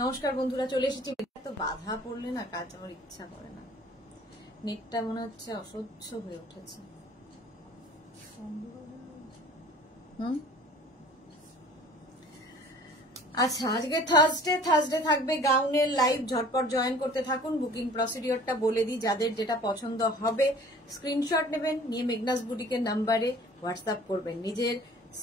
নমস্কার বন্ধুরা, চলে এসেছি। তো বাধা পড়লে না কাজ আমার ইচ্ছা করে না, নেটটা মনে হচ্ছে অসহ্য হয়ে উঠেছে। আচ্ছা, আজকে থার্সডে থাকবে গাউনের লাইভ, ঝটপট জয়েন করতে থাকুন। বুকিং প্রসিডিওরটা বলে দিই, যাদের যেটা পছন্দ হবে স্ক্রিনশট নেবেন, নিয়ে মেঘনাস বুটিকের নাম্বারে হোয়াটসঅ্যাপ করবেন নিজের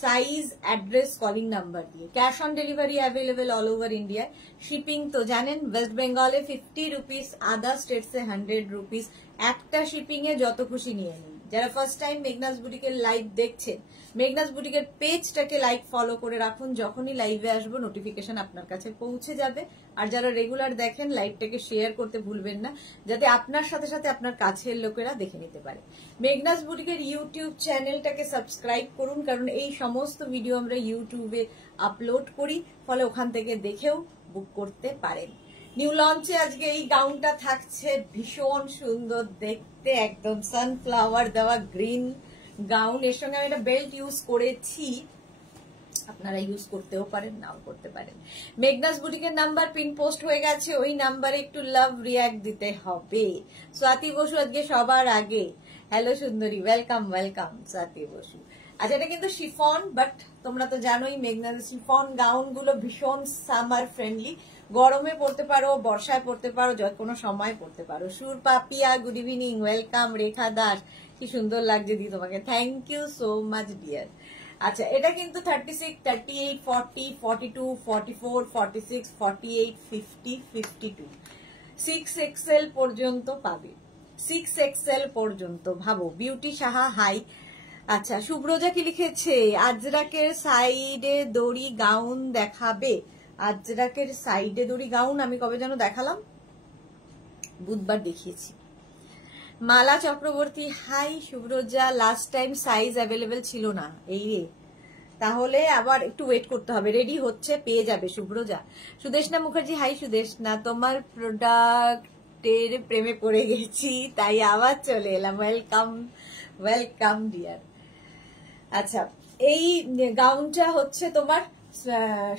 সাইজ, অ্যাড্রেস, কলিং নাম্বার দিয়ে। Cash on delivery available all over India. Shipping তো জানেন, ওয়েস্ট বেঙ্গলে 50 রুপিস, আদার স্টেটসে 100 রুপিস। একটা শিপিং এ যত খুশি নিয়ে নিন। যারা ফার্স্ট টাইম মেঘনাস বুটিকের লাইভ দেখছেন, মেঘনাস বুটিকের পেজটাকে লাইক ফলো করে রাখুন, যখনই লাইভে আসবো নোটিফিকেশন আপনার কাছে পৌঁছে যাবে। আর যারা রেগুলার দেখেন, লাইভটাকে শেয়ার করতে ভুলবেন না, যাতে আপনার সাথে সাথে আপনার কাছের লোকেরা দেখে নিতে পারে। মেঘনাস বুটিকের ইউটিউব চ্যানেলটাকে সাবস্ক্রাইব করুন, কারণ এই সমস্ত ভিডিও আমরা ইউটিউবে আপলোড করি, ফলে ওখান থেকে দেখেও বুক করতে পারেন। নিউ লঞ্চে আজকে এই গাউনটা থাকছে, ভীষণ সুন্দর দেখতে, একদম সানফ্লাওয়ার দেওয়া গ্রিন গাউন। এর সঙ্গে আমি একটা বেল্ট ইউজ করেছি, আপনারা ইউজ করতেও পারেন, নাও করতে পারেন। মেঘনাস বুটিকের নাম্বার পিন পোস্ট হয়ে গেছে, ওই নাম্বারে একটু লাভ রিয়াক্ট দিতে হবে। স্বাতি বসু আজকে সবার আগে। হ্যালো সুন্দরী, ওয়েলকাম ওয়েলকাম স্বাতি বসু। আচ্ছা, এটা কিন্তু শিফন, বাট তোমরা তো জানোই মেঘনাস শিফন গাউন গুলো ভীষণ সামার ফ্রেন্ডলি। গরমে পড়তে পারো, বর্ষায় পড়তে পারো, যে কোনো সময় পড়তে পারো। Sur Papiya, good evening, welcome. Rekha Das, কি সুন্দর লাগছে দি তোমাকে, thank you so much dear. আচ্ছা, এটা কিন্তু 36, 38, 40, 42, 44, 46, 48, 50, 52, 6XL পর্যন্ত পাবে। 6XL পর্যন্ত, ভাবো। বিউটি সাহা, হাই। আচ্ছা, শুভ্রজা কি লিখেছে? আজরাকের সাইডে দড়ি গাউন দেখাবে। আজরাকের সাইডে দড়ি গাউন আমি কবে যেন দেখালাম, বুধবার দেখিয়েছি। Mala Chakraborty, hi Shubhraja. Last time size available ছিল না, এই রে, তাহলে আবার একটু ওয়েট করতে হবে। রেডি হচ্ছে, পেয়ে যাবে শুভ্রজা। সুদেশনা মুখার্জি, হাই সুদেশনা। তোমার প্রোডাক্টের প্রেমে পড়ে গেছি, তাই আবার চলে এলাম। Welcome welcome deer. আচ্ছা, এই গাউনটা হচ্ছে তোমার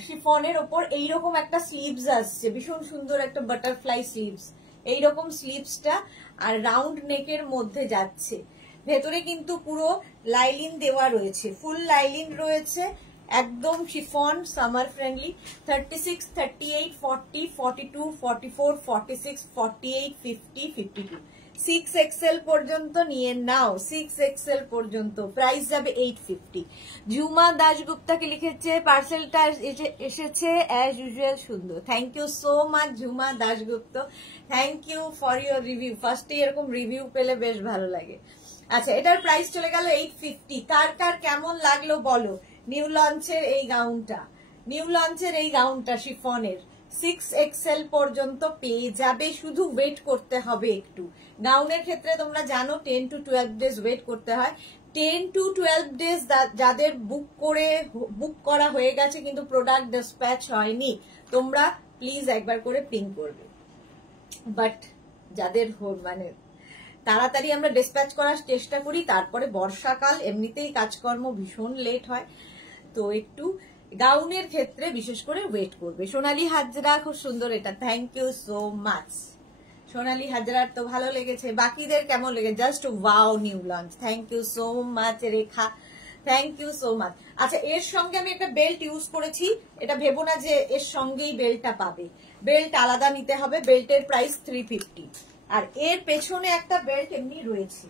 শিফনের ওপর এইরকম একটা স্লিভস আসছে, ভীষণ সুন্দর একটা বাটারফ্লাই স্লিভস, এইরকম স্লিভসটা, আর রাউন্ড নেকের মধ্যে যাচ্ছে। ভেতরে কিন্তু পুরো লাইলিন দেওয়া রয়েছে, ফুল লাইলিন রয়েছে, একদম শিফন, সামার ফ্রেন্ডলি। 36, 38, 40, 42, 44, 46, 48, 50, 52, 6XL পর্যন্ত নিয়ে নাও। 6XL পর্যন্ত, প্রাইস যাবে 850। ঝুমা দাশগুপ্তাকে লিখেছে, পার্সেলটা এসেছে অ্যাজ ইউজুয়াল সুন্দর। Thank you so much Jhuma Dasgupta, thank you for your review. ফার্স্টে এরকম রিভিউ পেলে বেশ ভালো লাগে। আচ্ছা, এটার প্রাইস চলে গেল 850। কার কার কেমন লাগলো বলো নিউ লঞ্চের এই গাউনটা? নিউ লঞ্চের এই গাউনটা শিফনের 6XL পর্যন্ত পেয়ে যাবে, শুধু ওয়েট করতে হবে একটু। গাউনের ক্ষেত্রে তোমরা জানো 10 to 12 ডেজ ওয়েট করতে হয়। 10 to 12 ডেজ যাদের বুক করা হয়ে গেছে কিন্তু প্রোডাক্ট ডিসপ্যাচ হয়নি, তোমরা প্লিজ একবার করে পিং করবে। বাট যাদের মানে তাড়াতাড়ি আমরা ডিসপ্যাচ করার চেষ্টা করি, তারপরে বর্ষাকাল, এমনিতেই কাজকর্ম ভীষণ লেট হয়, তো একটু গাউনের ক্ষেত্রে বিশেষ করে ওয়েট করবে। সোনালী হাজরা, খুব সুন্দর এটা, thank you so much. Sonali হাজরার তো ভালো লেগেছে, বাকিদের কেমন লেগেছে? Just wow new launch, thank you so much Rekha, thank you so much. আচ্ছা, এর সঙ্গে আমি একটা বেল্ট ইউজ করেছি, এটা ভেবো না যে এর সঙ্গেই বেল্টটা পাবে, বেল্ট আলাদা নিতে হবে। বেল্টের প্রাইস 350। আর এর পেছনে একটা বেল্ট এমনি রয়েছে,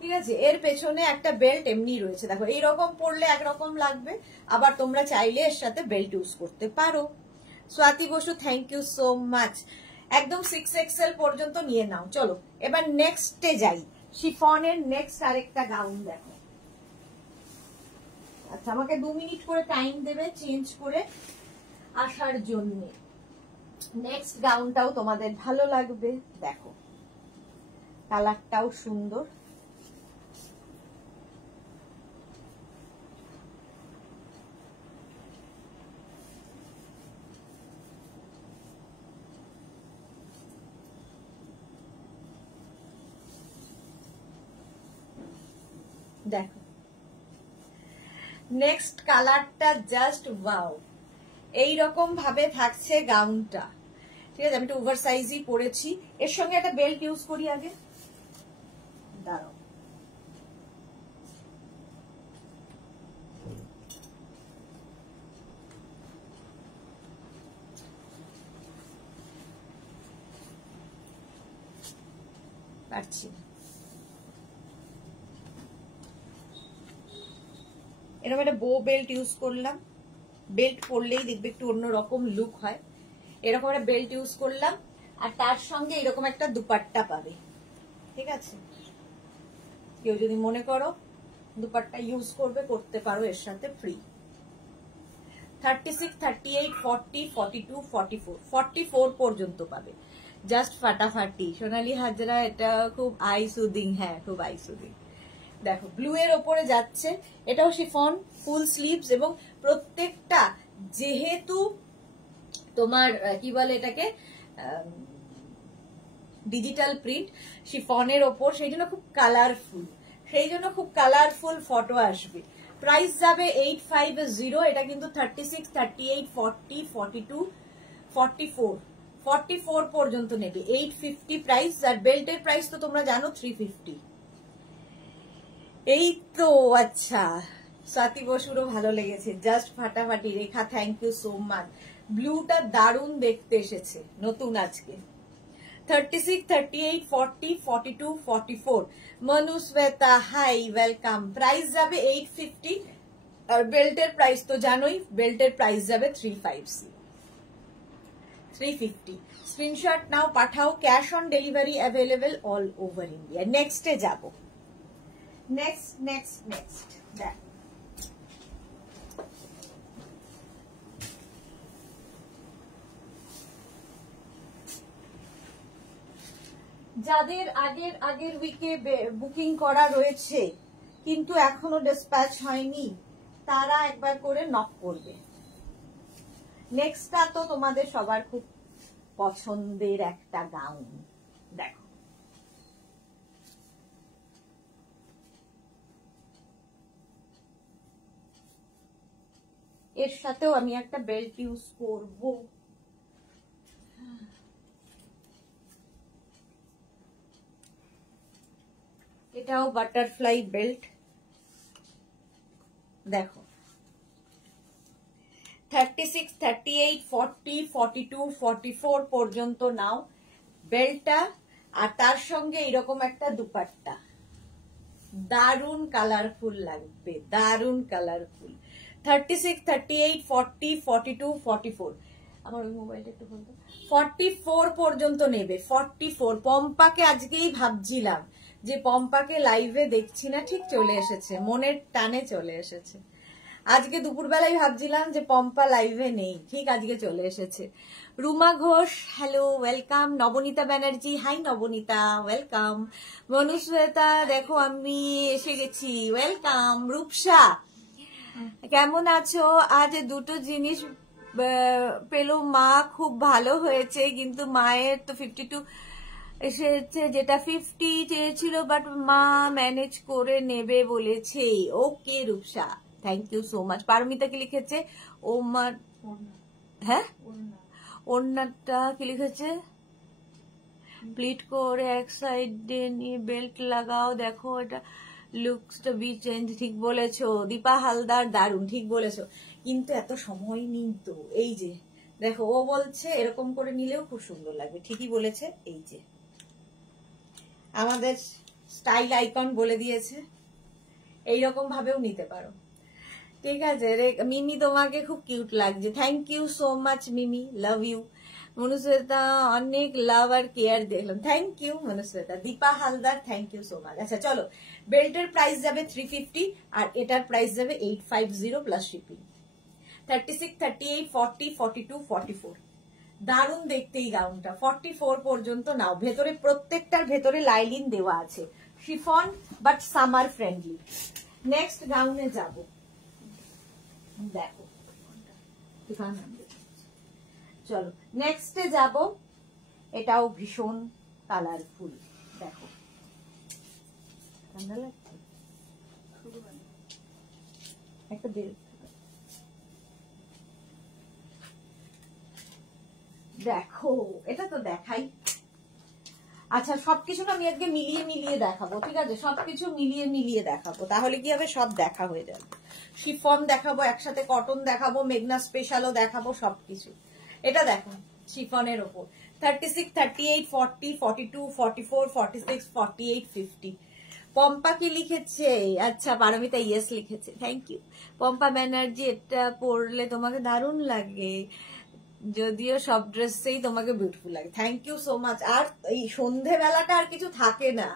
ঠিক আছে, এর পেছনে একটা বেল্ট এমনি রয়েছে, দেখো এইরকম পরলে একরকম লাগবে, আবার তোমরা চাইলে এর সাথে বেল্ট ইউজ করতে পারো। Swati Basu, thank you so much. একদম 6XL পর্যন্ত নিয়ে নাও। চলো এবার নেক্সটে যাই, শিফনের নেক্সট আরেকটা গাউন দেখো। আচ্ছা, আমাকে 2 মিনিট করে টাইম দেবে চেঞ্জ করে আসার জন্য। নেক্সট গাউনটাও তোমাদের ভালো লাগবে, দেখো কালারটাও সুন্দর। দেখো নেক্সট কালারটা জাস্ট ওয়াও, এইরকম ভাবে থাকছে গাউনটা। ঠিক আছে, আমি একটু ওভার সাইজই পরেছি। এর সঙ্গে একটা বেল্ট ইউজ করি আগে, দাঁড়াও। পারছি না। এরকম একটা বো বেল্ট ইউজ করলাম, বেল্ট পরলেই দেখবে একটু অন্যরকম লুক হয়। এরকম একটা বেল্ট ইউজ করলাম, আর তার সঙ্গে এরকম একটা দুপাট্টা পাবে। ঠিক আছে, কেউ যদি মনে করো দুপাট্টা ইউজ করবে, করতে পারো এর সাথে, ফ্রি। 36, 38, 40, 42, 44, 44 পর্যন্ত পাবে। জাস্ট ফাটাফাটি। সোনালী হাজরা, এটা খুব আই সুদিং। হ্যাঁ, খুব আই সুদিং। দেখো, ব্লু এর ওপরে যাচ্ছে, এটাও শিফন, ফুল স্লিভস, এবং প্রত্যেকটা যেহেতু তোমার কি বলে এটাকে, ডিজিটাল প্রিন্ট শিফনের ওপর, সেই জন্য খুব কালারফুল ফটো আসবে। প্রাইস যাবে 850। এটা কিন্তু 36, 38, 40, 42, 44, 44 পর্যন্ত নেবে। 850 প্রাইস। আর বেল্টের প্রাইস তো তোমরা জানো 350। এই তো, আচ্ছা, স্বাতি বসুরও ভালো লেগেছে, জাস্ট ফাটাফাটি। রেখা, থ্যাংক ইউ সো মাচ। ব্লুটা দারুণ দেখতে এসেছে, নতুন আজকে। 36, 38, 40, 42, 44। Manu, Shweta, hi, welcome. Price যাবে 850। আর বেল্টের প্রাইস তো জানোই, বেল্টের প্রাইস যাবে 350। স্ক্রিনশট নাও, পাঠাও। Cash on delivery available all over India. নেক্সটে যাব। নেক্সট দেখ, যাদের আগের উইকে বুকিং করা রয়েছে কিন্তু এখনো ডিসপ্যাচ হয়নি, তারা একবার করে নক করবে। নেক্সটটা তো তোমাদের সবার খুব পছন্দের একটা গাউন। দেখো, এর সাথেও আমি একটা বেল্ট ইউজ করব। এটাও বাটারফ্লাই বেল্ট। দেখো, 36, 38, 40, 42, 44 পর্যন্ত নাও বেল্টটা, আর তার সঙ্গে এরকম একটা দুপাট্টা। দারুন কালারফুল লাগবে, দারুন কালারফুল। 36, 38, 40, 42, 44। আমার ওই মোবাইলটা একটু বলতো। 44 পর্যন্ত নেবে। 44। পম্পাকে আজকেই ভাবছিলাম যে পম্পাকে লাইভে দেখছি না, ঠিক চলে এসেছে, মনের টানে চলে এসেছে। আজকে দুপুরবেলায় ভাবছিলাম যে পম্পা লাইভে নেই, ঠিক আজকে চলে এসেছে। Ruma Ghosh, hello, welcome. Nabanita Banerjee, hi Nabanita, welcome. Manushweta, দেখো আমি এসে গেছি, ওয়েলকাম। রূপসা, কেমন আছো? আজ দুটো জিনিস পেলো মা, খুব ভালো হয়েছে, কিন্তু মায়ের তো 52 এসেছে, যেটা 50 চেয়েছিল, বাট মা ম্যানেজ করে নেবে বলেছে। Okay Rupsa, thank you so much. Paromita কি লিখেছে? ও মা, হ্যাঁ, ওড়নাটা কি লিখেছে? প্লিট করে এক সাইডে নিয়ে বেল্ট লাগাও, দেখো এটা লুকসটা বি চেঞ্জ। ঠিক বলেছো দীপা হালদার, দারুন, ঠিক বলেছো, কিন্তু এত সময় নেই তো। এই যে দেখো, ও বলছে এরকম করে নিলেও খুব সুন্দর লাগবে, ঠিকই বলেছে। এই যে আমাদের স্টাইল আইকন বলে দিয়েছে, এইরকম ভাবেও নিতে পারো। ঠিক আছে মিমি, তোমাকে খুব কিউট লাগছে, thank you so much Mimi, love you. Manushweta, অনেক লাভ আর কেয়ার দেখলাম, thank you Manushweta. Dipa Haldar, thank you so much. আচ্ছা চলো, বেল্টের প্রাইস যাবে 350, আর এটার প্রাইস যাবে 850 প্লাস শিপিং। 36, 38, 40, 42, 44। দারুণ দেখতে এই গাউনটা। 44 পর্যন্ত নাও। ভেতরে প্রত্যেকটার ভেতরে লাইলিন দেওয়া আছে, chiffon but summer friendly. Next গাউনে যাব। দেখো, চলো নেক্সটে যাব। এটাও ভীষণ কালারফুল। দেখো, ঠান্ডা লাগছে, একটা বেল্ট। দেখো এটা তো দেখাই। আচ্ছা সবকিছু আমি আজকে মিলিয়ে মিলিয়ে দেখাবো, ঠিক আছে? সবকিছু মিলিয়ে মিলিয়ে দেখাবো, তাহলে কি হবে, সব দেখা হয়ে যাবে। শিফন দেখাবো একসাথে, কটন দেখাবো, মেঘনা স্পেশালও দেখাবো, সবকিছু। এটা দেখো শিফনের ওপর 36, 38, 40, 42, 44, 46, 48, 50। পম্পা কি লিখেছে? আচ্ছা পারমিতা ইয়েস লিখেছে, থ্যাংক ইউ। পম্পা ব্যানার্জি, এটা পরলে তোমাকে দারুণ লাগে, যদিও সব ড্রেসেই তোমাকে বিউটিফুল লাগে, থ্যাংক ইউ সো মাচ। আর এই সন্ধেবেলাটা আর কিছু থাকে না,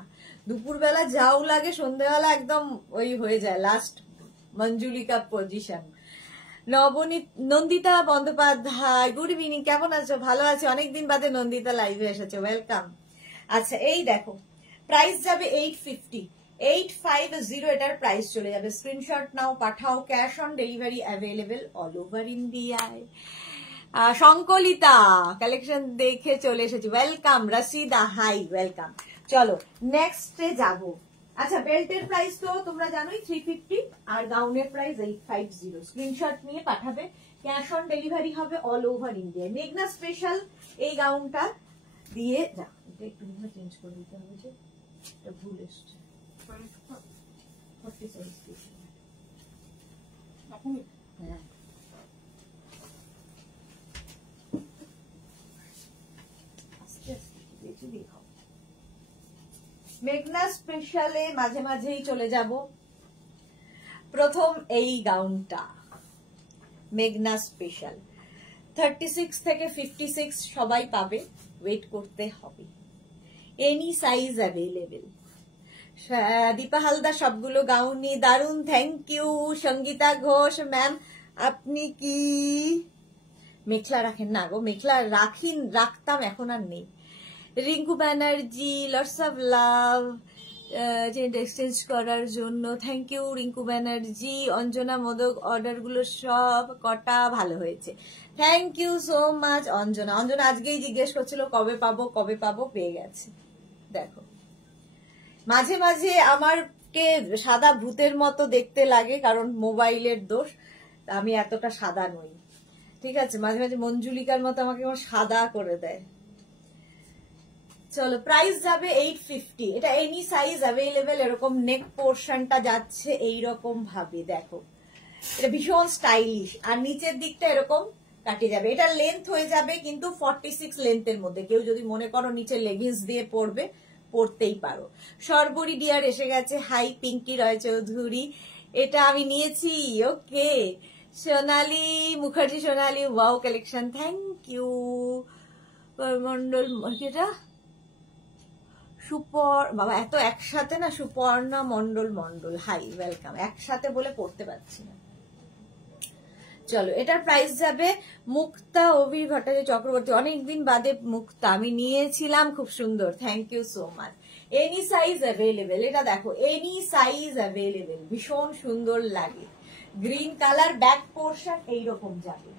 দুপুরবেলা যাও লাগে, সন্ধেবেলা একদম ওই হয়ে যায় last Manjulika position. Nandita Bandyopadhyay, good evening, কেমন আছো? ভালো আছো, অনেকদিন বাদে নন্দিতা লাইভে এসেছে, ওয়েলকাম। আচ্ছা এই দেখো প্রাইস যাবে 850, 850 এটার প্রাইস চলে যাবে। স্ক্রিনশট নাও, পাঠাও, cash on delivery available all over ইন্ডিয়ায়। সংকলিতা কালেকশন দেখে চলে এসেছি, ওয়েলকাম। Rashida high, welcome. চলো নেক্সটে যাব। আচ্ছা বেল্টের প্রাইস তো তোমরা জানোই 350, আর গাউনের প্রাইস 850। স্ক্রিনশট নিয়ে পাঠাবে, ক্যাশ অন ডেলিভারি হবে অল ওভার ইন্ডিয়া। মেঘনা স্পেশাল এই গাউনটা দিয়ে যা, এটা একটু চেঞ্জ করে দিতে হবে, যে এটা ভুল এসছে। হ্যাঁ মেঘনা স্পেশালে মাঝে মাঝেই চলে যাব। প্রথম এই গাউনটা মেঘনা স্পেশাল 36 থেকে 56 সবাই পাবে, ওয়েট করতে হবে। Any size available. Dipa Haldar সবগুলো গাউনই দারুন, thank you. Sangita Ghosh ma'am, আপনি কি মেখলা রাখেন? না গো, মেখলা রাখতাম, এখন আর নেই। Rinku Banerjee, lots of love exchange করার জন্য, thank you Rinku Banerjee. Anjana Modak, order গুলো সব কটা ভালো হয়েছে, thank you so much Anjana. Anjana আজকেই জিজ্ঞেস করছিল কবে পাবো কবে পাবো, পেয়ে গেছে। দেখো মাঝে মাঝে আমারকে সাদা ভূতের মতো দেখতে লাগে, কারণ মোবাইলের দোষ, আমি এতটা সাদা নই, ঠিক আছে? মাঝে মাঝে মঞ্জুলিকার মতো আমাকে সাদা করে দেয়। চলো প্রাইস যাবে 850, এটা এনি সাইজ অ্যাভেলেবেল। এরকম নেক পোর্শনটা যাচ্ছে এইরকম ভাবে, দেখো এটা ভীষণ স্টাইলিশ, আর নিচের দিকটা এরকম কাটে যাবে। এটা লেন্থ হয়ে যাবে কিন্তু 46 লেন্থের মধ্যে। কেউ যদি মনে করো নিচে লেগিংস দিয়ে পরবে, পরতেই পারো। সর্বরি ডিয়ার এসে গেছে, হাই পিঙ্কি রয় চৌধুরী, এটা আমি নিয়েছি, okay. Sonali Mukherjee, Sonali wow collection, thank you. Mondal, এটা সুপর, বাবা এত একসাথে না, সুপর্ণা মন্ডল মন্ডল, হাই ওয়েলকাম, একসাথে বলে পড়তে পারছি না। চলো এটার প্রাইস যাবে, মুক্তা অভি ভট্টাচার্য চক্রবর্তী, অনেকদিন বাদে মুক্তা আমি নিয়েছিলাম, খুব সুন্দর, thank you so much. Any size available, এটা দেখো এনি সাইজ অ্যাভেলেবেল, ভীষণ সুন্দর লাগে। গ্রিন কালার, ব্যাক পোর্শন এইরকম যাবে,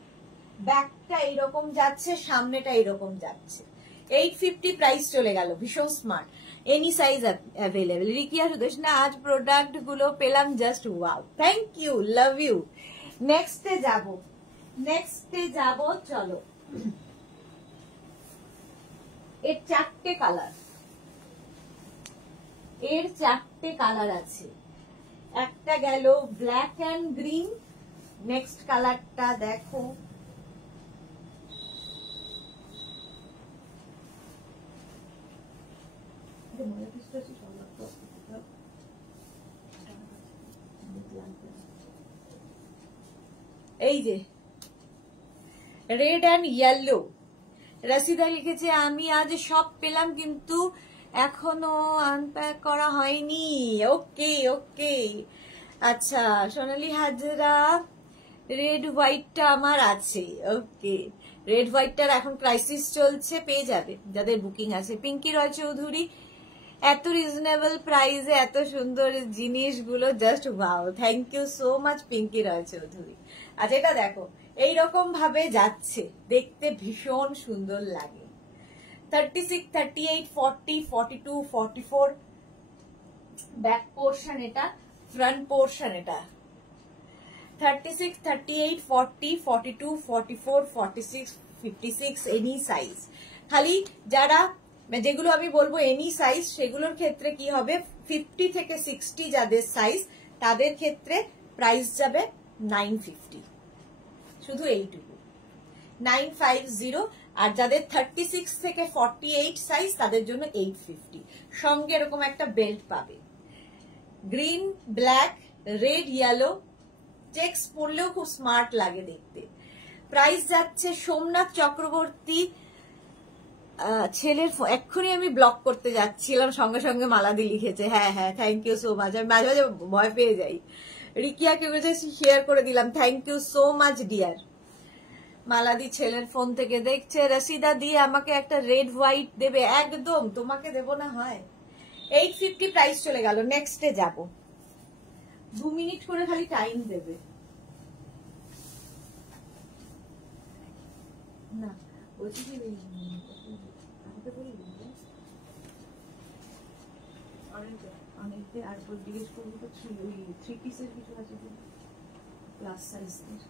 ব্যাকটা এইরকম যাচ্ছে, সামনেটা এইরকম যাচ্ছে। 850 প্রাইস চলে গেল, ভীষণ smart. Any size available. Rikia Sudesh না, আজ প্রোডাক্ট গুলো পেলাম, just wow, thank you, love you. নেক্সটে যাব, চলো। এর চারটে কালার আছে। একটা গেল ব্ল্যাক অ্যান্ড গ্রিন, নেক্সট কালারটা দেখো এই যে রেড অ্যান্ড ইয়েলো। রসিদা লিখেছে আমি আজ সব পেলাম কিন্তু এখনো আনপ্যাক করা হয়নি, ওকে ওকে। আচ্ছা সোনালী হাজরা, রেড হোয়াইটটা আমার আছে, ওকে। রেড হোয়াইটটার এখন ক্রাইসিস চলছে, পেয়ে যাবে যাদের বুকিং আছে। পিঙ্কি রয় চৌধুরী, এত রিজনেবল প্রাইসে এত সুন্দর জিনিসগুলো, just wow, thank you so much Pinki Roy Chowdhury. আচ্ছা এটা দেখো এইরকম ভাবে যাচ্ছে, দেখতে ভীষণ সুন্দর লাগে। 36, 38, 40, 42, 44 ব্যাক পোর্শন, এটা ফ্রন্ট পোর্শন, এটা 36, 38, 40, 42, 44, 46, 56 এনি সাইজ। খালি যারা যেগুলো আমি বলবো এনি সাইজ সেগুলোর ক্ষেত্রে কি হবে 50 থেকে 60 যাদের সাইজ তাদের ক্ষেত্রে প্রাইস যাবে 950, শুধু এইটুকু 950। আর যাদের 36 থেকে 48 সাইজ তাদের জন্য 850। সঙ্গে এরকম একটা বেল্ট পাবে, green black red yellow, checks পরলেও খুব স্মার্ট লাগে দেখতে। প্রাইস যাচ্ছে সোমনাথ চক্রবর্তী ছেলের, এক্ষুনি আমি ব্লক করতে যাচ্ছিলাম সঙ্গে সঙ্গে মালাদি লিখেছে। হ্যাঁ হ্যাঁ, থ্যাংক ইউ সো মাচ। আমি মাঝে মাঝে ভয় পেয়ে যাই। রিকিয়াকে শেয়ার করে দিলাম, thank you so much dear. মালাদি ছেলের ফোন থেকে দেখছে। রসিদা দিয়ে আমাকে একটা রেড হোয়াইট দেবে? একদম, তোমাকে দেবো না হয়। 850 প্রাইস চলে গেল। নেক্সটে যাব, 2 মিনিট করে খালি টাইম দেবে। না বলছি কি অনেকে আর জিজ্ঞেস করবো তো 3 পিসের কিছু আছে প্লাস সাইজের।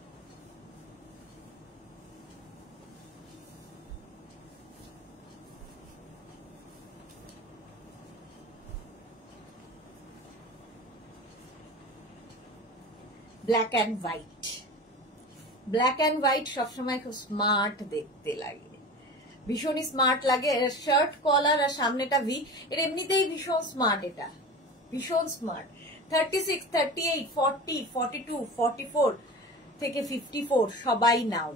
Black and white, black and white সবসময় খুব স্মার্ট দেখতে লাগে, ভীষণই স্মার্ট লাগে। শার্ট কলার আর সামনেটা ভি, এর এমনিতেই ভীষণ স্মার্ট, এটা ভীষণ স্মার্ট। 36, 38, 40, 42, 44 থেকে 54 সবাই নাও।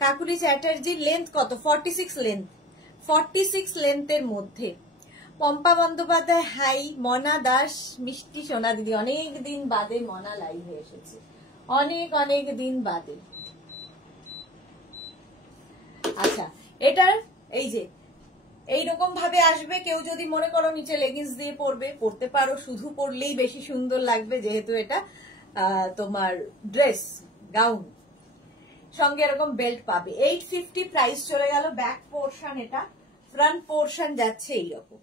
কাকুলি চ্যাটার্জির লেন্থ কত? 46 লেন্থ, 46 লেন্থের মধ্যে। পম্পা বন্দ্যোপাধ্যায় হাই। মনা দাস, মিষ্টি সোনা দিদি, অনেক দিন বাদে মনা লাইভে এসেছে, অনেক অনেক দিন বাদে। আচ্ছা, এটার এই যে এইরকম ভাবে আসবে। কেউ যদি মনে করো নিচে লেগিংস দিয়ে পরবে, পরতে পারো, শুধু পরলেই বেশি সুন্দর লাগবে যেহেতু এটা তোমার ড্রেস গাউন। সঙ্গে এরকম বেল্ট পাবে। 850 প্রাইস চলে গেল। ব্যাক পোর্শন এটা, ফ্রন্ট পোর্শন যাচ্ছে এইরকম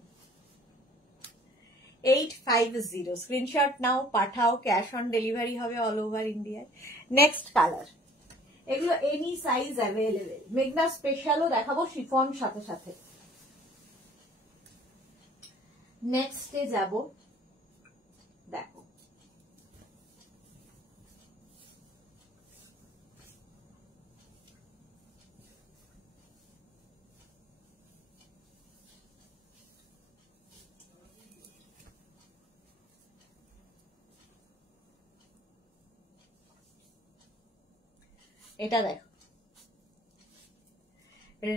850। স্ক্রিনশট নাও, পাঠাও, ক্যাশ অন ডেলিভারি হবে অল ওভার ইন্ডিয়ায়। নেক্সট কালার, এগুলো এনি সাইজ অ্যাভেলেবেল। মেঘনা স্পেশালও দেখাবো শিফন সাথে সাথে। নেক্সটে যাব, দেখো এটা, দেখো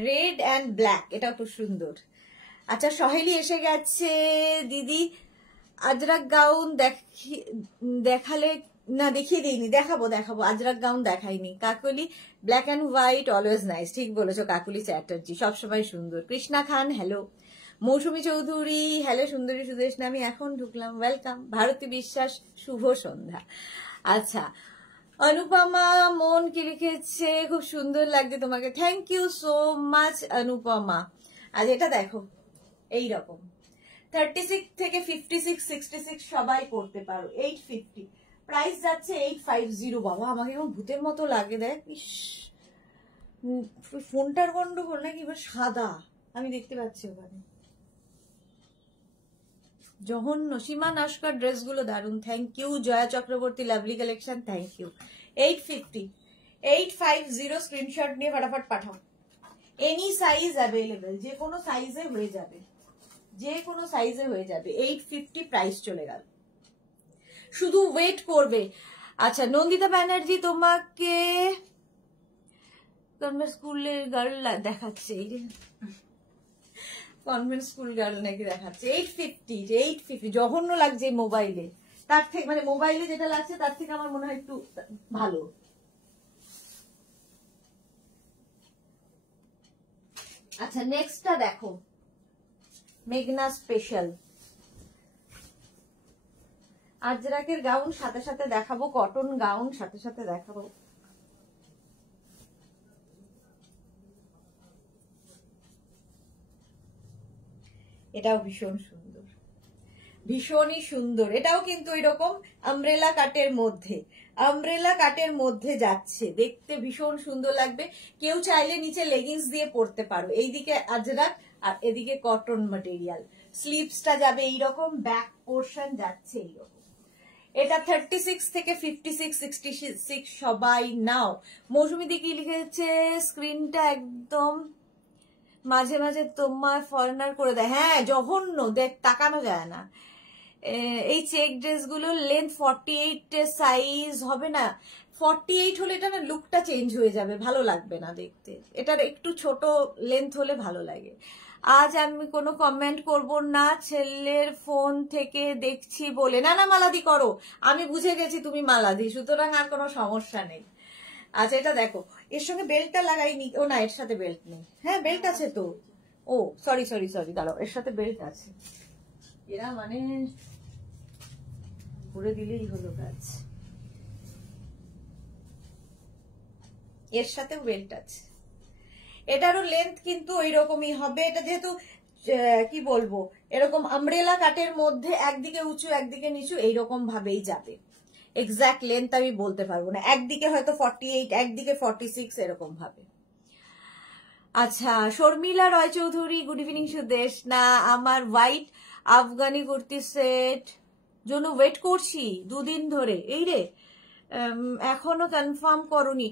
রেড অ্যান্ড ব্ল্যাক, এটা খুব সুন্দর। আচ্ছা, সহেলি এসে গেছে। দিদি আজরাক গাউন দেখালে না? দেখিয়ে দিইনি, দেখাবো দেখাবো। আজরাক গাউন দেখাইনি। Kakuli black and white always nice. ঠিক বলেছো কাকুলি চ্যাটার্জি, সবসময় সুন্দর। কৃষ্ণা খান হ্যালো। মৌসুমী চৌধুরী হ্যালো। সুন্দরী সুদেশ না, আমি এখন ঢুকলাম, ওয়েলকাম। ভারতী বিশ্বাস শুভ সন্ধ্যা। আচ্ছা, অনুপমা মন কি লিখেছে? খুব সুন্দর লাগছে তোমাকে, thank you so much Anupama. আজ এটা দেখো এইরকম 36 থেকে 56, 66 সবাই পড়তে পারো। 850 প্রাইস যাচ্ছে 850। বাবা আমাকে এখন ভূতের মতো লাগে, দেখ। ইস, ফোনটার গন্ডগোল নাকি? এবার সাদা আমি দেখতে পাচ্ছি ওখানে। জঘন্য। সীমা নস্কর ড্রেসগুলো দারুন, thank you. Joya Chakraborty lovely collection, thank you. 850, 850 screenshot নিয়ে ফটাফট পাঠাও। এনি সাইজ অ্যাভেলেবেল, যে কোনো সাইজে হয়ে যাবে, যে কোনো সাইজে হয়ে যাবে। 850 প্রাইস চলে গেল, শুধু ওয়েট করবে। আচ্ছা, নন্দিতা ব্যানার্জি তোমাকে কনভেন্ট স্কুলের গার্ল দেখাচ্ছে, কনভেন্ট স্কুল গার্ল নাকি দেখাচ্ছে। 850, 850 জঘন্য লাগছে মোবাইলে, তার থেকে মানে মোবাইলে যেটা লাগছে তার থেকে আমার মনে হয় একটু ভালো। আচ্ছা, নেক্সটটা দেখো, মেঘনা স্পেশাল আজরাকের গাউন সাথে সাথে দেখাবো, কটন গাউন সাথে সাথে দেখাবো। এটাও ভীষণ সুন্দর। ভীষণই সুন্দর। এটাও কিন্তু এরকম আমব্রেলা কাটের মধ্যে যাচ্ছে, দেখতে ভীষণ সুন্দর লাগবে। কেউ চাইলে নিচে লেগিংস দিয়ে পরতে পারো। এইদিকে আজরাক আর এদিকে কটন ম্যাটেরিয়াল। স্লিভসটা যাবে এইরকম, ব্যাক পোর্শন যাচ্ছে এইরকম। এটা 36 থেকে 56, 66 সবাই নাও। মৌসুমী দি কি লিখেছে, স্ক্রিনটা একদম মাঝে মাঝে তোমার ফরেনার করে দেয়। হ্যাঁ, জঘন্য, দেখ তাকানো যায় না। এই চেক ড্রেসগুলোর লেন্থ 48 সাইজ হবে না। 48 হলে এটা না লুকটা চেঞ্জ হয়ে যাবে, ভালো লাগবে না দেখতে। এটার একটু ছোট লেন্থ হলে ভালো লাগে। আজ আমি কোনো কমেন্ট করব না, ছেলের ফোন থেকে দেখছি বলে। না না মালাদি করো, আমি বুঝে গেছি তুমি মালাদি, সুতরাং আর কোনো সমস্যা নেই। আচ্ছা এটা দেখো, এর সঙ্গে বেল্টটা লাগাইনি। ও না, এর সাথে বেল্ট নেই। হ্যাঁ বেল্ট আছে তো। ও সরি দাঁড়াও, এর সাথে বেল্ট আছে। এরা মানে করে দিলেই হলো কাজ। এর সাথেও বেল্ট আছে। এটারও লেন্থ কিন্তু ওই রকমই হবে। এটা যেহেতু কি বলবো, এরকম আমব্রেলা কাটের মধ্যে একদিকে উঁচু একদিকে নিচু এইরকম ভাবেই যাবে। এক্সাক্ট লেন্থ আমি বলতে পারবো না, একদিকে হয়তো 48, একদিকে 46 এরকম ভাবে। আচ্ছা শর্মিলা রয়চৌধুরী, গুড ইভিনিং সুদেশ। না আমার হোয়াইট আফগানি কুর্তি সেট জন্য ওয়েট করছি 2 দিন ধরে। এই রে, এখনো কনফার্ম করনি।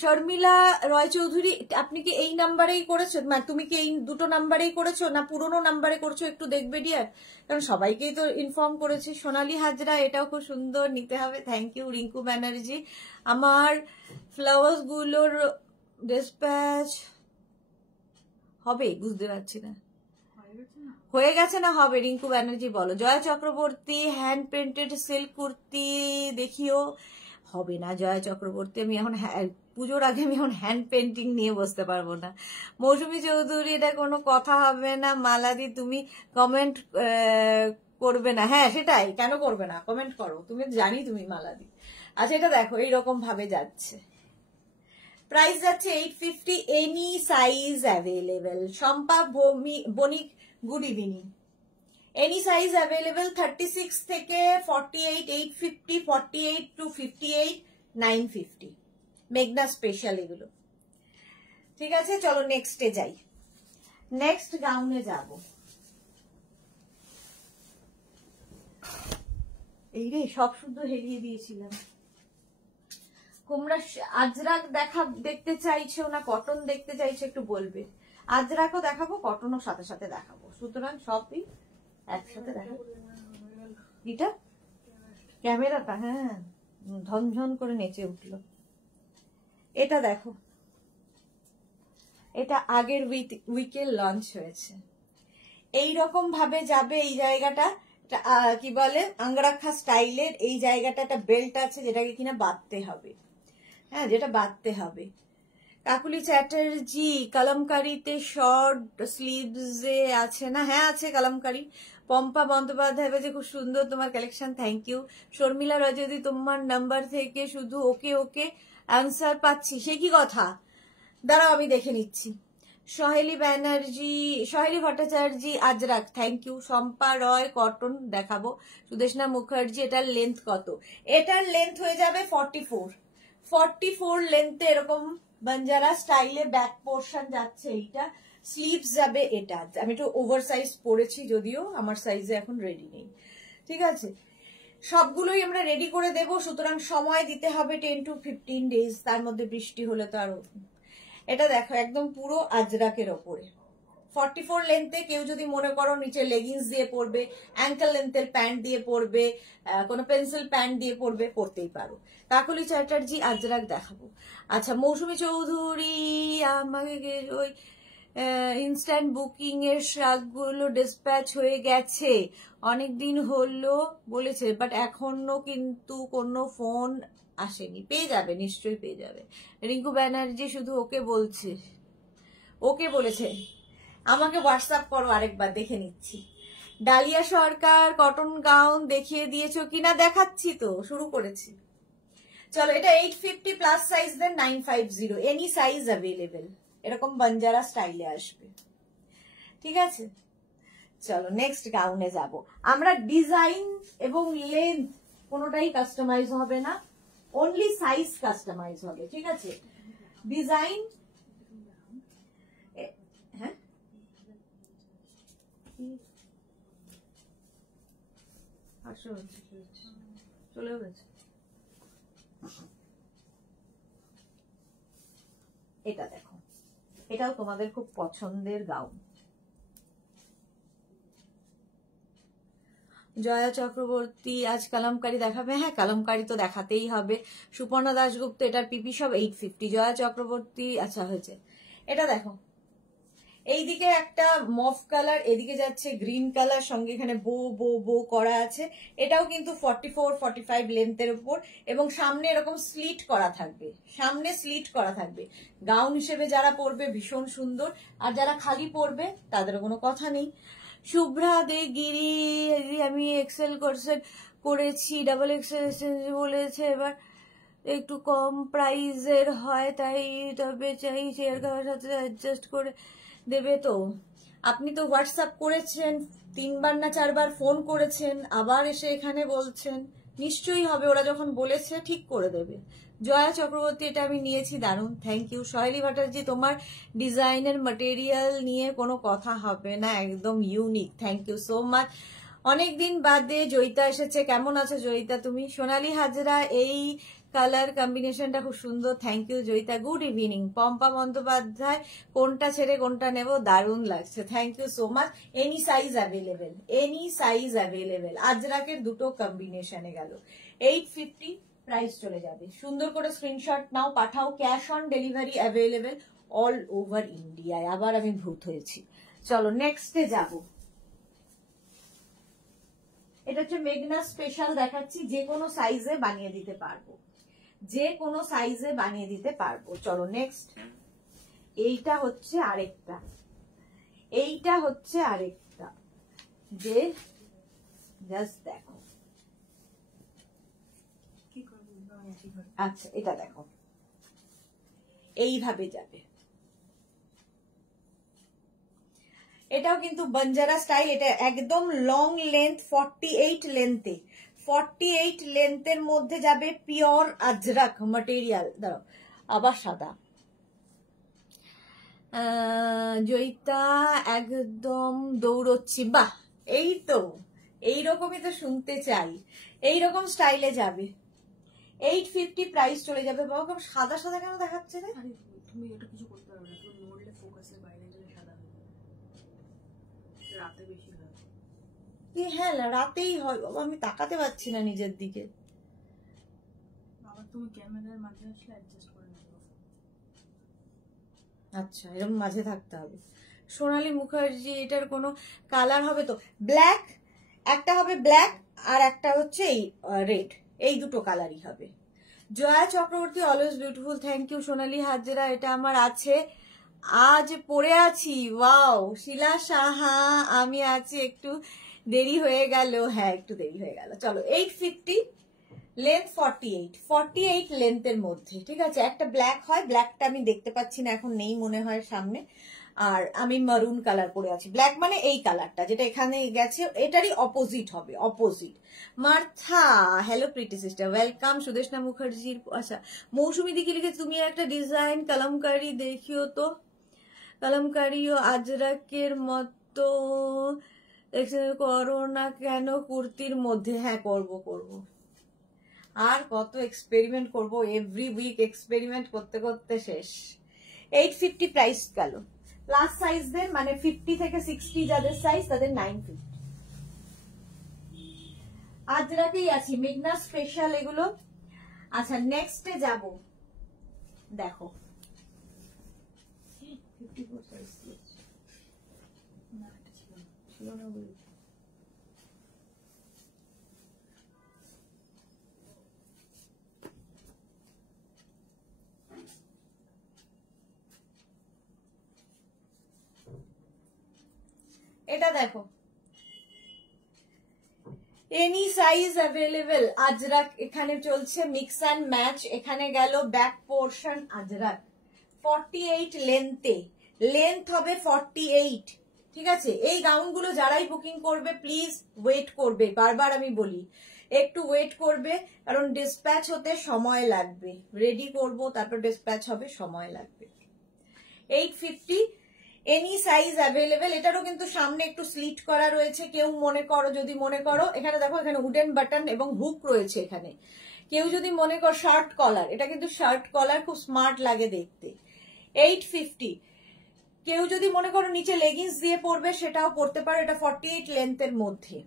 শর্মিলা রয়চৌধুরী, আপনি কি এই নাম্বারেই করেছো? তুমি কি এই দুটো নাম্বারেই করেছো না পুরোনো নাম্বারে করছো? একটু দেখবে ডিয়ার, কারণ সবাইকেই তো ইনফর্ম করেছি। সোনালী হাজরা, এটাও খুব সুন্দর, নিতে হবে। Thank you. রিঙ্কু ব্যানার্জি, আমার ফ্লাওয়ার্স গুলোর ডিসপ্যাচ হবে বুঝতে পারছি না, হয়ে গেছে না হবে? রিঙ্কু ব্যানার্জি বলো। Joya Chakraborty, hand printed silk kurti দেখিও। হবে না জয়া চক্রবর্তী, আমি এখন পুজোর আগে আমি এখন হ্যান্ড পেন্টিং নিয়ে বসতে পারবো না। মৌসুমী চৌধুরী, এটা কোনো কথা হবে না। মালাদি তুমি কমেন্ট করবে না? হ্যাঁ সেটাই, কেন করবে না, কমেন্ট করো, তুমি জানি তুমি মালাদি। আচ্ছা এটা দেখো, এইরকম ভাবে যাচ্ছে। প্রাইস যাচ্ছে 850, any size available. Shampa Banik, good evening. Any size available 36 থেকে 48, 850, 48 to 58, 950। মেঘনা স্পেশাল এগুলো। ঠিক আছে, চলো নেক্সটে যাই। নেক্সট গাউনে যাব। এই রে, সব শুদ্ধ হেরিয়ে দিয়েছিলাম। তোমরা আজরাক দেখতে চাইছো না কটন দেখতে চাইছো একটু বলবে। আজরাকও দেখাবো, কটনও সাথে সাথে দেখাবো, সুতরাং সবই একসাথে দেখাবো। এটা ক্যামেরাটা হ্যাঁ ঝনঝন করে নেচে উঠলো। এটা দেখো, এটা আগের উইকে লঞ্চ হয়েছে। এই রকম ভাবে যাবে এই জায়গাটা, কি বলে আঙ্গরাখা স্টাইলের। এই জায়গাটা একটা বেল্ট আছে যেটাকে কিনা বাঁধতে হবে। হ্যাঁ, যেটা বাঁধতে হবে। কাকুলি চ্যাটার্জি, কালামকারিতে শর্ট স্লিভসে আছে না? হ্যাঁ আছে কালামকারি। পম্পা বন্দ্যোপাধ্যায় যে খুব সুন্দর তোমার কালেকশন, থ্যাংক ইউ। শর্মিলা রয়, যদি তোমার নাম্বার থেকে শুধু ওকে ওকে অ্যান্সার পাচ্ছি, সে কি কথা? দাঁড়াও আমি দেখে নিচ্ছি। Saheli Banerjee, Saheli Bhattacharya, Ajrak, thank you. Shampa Roy, cotton দেখাবো। সুদেশনা মুখার্জি, এটার লেন্থ কত? এটার লেন্থ হয়ে যাবে 44 লেন্থে, এরকম বাঞ্জারা স্টাইলে ব্যাক পোর্শন যাচ্ছে। এইটা স্লিভস যাবে। এটা আমি একটু ওভার সাইজ পরেছি, যদিও আমার সাইজে এখন রেডি নেই। ঠিক আছে, সবগুলোই আমরা রেডি করে দেব, সুতরাং সময় দিতে হবে 10 to 15 ডেজ। তার মধ্যে বৃষ্টি হলে তো আরো। এটা দেখো একদম পুরো আজরাকের ওপরে 44 লেন্থে। কেউ যদি মনে করো নিচে লেগিংস দিয়ে পরবে, অ্যাঙ্কেল লেন্থের প্যান্ট দিয়ে পরবে, কোনো পেন্সিল প্যান্ট দিয়ে পরবে, পরতেই পারো। কাকলি চ্যাটার্জি, আজরাক দেখাবো। আচ্ছা মৌসুমী চৌধুরী, আমাকে ওই ইনস্ট্যান্ট বুকিং এর শাকগুলো ডিসপ্যাচ হয়ে গেছে, অনেকদিন হলো বলেছে, বাট এখনো কিন্তু কোনো ফোন আসেনি। পেয়ে যাবে, নিশ্চয়ই পেয়ে যাবে। রিঙ্কু ব্যানার্জি, শুধু ওকে বলছে, ওকে বলেছে। আমাকে হোয়াটসঅ্যাপ করো আরেকবার, দেখে নিচ্ছি। ডালিয়া সরকার, কটন গাউন দেখিয়ে দিয়েছো কিনা? দেখাচ্ছি তো, শুরু করেছি। চলো, এটা 850 প্লাস সাইজ দেন 950, এনি সাইজ অ্যাভেলেবেল। এরকম বাঞ্জারা স্টাইলে আসবে। ঠিক আছে, চলো নেক্সট গাউনে যাব। আমরা ডিজাইন এবং লেন্থ কোনোটাই কাস্টমাইজ হবে না, অনলি সাইজ কাস্টমাইজ হবে, ঠিক আছে? ডিজাইন, হ্যাঁ চলেও গেছে। এটা দেখো, এটাও তোমাদের খুব পছন্দের গাউন। জয়া চক্রবর্তী আজ কালামকারী দেখাবে, হ্যাঁ কালামকারী তো দেখাতেই হবে। সুপর্ণা দাশগুপ্ত, এটার পিপি সব 850। জয়া চক্রবর্তী, আচ্ছা হয়েছে। এটা দেখো, এইদিকে একটা মফ কালার, এদিকে যাচ্ছে গ্রিন কালার, সঙ্গে এখানে বো বো বো করা আছে। এটাও কিন্তু 44-45 লেন্থের উপর, এবং সামনে এরকম স্লিট করা থাকবে, সামনে স্লিট করা থাকবে। গাউন হিসেবে যারা পরবে ভীষণ সুন্দর, আর যারা খালি পরবে তাদের কোনো কথা নেই। শুভ্রা দে গিরি, আমি এক্সেল কোর্সের করেছি, ডাবল এক্সেল বলেছে, এবার একটু কম প্রাইজের হয় তাই, তবে চাই শেয়ার করার সাথে অ্যাডজাস্ট করে দেবে তো? আপনি তো হোয়াটসঅ্যাপ করেছেন 3বার না 4বার, ফোন করেছেন, আবার এসে এখানে বলছেন, নিশ্চয়ই হবে, ওরা যখন বলেছে ঠিক করে দেবে। জয়া চক্রবর্তী, এটা আমি নিয়েছি, দারুণ, থ্যাংক ইউ। সহেলি ভট্টাচার্য, তোমার ডিজাইনের ম্যাটেরিয়াল নিয়ে কোনো কথা হবে না, একদম unique, thank you so much. অনেকদিন বাদে জয়িতা এসেছে, কেমন আছো জয়িতা তুমি? সোনালী হাজরা, এই কালার কম্বিনেশনটা খুব সুন্দর, thank you Joyita. Good evening. Pompa Bandyopadhyay, কোনটা ছেড়ে কোনটা নেব, দারুণ লাগছে, thank you so much. Any size available, any size available. আজরাকের দুটো কম্বিনেশনে গেল, 850 প্রাইস চলে যাবে। সুন্দর করে স্ক্রিনশট নাও, পাঠাও। Cash on delivery available all over ইন্ডিয়ায়। আবার আমি ভূত হয়েছি। চলো নেক্সটে যাব। এটা হচ্ছে মেঘনা স্পেশাল দেখাচ্ছি, যে কোনো সাইজে বানিয়ে দিতে পারবো, যে কোনো সাইজে বানিয়ে দিতে পারবো। চলো নেক্সট। এইটা হচ্ছে আরেকটা, এইটা হচ্ছে আরেকটা, যে জাস্ট দেখো, আচ্ছা এটা দেখো, এইভাবে যাবে। এটাও কিন্তু বঞ্জারা স্টাইল, এটা একদম লং লেন্থ, 48 লেন্থে, 48 লেন্থের মধ্যে যাবে, পিওর আজরাক মাটেরিয়াল। দাঁড়াও, আবার সাদা। জয়িতা একদম দৌড়চ্ছি, বাহ, এই তো এইরকমই তো শুনতে চাই, এইরকম স্টাইলে যাবে। 850 প্রাইস চলে যাবে। বাবা সাদা সাদা কেন দেখাচ্ছে রে? তুমি এটা কিছু করতে পারবে না, তুমি নড়লে ফোকাসের বাইরে গেলে সাদা হয়ে যাবে, রাতে বেশি হয়। হ্যাঁ রাতেই হয় বাবা, আমি তাকাতে পারছি না নিজের দিকে। আবার তুমি ক্যামেরার মাঝে আসলে অ্যাডজাস্ট করে নেবে। আচ্ছা এরকম মাঝে থাকতে হবে। সোনালী মুখার্জি, এটার কোনো কালার হবে তো? ব্ল্যাক, একটা হবে ব্ল্যাক, আর একটা হচ্ছে এই রেড, এই দুটো কালারই হবে। Jaya Chakraborty, always beautiful, thank you. Sonali Hazra, এটা আমার আছে, আজ পরে আছি। ওয়াও। শিলা সাহা, আমি আছি, একটু দেরি হয়ে গেল, হ্যাঁ একটু দেরি হয়ে গেল। চলো 850, লেন্থ 48 লেন্থের মধ্যে, ঠিক আছে। একটা ব্ল্যাক হয়, ব্ল্যাকটা আমি দেখতে পাচ্ছি না এখন, নেই মনে হয় সামনে। আর আমি মারুন কালার পরে আছি, ব্ল্যাক মানে এই কালারটা যেটা এখানে গেছে, এটারই অপোজিট হবে, opposite. Martha, hello pretty sister, welcome. Sudeshna মুখার্জির, আচ্ছা মৌসুমী দিকে লিখে, তুমি একটা ডিজাইন কালামকারি দেখিও তো, কালামকারিও আজরাকের মতো করো না কেন কুর্তির মধ্যে? হ্যাঁ করবো, আর কত এক্সপেরিমেন্ট করব, এভরি উইক এক্সপেরিমেন্ট করতে করতে শেষ। 850 প্রাইস গেল। প্লাস সাইজদের মানে 50 থেকে 60 যাদের সাইজ, তাদের 950। আজরাতেই আছি, মেঘনা স্পেশাল এগুলো। আচ্ছা নেক্সটে যাব, দেখো 54 সাইজ ছিল না বলি। এটা দেখো, এনি সাইজ অ্যাভেলেবেল আজরাক, এখানে চলছে মিক্স অ্যান্ড ম্যাচ। এখানে গেল ব্যাক পোর্শন আজরাক, 48 লেন্থে, লেন্থ হবে 48, ঠিক আছে, এই গাউনগুলো যারাই বুকিং করবে প্লিজ ওয়েট করবে, বারবার আমি বলি একটু ওয়েট করবে, কারণ ডিসপ্যাচ হতে সময় লাগবে। রেডি করব তারপর ডিসপ্যাচ হবে, সময় লাগবে। 850 এনি সাইজ অ্যাভেলেবেল। এটারও কিন্তু সামনে একটু স্লিট করা রয়েছে, কেউ মনে করো, যদি মনে করো, এখানে দেখো এখানে উডেন বাটন এবং হুক রয়েছে এখানে, কেউ যদি মনে করো শার্ট কলার, এটা কিন্তু শার্ট কলার, খুব স্মার্ট লাগে দেখতে। 850। কেউ যদি মনে করো নিচে লেগিংস দিয়ে পরবে সেটাও পরতে পারো, এটা 48 লেন্থের মধ্যে।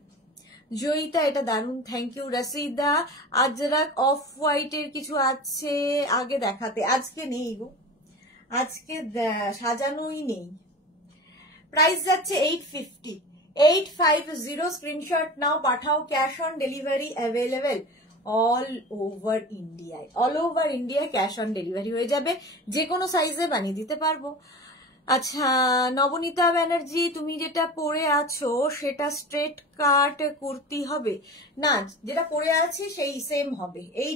জয়িতা এটা দারুন, থ্যাংক ইউ। রাসিদা আজরাক অফ হোয়াইটের কিছু আছে আগে দেখাতে, আজকে নেই গো, আজকে সাজানোই নেই। প্রাইস যাচ্ছে 850। 850 স্ক্রিনশট নাও, পাঠাও। Cash on delivery available all over ইন্ডিয়ায়, অল ওভার ইন্ডিয়ায় ক্যাশ অন ডেলিভারি হয়ে যাবে, যে কোনো সাইজে বানিয়ে দিতে পারবো। আচ্ছা নবনীতা ব্যানার্জি, তুমি যেটা পরে আছো সেটা স্ট্রেট কাট কুর্তি হবে না? যেটা পরে আছি সেই সেম হবে। এই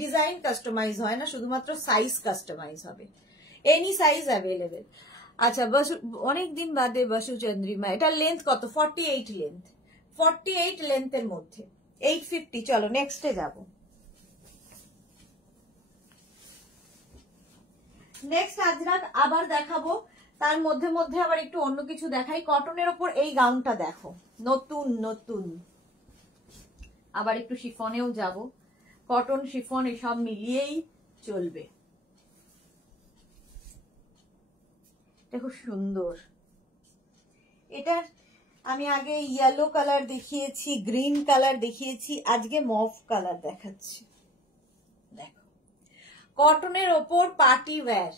ডিজাইন কাস্টমাইজ হয় না, শুধুমাত্র সাইজ কাস্টমাইজ হবে। Any size available. আচ্ছা অনেকদিন বাদে বসু চন্দ্রিমা, এটা লেন্থ কত? 48 লেন্থ, 48 লেন্থের মধ্যে 850। চলো নেক্সটে যাব। নেক্সট আজরাক আবার দেখাবো, তার মধ্যে মধ্যে আবার একটু অন্য কিছু দেখাই। কটনের ওপর এই গাউনটা দেখো, নতুন নতুন। আবার একটু শিফনেও যাব, কটন শিফন এসব মিলিয়েই চলবে। দেখো সুন্দর, এটার আমি আগে ইয়েলো কালার দেখিয়েছি, গ্রিন কালার দেখিয়েছি, আজকে মভ কালার দেখাচ্ছি। দেখো কটনের ওপর পার্টি ওয়্যার,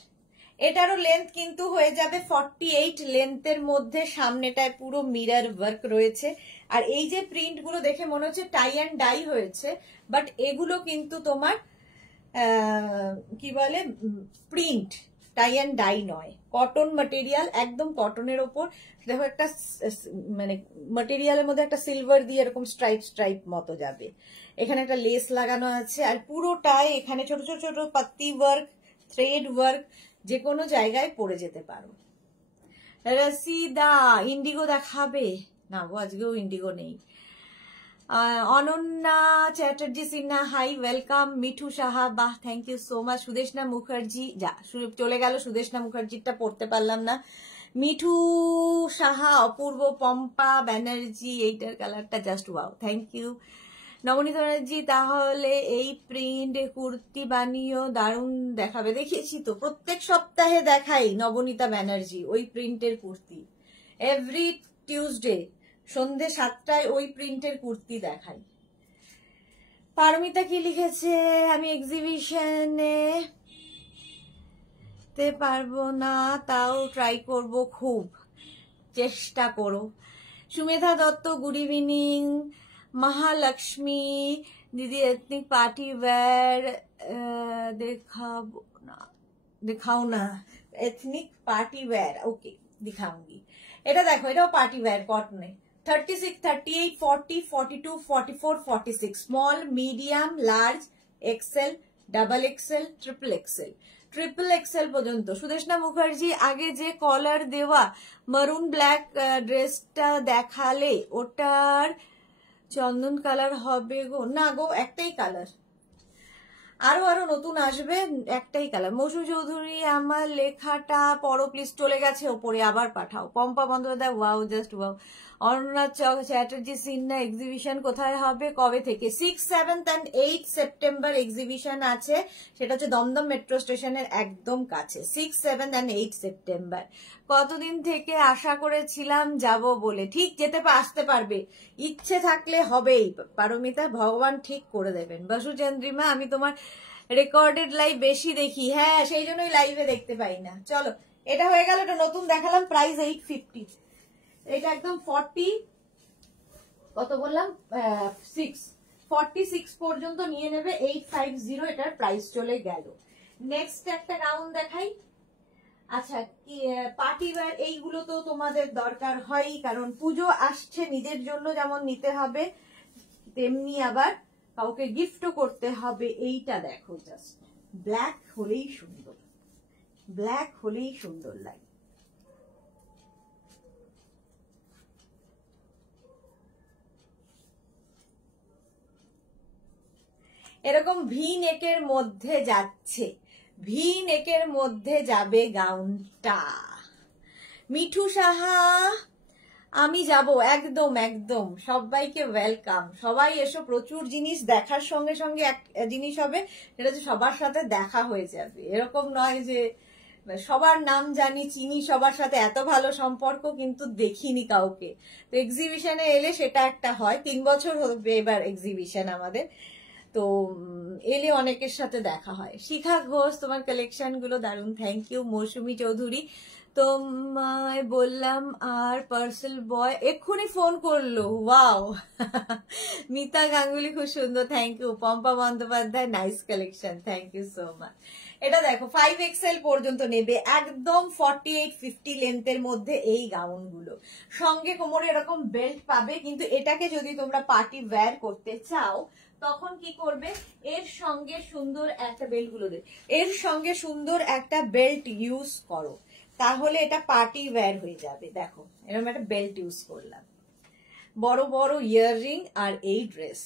এটারও লেন্থ কিন্তু হয়ে যাবে 48 লেন্থের মধ্যে। সামনেটায় পুরো মিরর ওয়ার্ক রয়েছে, আর এই যে প্রিন্ট গুলো দেখে মনে হচ্ছে টাই অ্যান্ড ডাই হয়েছে, বাট এগুলো কিন্তু তোমার কি বলে প্রিন্ট, টাই অ্যান্ড ডাই নয়, কটন ম্যাটেরিয়াল, একদম কটনের ওপর। দেখো একটা মানে ম্যাটেরিয়ালের মধ্যে একটা সিলভার দিয়ে এরকম স্ট্রাইপ স্ট্রাইপ মতো যাবে, এখানে একটা লেস লাগানো আছে, আর পুরোটাই এখানে ছোট ছোট ছোট পাত্তি ওয়ার্ক, থ্রেড ওয়ার্ক, যে কোনো জায়গায় পরে যেতে পারো। রসিদা ইন্ডিগো দেখাবে না গো, আজকেও ইন্ডিগো নেই। Ananya Chatterjee Sinha, hi welcome. মিঠু সাহা, বাহ thank you so much. Sudeshna Mukherjee, যা চলে গেল, সুদেশনা মুখার্জিটা পড়তে পারলাম না। মিঠু সাহা, অপূর্ব, পম্পা ব্যানার্জি, এইটার কালারটা just wow, thank you. Nabanita Banerjee, তাহলে এই প্রিন্ট কুর্তি বানিয়েও দারুণ দেখাবে। দেখিয়েছি তো, প্রত্যেক সপ্তাহে দেখাই নবনীতা ব্যানার্জি ওই প্রিন্টের কুর্তি, এভরি টিউসডে সন্ধে 7টায় ওই প্রিন্টের কুর্তি দেখাই। পারমিতা কি লিখেছে? আমি এক্সিবিশনে তে পারবো না, তাও ট্রাই করব, খুব চেষ্টা করো। Sumedha Dutta, good evening. মহালক্ষ্মী দিদি, এথনিক পার্টি ওয়্যার দেখাবো না, দেখাও না, এথনিক পার্টি ওয়্যার, ওকে দিখাऊंगी। এটা দেখো, এটাও পার্টি ওয়্যার কটনে। 36, 38, 40, 42, 44, 46, small, medium, large, XL, double XL, triple XL, triple XL পর্যন্ত। সুদেশনা মুখার্জি, আগে যে কলার দেওয়া মারুন ব্ল্যাক ড্রেসটা দেখালে ওটার চন্দন কালার হবে গো? না গো, একটাই কালার, আরো আরো নতুন আসবে, একটাই কালার। মৌসুম চৌধুরী, আমার লেখাটা পড়ো প্লিজ, চলে গেছে ওপরে, আবার পাঠাও। Pompa Bandyopadhyay, wow just wow. Arunath Chatterjee Sinha, exhibition কোথায় হবে, কবে থেকে? 6, 7 and 8 সেপ্টেম্বর এক্সিবিশন আছে, সেটা হচ্ছে দমদম মেট্রো স্টেশনের একদম কাছে। 6, 7 and 8 সেপ্টেম্বর। কতদিন থেকে আশা করেছিলাম যাব বলে, ঠিক যেতে আসতে পারবে, ইচ্ছে থাকলে হবেই পারমিতা, ভগবান ঠিক করে দেবেন। বসু চন্দ্রিমা, আমি তোমার রেকর্ডেড লাইভ বেশি দেখি, হ্যাঁ সেই জন্যই লাইভে দেখতে পাই না। চলো এটা হয়ে গেল, এটা নতুন দেখালাম। প্রাইস 850, এটা একদম 40 কত বললাম 46 পর্যন্ত নিয়ে নেবে। 850 এটার প্রাইস চলে গেল। নেক্সট একটা গাউন দেখাই। আচ্ছা পার্টি ওয়্যার, এইগুলো তো তোমাদের দরকার হয়, কারণ পুজো আসছে, নিজের জন্য যেমন নিতে হবে তেমনি আবার কাউকে গিফটও করতে হবে। এইটা দেখো, জাস্ট ব্ল্যাক হলেই সুন্দর, ব্ল্যাক হলেই সুন্দর লাগে। এরকম ভি নেকের মধ্যে যাচ্ছে, ভি নেকের মধ্যে যাবে গাউনটা। মিঠু সাহা, আমি যাব একদম একদম, সবাইকে ওয়েলকাম। সবাই এসো, প্রচুর জিনিস দেখার সঙ্গে সঙ্গে এক জিনিস হবে, সেটা হচ্ছে সবার সাথে দেখা হয়ে যাবে। এরকম নয় যে সবার নাম জানি, চিনি সবার সাথে, এত ভালো সম্পর্ক কিন্তু দেখিনি কাউকে। তো এক্সিবিশনে এলে সেটা একটা হয়। 3 বছর হবে এবার এক্সিবিশন আমাদের, তো এলে অনেকের সাথে দেখা হয়। শিখা ঘোষ, তোমার কালেকশন গুলো দারুণ, থ্যাংক ইউ। মৌসুমী চৌধুরী, তোমায় বললাম আর পার্সেল বয় এক্ষুনি ফোন করলো, ওয়াও। মিতা গাঙ্গুলি, খুব সুন্দর, thank you. Pampa Bandyopadhyay, nice collection, thank you so much. এটা দেখো 5XL পর্যন্ত নেবে, একদম 48-50 লেন্থের মধ্যে এই গাউন গুলো। সঙ্গে কোমরে এরকম বেল্ট পাবে, কিন্তু এটাকে যদি তোমরা পার্টি ওয়্যার করতে চাও তখন কি করবে, এর সঙ্গে সুন্দর একটা বেল্ট গুলো দে, এর সঙ্গে সুন্দর একটা বেল্ট ইউজ করো, তাহলে এটা পার্টি ওয়্যার হয়ে যাবে। দেখো এরকম একটা বেল্ট ইউজ করলাম, বড় বড় ইয়াররিং, আর এই ড্রেস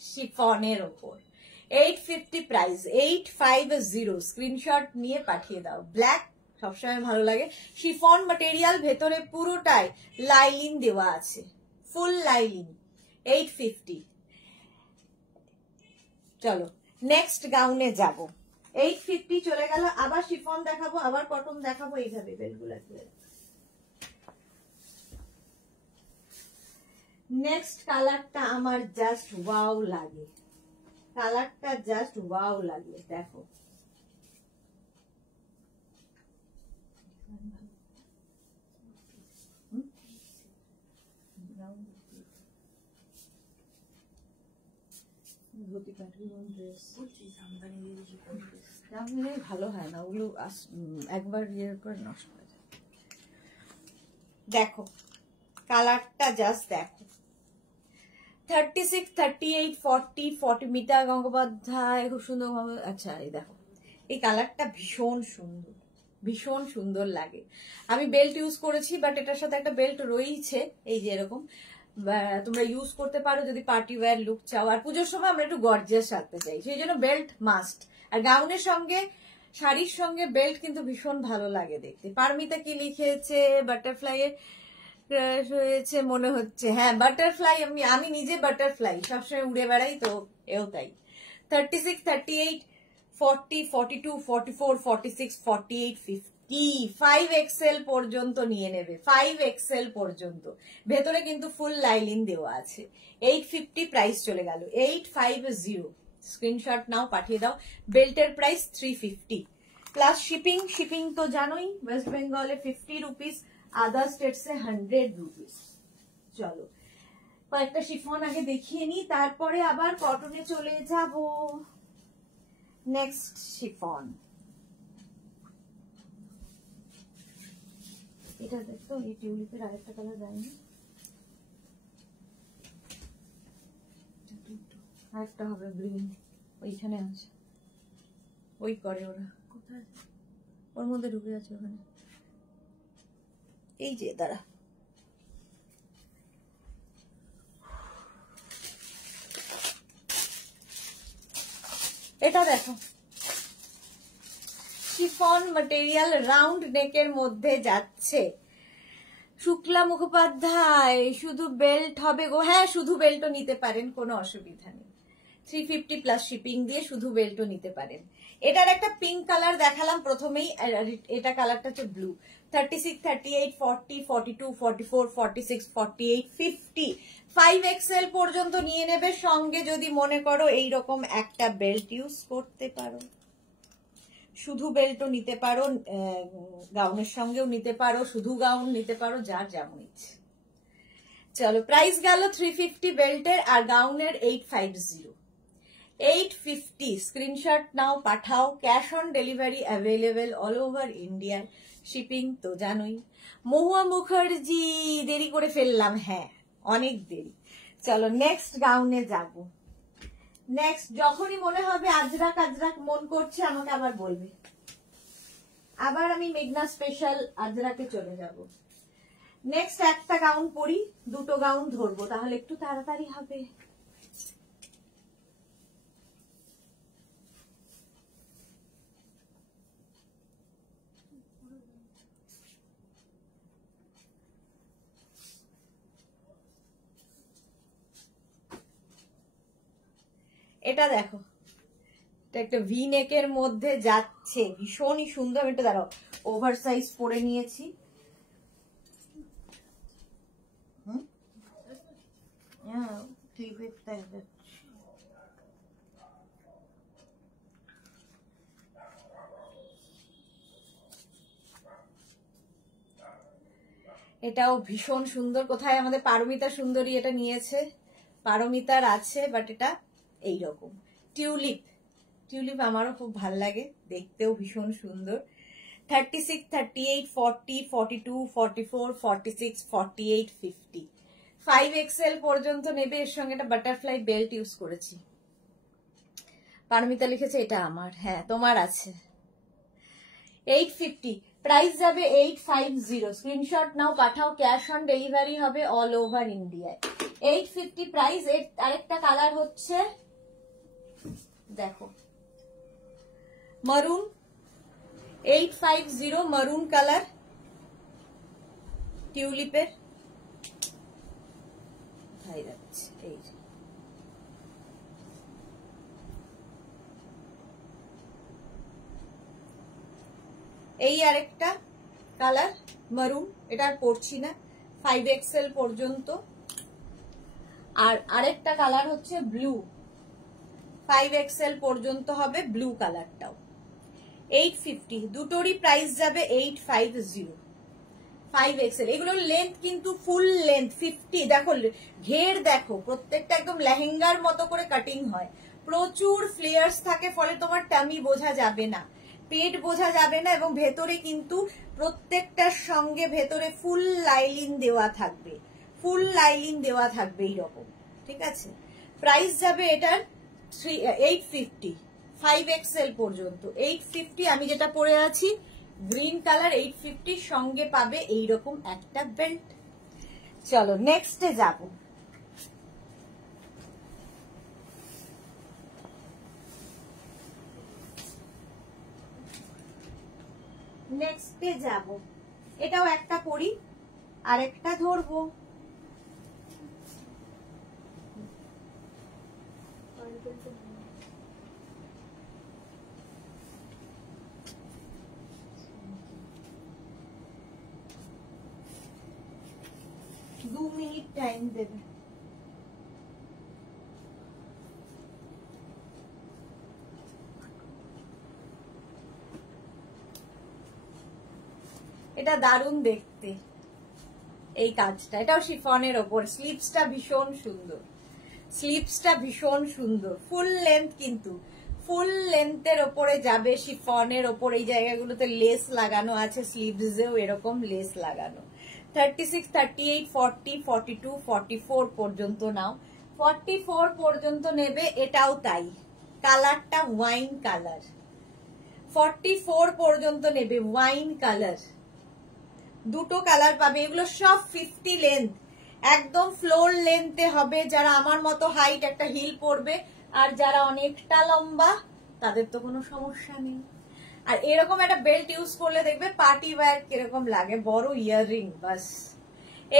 শিফনের ওপর। 850 প্রাইস, 850। স্ক্রিনশট নিয়ে পাঠিয়ে দাও। ব্ল্যাক সবসময় ভালো লাগে, শিফন ম্যাটেরিয়াল, ভেতরে পুরোটাই লাইলিন দেওয়া আছে, ফুল লাইলিন, 850। চলো নেক্সট গাউনে যাব। 850 চলে গেল, আবার শিফন দেখাবো, আবার কটন দেখাবো, এইভাবে বেলগুলা। নেক্সট কালারটা আমার জাস্ট ওয়াও লাগে, কালারটা জাস্ট ওয়াও লাগে, দেখো। ভালো হয় না ওগুলো, একবার ইয়ের পর নষ্ট হয়ে যায়। দেখো কালারটা জাস্ট দেখো, 36, 38, 40, 40। মিতা গঙ্গোপাধ্যায়, খুব সুন্দর। আচ্ছা এই দেখো, এই কালারটা ভীষণ সুন্দর, ভীষণ সুন্দর লাগে। আমি বেল্ট ইউজ করেছি, বাট এটার সাথে একটা বেল্ট রয়েছে, এই যে এরকম তোমরা ইউজ করতে পারো যদি পার্টি ওয়্যার লুক চাও। আর পুজোর সময় আমরা একটু গর্জিয়াস রাখতে চাই, সেই জন্য বেল্ট মাস্ট। আর গাউনের সঙ্গে, শাড়ির সঙ্গে বেল্ট কিন্তু ভীষণ ভালো লাগে দেখতে। পারমিতা কি লিখেছে, বাটারফ্লাই এর ক্রাশ হয়েছে মনে হচ্ছে। হ্যাঁ বাটারফ্লাই, আমি নিজে বাটারফ্লাই, সবসময় উড়ে বেড়াই, তো এও তাই। 36, 38, 40, 42, 44, 46, 48, 50। 5XL পর্যন্ত নিয়ে নেবে, 5XL পর্যন্ত। ভেতরে কিন্তু ফুল লাইলিন দেওয়া আছে। 850 প্রাইস চলে গেল, 850। স্ক্রিনশট নাও, পাঠিয়ে দাও। বেল্টের প্রাইস 350 প্লাস শিপিং। শিপিং তো জানোই, ওয়েস্ট বেঙ্গলে 50 রুপিস, আদার স্টেটসে 100 রুপিস। চলো কয়েকটা শিফন আগে দেখিয়ে নি, তারপরে আবার কটনে চলে যাব। নেক্সট শিফন, এটা দেখো, এই টিউলিপের আরেকটা কালার দেয়নি, আরেকটা হবে গ্রিন, ওইখানে আছে, ওই করে ওরা, কোথায় ওর মধ্যে ঢুকে আছে ওখানে, এই যে দাঁড়া। এটা দেখো, শিফন ম্যাটেরিয়াল, রাউন্ড নেকের মধ্যে যাচ্ছে। শুক্লা মুখোপাধ্যায়, শুধু বেল্ট হবে গো? হ্যাঁ শুধু বেল্টও নিতে পারেন, কোনো অসুবিধা নেই। 350 প্লাস শিপিং দিয়ে শুধু বেল্টও নিতে পারেন। এটার একটা পিঙ্ক কালার দেখালাম প্রথমেই, এটা কালারটা হচ্ছে ব্লু। 36, 38, 40, 42, 44, 46, 48, 50। 5XL পর্যন্ত নিয়ে নেবে। সঙ্গে যদি মনে করো এইরকম একটা বেল্ট ইউজ করতে পারো, শুধু বেল্টও নিতে পারো, গাউনের সঙ্গেও নিতে পারো, শুধু গাউন নিতে পারো, যার যেমন ইচ্ছে। চলো প্রাইস গেল 350 বেল্টের, আর গাউনের 850। 850 স্ক্রিনশট নাও, পাঠাও। Cash on delivery available all over India, shipping তো জানোই। মহুয়া মুখার্জি, দেরি করে ফেললাম, হ্যাঁ অনেক দেরি। চলো নেক্সট গাউনে যাব। নেক্সট যখনই মনে হবে আজরাক আজরাক মন করছে, আমাকে আবার বলবে, আবার আমি মেঘনা স্পেশাল আজরাকে চলে যাব। নেক্সট একটা গাউন পরি, দুটো গাউন ধরবো, তাহলে একটু তাড়াতাড়ি হবে। এটা দেখো, এটা একটা ভি নেকের মধ্যে যাচ্ছে, ভীষণই সুন্দর। এটা দাঁড়াও, ওভার সাইজ পরে নিয়েছি। এটাও ভীষণ সুন্দর। কোথায় আমাদের পারমিতা সুন্দরী এটা নিয়েছে? পারমিতার আছে, বাট এটা এইরকম টিউলিপ। টিউলিপ আমারও খুব ভাল লাগে, দেখতেও ভীষণ সুন্দর। 36, 38, 40, 42, 44, 46, 48, 50, 5XL পর্যন্ত নেবে। এর সঙ্গে একটা বাটারফ্লাই বেল্ট ইউজ করেছি। পারমিতা লিখেছে এটা আমার, হ্যাঁ তোমার আছে। 850, প্রাইস যাবে 850। স্ক্রিনশট নাও, পাঠাও, ক্যাশ অন ডেলিভারি হবে অল ওভার ইন্ডিয়ায়। 850 প্রাইস। এর আরেকটা কালার হচ্ছে দেখো মারুন, 850 মারুন কালার, টিউলিপের। কোথায় যাচ্ছে? এই এই আরেকটা কালার মারুন, এটা আর পরছি না, 5XL পর্যন্ত। আর আরেকটা কালার হচ্ছে ব্লু, 5XL পর্যন্ত হবে ব্লু কালারটাও। 850, দুটোরই প্রাইস যাবে 850। 5XL, এগুলোর লেন্থ কিন্তু ফুল লেন্থ 50। দেখো ঘের দেখো, প্রত্যেকটা একদম লেহেঙ্গার মতো করে কাটিং হয়, প্রচুর ফ্লেয়ার্স থাকে, ফলে তোমার টামি বোঝা যাবে না, পেট বোঝা যাবে না, এবং ভেতরে কিন্তু প্রত্যেকটার সঙ্গে ভেতরে ফুল লাইলিন দেওয়া থাকবে, ফুল লাইলিন দেওয়া থাকবে এইরকম, ঠিক আছে। প্রাইস যাবে এটার 850, 5XL পর্যন্ত 850। আমি যেটা পরে আছি গ্রিন কালার, 850 সঙ্গে পাবে এইরকম একটা বেল্ট। চলো নেক্সটে যাব। নেক্সটে যাব, এটাও একটা পরি আর একটা ধরবো। দু মিনিট টাইম দেবে। এটা দারুণ দেখতে, এই কাজটা, এটাও শিফনের ওপর। স্লিভসটা ভীষণ সুন্দর, স্লিভসটা ভীষণ সুন্দর, ফুল লেন্থ, কিন্তু ফুল লেন্থের ওপরে যাবে, শিফনের ওপর। এই জায়গাগুলোতে লেস লাগানো আছে, স্লিভসেও এরকম লেস লাগানো। 36, 38, 40, 42, 44 পর্যন্ত নাও, 44 পর্যন্ত নেবে। এটাও তাই, কালারটা ওয়াইন কালার, 44 পর্যন্ত নেবে, ওয়াইন কালার। দুটো কালার পাবে, এগুলো সব 50 লেন্থ, একদম ফ্লোর লেন্থে হবে। যারা আমার মতো হাইট, একটা হিল পরবে, আর যারা অনেকটা লম্বা তাদের তো কোনো সমস্যা নেই। আর এরকম একটা বেল্ট ইউজ করলে দেখবে পার্টি ওয়্যার কিরকম লাগে, বড় ইয়াররিং, বাস।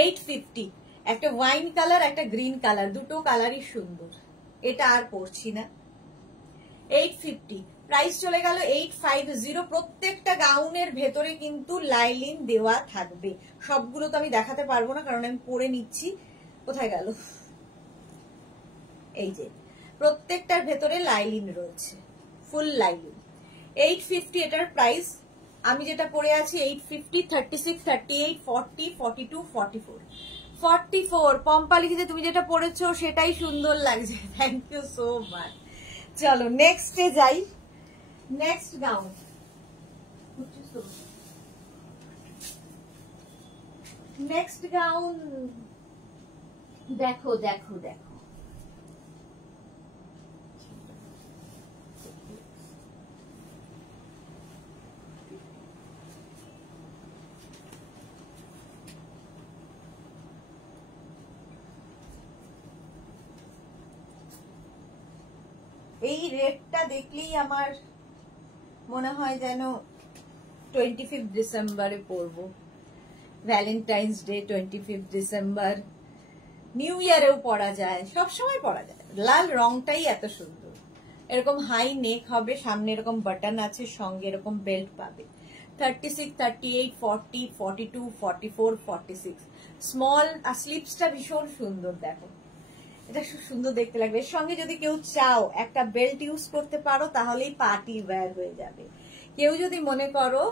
850, একটা ওয়াইন কালার, একটা গ্রিন কালার, দুটো কালারই সুন্দর। এটা আর পরছি না। 850, প্রাইস চলে গেল 850। প্রত্যেকটা গাউনের ভেতরে কিন্তু লাইলিন দেওয়া থাকবে। সবগুলো তো আমি দেখাতে পারবো না, কারণ আমি পরে নিচ্ছি। কোথায় গেল? এই যে প্রত্যেকটার ভেতরে লাইলিন রয়েছে, ফুল লাইলিন। 850 এটার প্রাইস। আমি যেটা পরে আছি 850, 36, 38, 40, 42, 44, 44। পম্পা লিখেছে তুমি যেটা পরেছো সেটাই সুন্দর লাগছে, থ্যাংক ইউ সো মাচ। চলো নেক্সটে যাই। নেক্সট গাউন, নেক্সট গাউন দেখো দেখো দেখো, এই রেডটা দেখলেই আমার মনে হয় যেন 25 ডিসেম্বরে পরবো, ভ্যালেন্টাইন্স ডে, 25 ডিসেম্বর, নিউ ইয়ারেও পরা যায়, সবসময় পরা যায়। লাল রংটাই এত সুন্দর। এরকম হাই নেক হবে, সামনে এরকম বাটন আছে, সঙ্গে এরকম বেল্ট পাবে। 36, 38, 40, 42, 44, 46 স্মল। আর স্লিপসটা ভীষণ সুন্দর, দেখো এটা খুব সুন্দর দেখতে লাগবে। এর সঙ্গে যদি কেউ চাও একটা বেল্ট ইউজ করতে পারো তাহলেই পার্টি ওয়্যার হয়ে যাবে। কেউ যদি মনে করো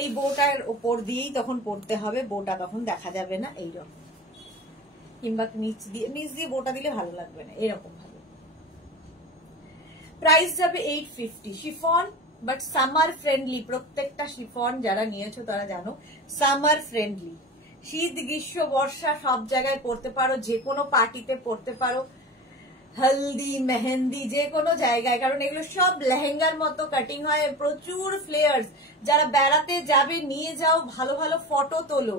এই বোটার উপর দিয়েই তখন পড়তে হবে, বোটা তখন দেখা যাবে না এইরকম, কিংবা নিচ দিয়ে বোটা দিলে ভালো লাগবে না, এরকম ভাবে। প্রাইস যাবে 850। শিফন বাট সামার ফ্রেন্ডলি, প্রত্যেকটা শিফন যারা নিয়েছো তারা জানো সামার ফ্রেন্ডলি। শীত গ্রীষ্ম বর্ষা সব জায়গায় পড়তে পারো, যে কোনো পার্টিতে পড়তে পারো, হলদি মেহেন্দি যে কোনো জায়গায়, কারণ এগুলো সব লেহেঙ্গার মতো কাটিং হয়, প্রচুর ফ্লেয়ার্স। যারা বেড়াতে যাবে নিয়ে যাও, ভালো ভালো ফটো তোলো,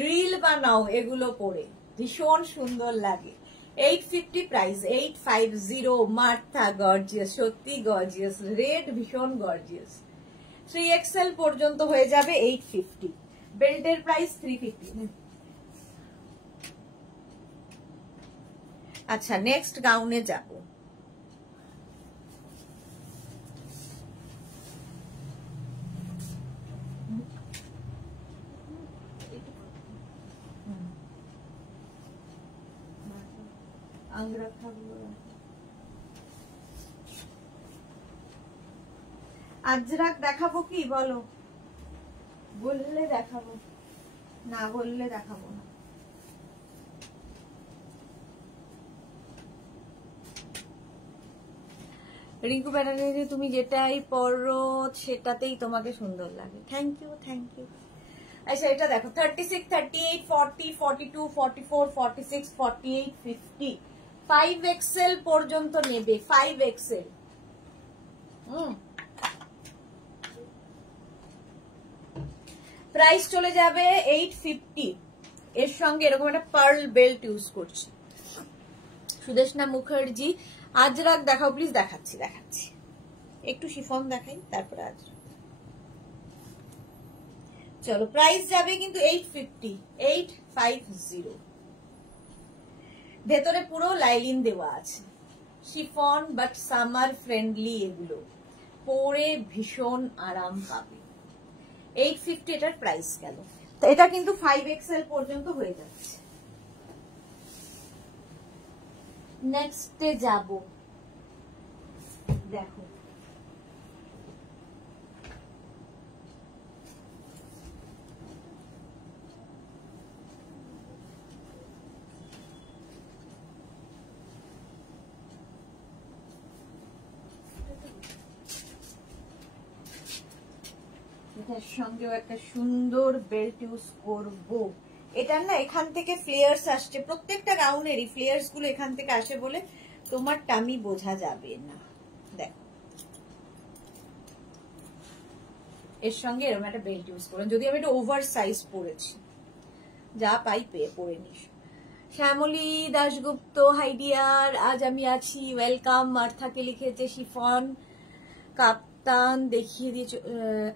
রিল বানাও এগুলো পরে, ভীষণ সুন্দর লাগে। 850 প্রাইস, 850। মার্থা গর্জিয়াস, সত্যি গর্জিয়াস, রেড ভীষণ গর্জিয়াস। 3XL পর্যন্ত হয়ে যাবে 850। বেল্টের প্রাইস 350। আচ্ছা, নেক্সট গাউনে যাব। আজরাক দেখাবো কি বলো? বললে দেখাবো, না বললে দেখাবো না। রিঙ্কু ব্যানার্জি, তুমি যেটাই পরো সেটাতেই তোমাকে সুন্দর লাগে। Thank you, thank you. আচ্ছা, এটা দেখো 36, 38, 40, 42, 44, 46, 48, 50 5XL পর্যন্ত নেবে, 5XL। প্রাইস চলে যাবে 850। এর সঙ্গে এরকম একটা পার্ল বেল্ট ইউজ করছি। সুদেশনা মুখার্জি, আজরাক দেখাও প্লিজ। দেখাচ্ছি দেখাচ্ছি, একটু শিফন দেখাই তারপরে আজরাক। চলো, প্রাইস যাবে কিন্তু 850, 850। ভেতরে পুরো লাইলিন দেওয়া আছে, শিফন বাট সামার ফ্রেন্ডলি, এগুলো পরে ভীষণ আরাম পাবে। 850 এটার প্রাইস গেল। তো এটা কিন্তু 5XL পর্যন্ত হয়ে যাচ্ছে। নেক্সটে যাব, দেখো এটার সঙ্গেও একটা সুন্দর বেল্ট ইউজ করবো। এটার না এখান থেকে ফ্লেয়ার্স আসছে, প্রত্যেকটা গাউনেরই ফ্লেয়ার্স গুলো এখান থেকে আসে বলে তোমার টামি বোঝা যাবে না। দেখো এর সঙ্গে এরকম একটা বেল্ট ইউজ করুন। যদি আমি একটা ওভার সাইজ পরেছি, যা পাই পেয়ে পরে নিস। শ্যামলী দাশগুপ্ত, হাইডিয়ার, আজ আমি আছি, ওয়েলকাম। মার্থাকে লিখেছে শিফন কাপ্তান দেখিয়ে দিয়েছে।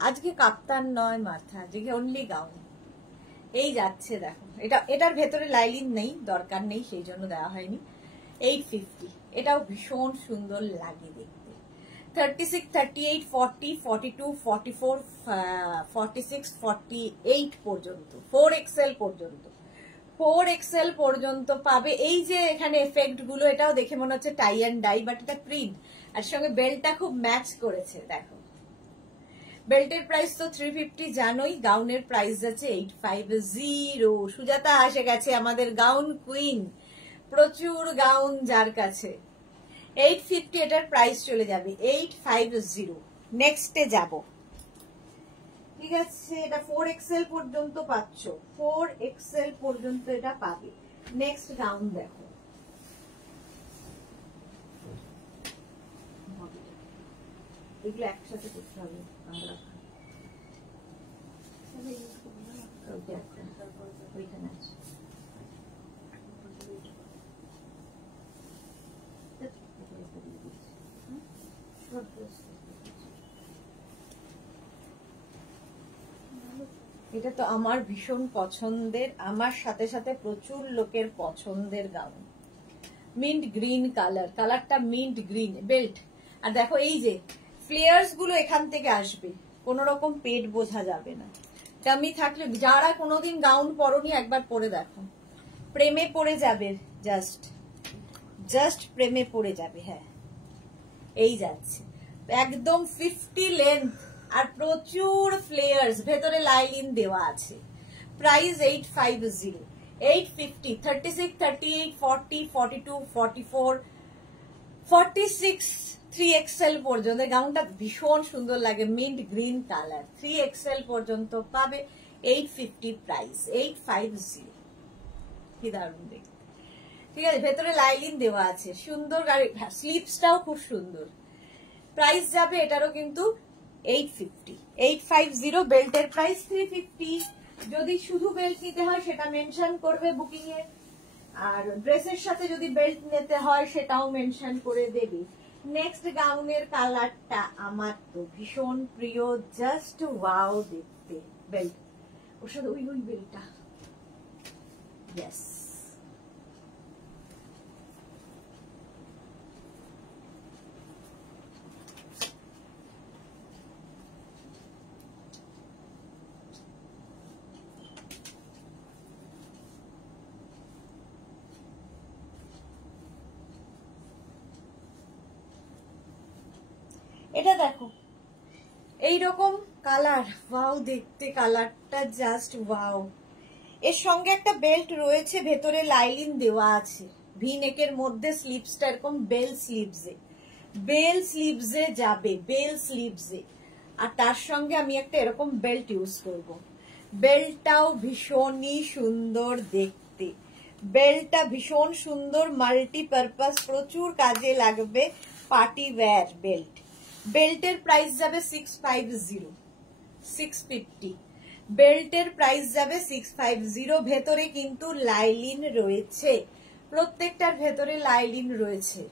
আজকে কাপ্তান নয় মার্থা, আজকে অনলি গাউন। এই যাচ্ছে, দেখো এটার ভেতরে লাইলিন নেই, দরকার নেই, সেই জন্য দেওয়া হয়নি। 850, এটাও ভীষণ সুন্দর লাগে দেখতে। 36, 38, 40, 42, 44, 46, 48 পর্যন্ত, 4XL পর্যন্ত, 4XL পর্যন্ত পাবে। এই যে এখানে এফেক্ট গুলো, এটাও দেখে মনে হচ্ছে টাই অ্যান্ড ডাই, বাট এটা প্রিন্ট, আর সঙ্গে বেল্টটা খুব ম্যাচ করেছে। দেখো বেল্টের প্রাইস তো 350 জানোই, গাউনের প্রাইস আছে 850। সুজাতা এসে গেছে, আমাদের গাউন কুইন, প্রচুর গাউন যার কাছে। 850 এটার প্রাইস চলে যাবে 850। নেক্সটে যাব, ঠিক আছে। এটা 4XL পর্যন্ত পাচ্ছ, 4XL পর্যন্ত এটা পাবে। নেক্সট গাউন দেখো, এগুলো একসাথে করতে হবে। এটা তো আমার ভীষণ পছন্দের, আমার সাথে সাথে প্রচুর লোকের পছন্দের গাউন। মিন্ট গ্রিন কালার, কালারটা মিন্ট গ্রিন। বেল্ট আর দেখো এই যে ফ্লেয়ার্স গুলো এখান থেকে আসবে, কোন রকম পেট বোঝা যাবে না। টামি থাকলে যারা কোনোদিন গাউন পরনি একবার পরে দেখো, প্রেমে পড়ে যাবে, জাস্ট প্রেমে পড়ে যাবে। হ্যাঁ এই যাচ্ছে একদম 50 লেন্থ আর প্রচুর ফ্লেয়ার্স, ভেতরে লাইলিন দেওয়া আছে। প্রাইস 850, 850, 36, 38, 40, 42, 44, 46, 3XL পর্যন্ত। গাউনটা ভীষণ সুন্দর লাগে, মিন্ট গ্রিন কালার, 3XL পর্যন্ত পাবে। 850 প্রাইস, 850, কি দারুণ দেখতে। ঠিক আছে, ভেতরে লাইলিন দেওয়া আছে, সুন্দর, স্লিপসটাও খুব সুন্দর। প্রাইস যাবে এটারও কিন্তু 850, 850। বেল্টের প্রাইস 350। যদি শুধু বেল্ট নিতে হয় সেটা মেনশন করবে বুকিং এ, আর ড্রেসের সাথে যদি বেল্ট নিতে হয় সেটাও মেনশন করে দেবে। নেক্সট গাউনের কালারটা আমার তো ভীষণ প্রিয়, জাস্ট ওয়াও দেখতে। বেল্ট ওর সাথে ওই বেল্টটা, ইয়েস। এটা দেখো এইরকম কালার, ওয়াও দেখতে, কালারটা জাস্ট ওয়াও। এর সঙ্গে একটা বেল্ট রয়েছে, ভেতরে লাইলিন দেওয়া আছে, ভি নেকের মধ্যে, স্লিভসটা এরকম বেল স্লিভসে যাবে, বেল স্লিভসে। আর তার সঙ্গে আমি একটা এরকম বেল্ট ইউজ করব। বেল্টটাও ভীষণই সুন্দর দেখতে, বেল্টটা ভীষণ সুন্দর, মাল্টিপারপাস, প্রচুর কাজে লাগবে, পার্টি ওয়্যার বেল্ট। বেল্টের প্রাইস যাবে 650, 650। বেল্টের প্রাইস যাবে 650। ভেতরে কিন্তু লাইলিন রয়েছে, প্রত্যেকটার ভেতরে লাইলিন রয়েছে,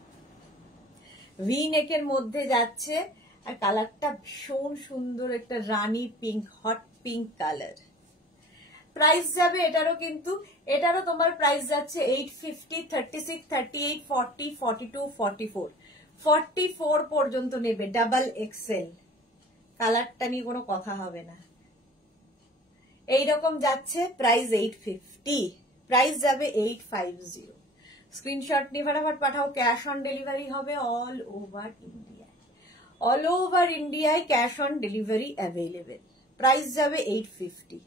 ভি নেকের মধ্যে যাচ্ছে। আর কালারটা ভীষণ সুন্দর, একটা rani pink, hot pink colour. Price যাবে এটারও কিন্তু, এটারও তোমার প্রাইস যাচ্ছে 850, 36, 38, 40, 42, 44, 44 পর্যন্ত নেবে, ডাবল এক্সেল। কালারটা নিয়ে কোনো কথা হবে না। এইরকম যাচ্ছে, প্রাইস 850, প্রাইস যাবে 850। স্ক্রিনশট নিয়ে ফটাফট পাঠাও। ক্যাশ অন ডেলিভারি হবে অল ওভার ইন্ডিয়ায়, অল ওভার ইন্ডিয়ায় cash on delivery available. Price যাবে 850।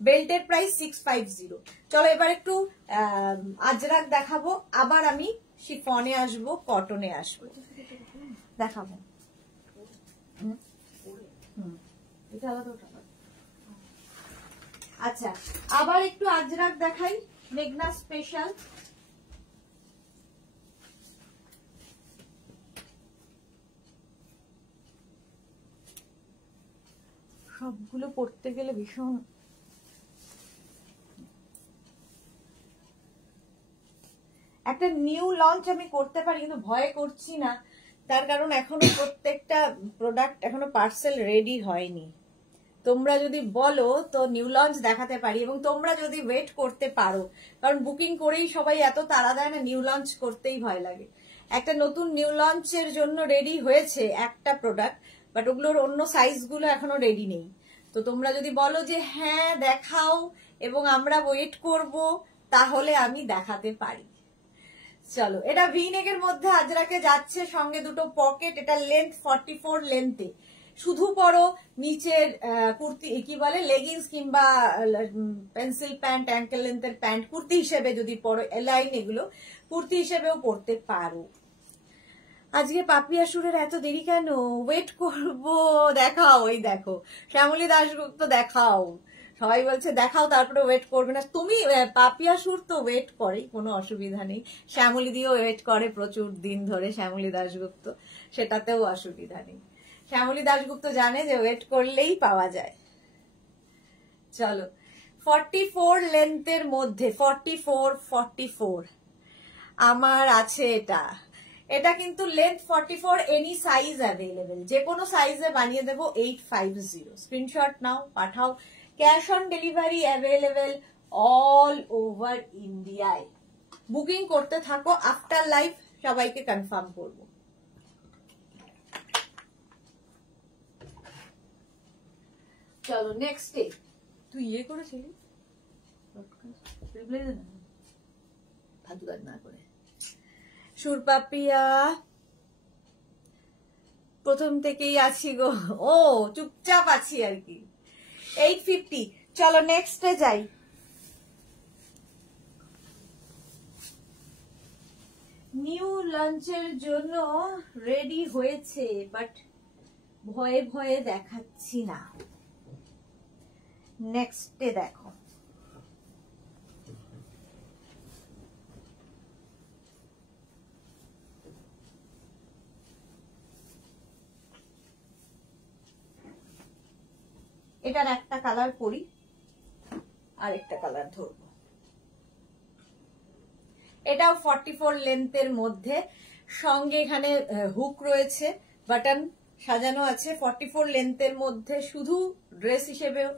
বেল্টের প্রাইস 650। চলো এবার একটু আজরাক দেখাবো, আবার আমি শিফনে আসবো, কটনে আসবো, দেখাবো। আচ্ছা আবার একটু আজরাক দেখাই, মেঘনা স্পেশাল। সবগুলো পড়তে গেলে ভীষণ, একটা নিউ লঞ্চ আমি করতে পারি কিন্তু ভয় করছি না, তার কারণ এখনো প্রত্যেকটা প্রোডাক্ট এখনো পার্সেল রেডি হয়নি। তোমরা যদি বলো তো নিউ লঞ্চ দেখাতে পারি, এবং তোমরা যদি ওয়েট করতে পারো, কারণ বুকিং করেই সবাই এত তাড়া দেয় না, নিউ লঞ্চ করতেই ভয় লাগে। একটা নতুন নিউ লঞ্চের জন্য রেডি হয়েছে একটা প্রোডাক্ট, বাট ওগুলোর অন্য সাইজগুলো এখনো রেডি নেই। তো তোমরা যদি বলো যে হ্যাঁ দেখাও এবং আমরা ওয়েট করব, তাহলে আমি দেখাতে পারি। চলো, এটা ভি নেকের মধ্যে আজরাকে যাচ্ছে, সঙ্গে দুটো পকেট, এটা লেন্থ 44 লেন্থে। শুধু পরো নিচের কুর্তি, কি বলে, লেগিংস কিংবা পেন্সিল প্যান্ট, অ্যাঙ্কেল লেন্থের প্যান্ট, কুর্তি হিসেবে যদি পরো, এলাইন এগুলো কুর্তি হিসেবেও পরতে পারো। আজকে পাপিয়া সুরের এত দেরি কেন? ওয়েট করব, দেখাও। ওই দেখো শ্যামলী দাশগুপ্ত, দেখাও। সবাই বলছে দেখাও, তারপরে ওয়েট করবে না তুমি। পাপিয়া সুর তো ওয়েট করে, কোনো অসুবিধা নেই। শ্যামলী দিয়েও ওয়েট করে প্রচুর দিন ধরে, শ্যামলী দাশগুপ্ত, সেটাতেও অসুবিধা নেই। শ্যামলী দাশগুপ্ত জানে যে ওয়েট করলেই পাওয়া যায়। চলো, 44 লেন্থের মধ্যে, 44 আমার আছে এটা। এটা কিন্তু লেন্থ 44, এনি সাইজ অ্যাভেলেবেল, যে কোনো সাইজে বানিয়ে দেবো। 850। স্ক্রিনশট নাও, পাঠাও। Cash on delivery available all over ইন্ডিয়ায়। বুকিং করতে থাকো, আফটার লাইভ সবাইকে কনফার্ম করবো। চলো নেক্সটে। তুই ইয়ে করেছিলি ফালতু কাজ না করে। সুরপাপিয়া প্রথম থেকেই আছি গো। ও চুপচাপ আছি আর কি। 850। চলো নেক্সটে যাই। নিউ লঞ্চের জন্য রেডি হয়েছে, বাট ভয়ে ভয়ে দেখাচ্ছি না। নেক্সটে দেখো। এটার একটা কালার করি, আর একটা কালার ধরবো। এটাও 44 লেন্থের মধ্যে, সঙ্গে এখানে হুক রয়েছে, বাটন সাজানো আছে। 44 লেন্থের মধ্যে শুধু ড্রেস হিসেবেও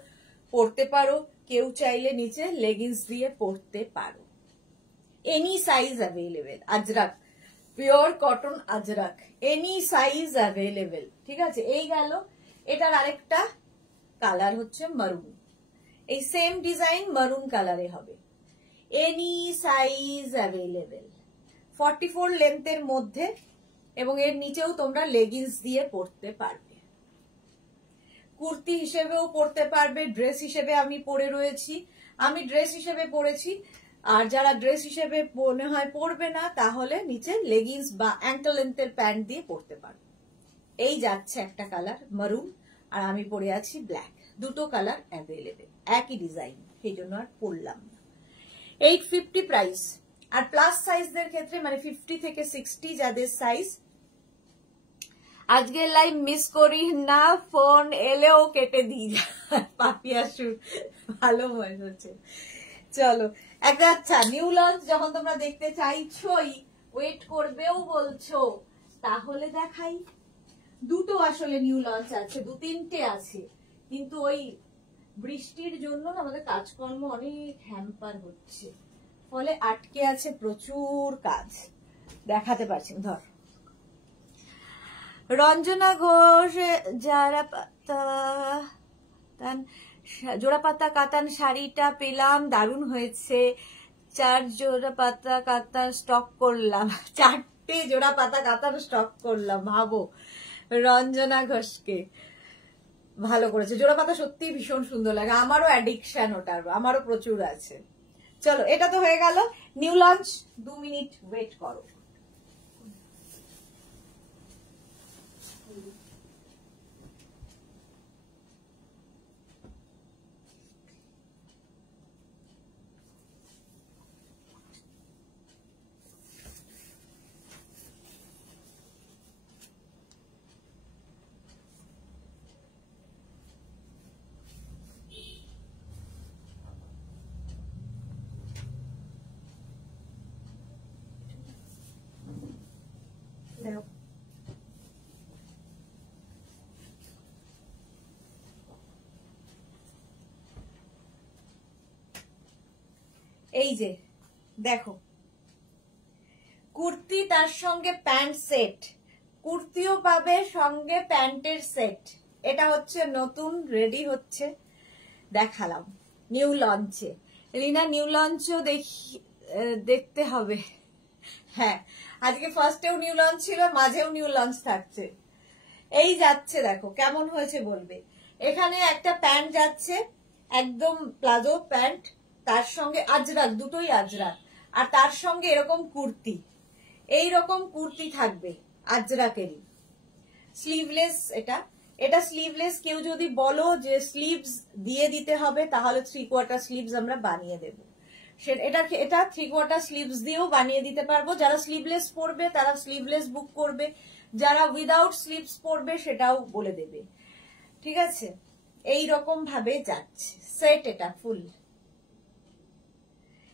পরতে পারো, কেউ চাইলে নিচে লেগিংস দিয়ে পরতে পারো। Any size available. Ajrak, pure cotton Ajrak, any size available. ঠিক আছে, এই গেল। এটার আরেকটা কালার হচ্ছে মারুন। এই সেম ডিজাইন মারুন কালারে হবে। এনি সাইজ অ্যাভেলেবেল, 44 লেন্থের মধ্যে, এবং এর নিচেও তোমরা লেগিংস দিয়ে পরতে পারবে। কুর্তি হিসেবেও পরতে পারবে, ড্রেস হিসেবে আমি পরে রয়েছি, আমি ড্রেস হিসেবে পরেছি। আর যারা ড্রেস হিসেবে মনে হয় পরবে না, তাহলে নিচে লেগিংস বা অ্যাঙ্কেল লেন্থের প্যান্ট দিয়ে পরতে পারবে। এই যাচ্ছে একটা কালার মারুন, আর আমি পরে আছি ব্ল্যাক। দুটো কালার অ্যাভেলেবেল, একই ডিজাইন, সেই জন্য আর পরলাম না। 850 প্রাইস। আর প্লাস সাইজদের ক্ষেত্রে মানে 50 থেকে 60 যাদের সাইজ, আজকের লাইভ মিস করি না, ফোন এলেও কেটে দিই। পাপিয়া শুট ভালো মনে হচ্ছে। চলো একটা, আচ্ছা নিউ লঞ্চ যখন তোমরা দেখতে চাইছোই, ওয়েট করবেও বলছো, তাহলে দেখাই। দুটো আসলে নিউ লঞ্চ আছে, 2-3টে আছে, কিন্তু ওই বৃষ্টির জন্য আমাদের কাজকর্ম অনেক হ্যাম্পার হচ্ছে, ফলে আটকে আছে প্রচুর কাজ, দেখাতে পারছি। ধর রঞ্জনা ঘোষ জোড়া পাতা কাতান শাড়িটা পেলাম, দারুণ হয়েছে। 4 জোড়া পাতা কাতান স্টক করলাম, 4টে জোড়া পাতা কাতান স্টক করলাম। ভাবো রঞ্জনা ঘোষকে, ভালো করেছে। জোড়া পাতা সত্যি ভীষণ সুন্দর লাগে, আমারও অ্যাডিকশন ওটার, আমারও প্রচুর আছে। চলো এটা তো হয়ে গেল নিউ লঞ্চ। 2 মিনিট ওয়েট করো। এই যে দেখো কুর্তি, তার সঙ্গে প্যান্ট সেট, কুর্তিও পাবে সঙ্গে প্যান্টের সেট। এটা হচ্ছে নতুন, রেডি হচ্ছে, দেখালাম নিউ লঞ্চে। রিনা নিউ লঞ্চও দেখতে হবে। হ্যাঁ, আজকে ফার্স্টেও নিউ লঞ্চ ছিল, মাঝেও নিউ লঞ্চ থাকছে। এই যাচ্ছে, দেখো কেমন হয়েছে বলবে। এখানে একটা প্যান্ট যাচ্ছে, একদম প্লাজো প্যান্ট, তার সঙ্গে আজরাক, দুটোই আজরাক, আর তার সঙ্গে এরকম কুর্তি, এইরকম কুর্তি থাকবে আজরাকেরই, স্লিভলেস। এটা স্লিভলেস। কেউ যদি বলো যে স্লিভস দিয়ে দিতে হবে, তাহলে 3/4 স্লিভস আমরা বানিয়ে দেব। এটা 3/4 স্লিভস দিয়েও বানিয়ে দিতে পারবো। যারা স্লিভলেস পরবে তারা স্লিভলেস বুক করবে, যারা উইদাউট স্লিভস পরবে সেটাও বলে দেবে। ঠিক আছে, এই রকম ভাবে যাচ্ছে সেট। এটা ফুল।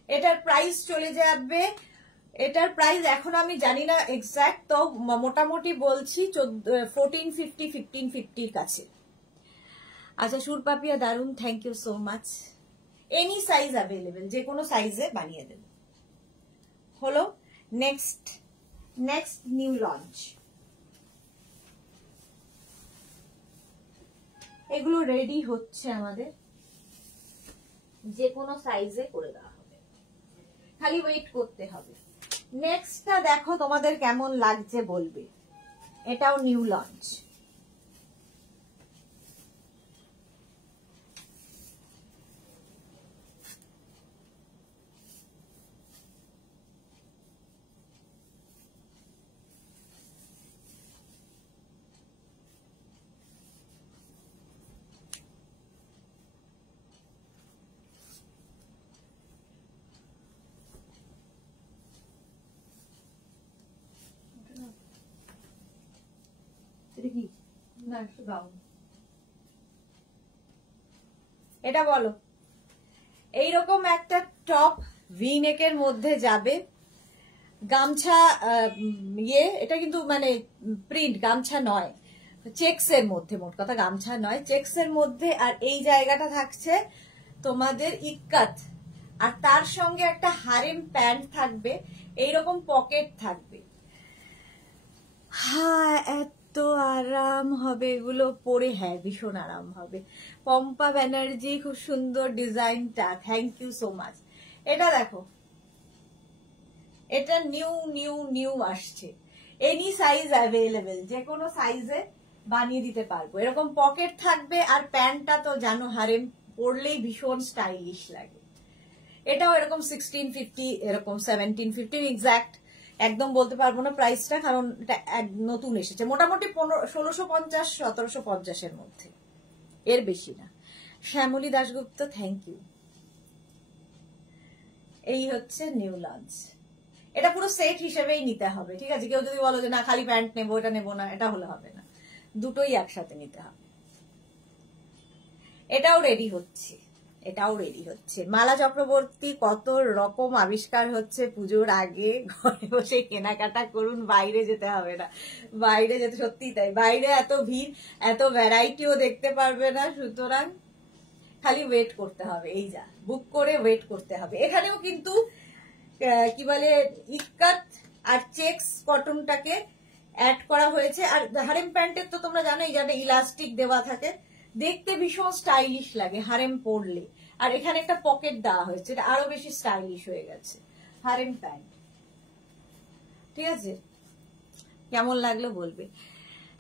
এটার প্রাইস চলে যাবে, এটার প্রাইস এখন আমি জানি না এক্সাক্ট, তো মোটামুটি বলছি 1450 1550 কাছে। আচ্ছা সুরপাপিয়া দারুন, thank you so much. Any size available, যে কোনো সাইজে বানিয়ে দেব। হলো নেক্সট নিউ লঞ্চ। এগুলো রেডি হচ্ছে আমাদের, যে কোনো সাইজে করে দেওয়া হবে, খালি ওয়েট করতে হবে। নেক্সটটা দেখো তোমাদের কেমন লাগছে বলবে, এটাও নিউ লঞ্চ। এটা কি না গাউন, এটা বলো। এইরকম একটা টপ ভি নেকের মধ্যে যাবে, গামছা ইয়ে, এটা কিন্তু মানে প্রিন্ট গামছা নয়, চেক্স এর মধ্যে, মোট কথা গামছা নয়, চেক্স এর মধ্যে। আর এই জায়গাটা থাকছে তোমাদের ইক্কাত, আর তার সঙ্গে একটা হারেম প্যান্ট থাকবে, এইরকম পকেট থাকবে। হ্যাঁ, এত আরাম হবে এগুলো পরে, হ্যাঁ ভীষণ আরাম হবে। পম্পা ব্যানার্জি, খুব সুন্দর ডিজাইনটা, থ্যাংক ইউ সো মাচ। এটা দেখো, এটা নিউ নিউ নিউ আসছে, এনি সাইজ অ্যাভেলেবেল, যে কোনো সাইজে বানিয়ে দিতে পারবো। এরকম পকেট থাকবে, আর প্যান্টটা তো জানো হারেম পরলেই ভীষণ স্টাইলিশ লাগে। এটাও এরকম 1650, এরকম 1750 এক্সাক্ট একদম বলতে পারবো না প্রাইসটা, কারণ এটা নতুন এসেছে, মোটামুটি 1650 1750 এর মধ্যে, এর বেশি না। Shyamali Dasgupta, thank you. এই হচ্ছে নিউ লঞ্চ। এটা পুরো সেট হিসেবেই নিতে হবে, ঠিক আছে? কেউ যদি বলো যে না খালি প্যান্ট নেবো, এটা নেবো না, এটা হলে হবে না, দুটোই একসাথে নিতে হবে। এটাও রেডি হচ্ছে, এটাও রেডি হচ্ছে। মালা চক্রবর্তী, কত রকম আবিষ্কার হচ্ছে পুজোর আগে, ঘরে বসে কেনাকাটা করুন, বাইরে যেতে হবে না। বাইরে যেতে, সত্যি তাই, বাইরে এত ভিড়, এত ভ্যারাইটিও দেখতে পারবে না, সুতরাং খালি ওয়েট করতে হবে। এই যা বুক করে ওয়েট করতে হবে। এখানেও কিন্তু কি বলে ইক্কাত আর চেক্স কটনটাকে অ্যাড করা হয়েছে। আর হারেম প্যান্টের তো তোমরা জানোই, যাতে ইলাস্টিক দেওয়া থাকে, দেখতে ভীষণ স্টাইলিশ লাগে হারেম পরলে। আর এখানে একটা পকেট দেওয়া হয়েছে, এটা আরো বেশি স্টাইলিশ হয়ে গেছে হারেম প্যান্ট। ঠিক আছে, কেমন লাগলো বলবে।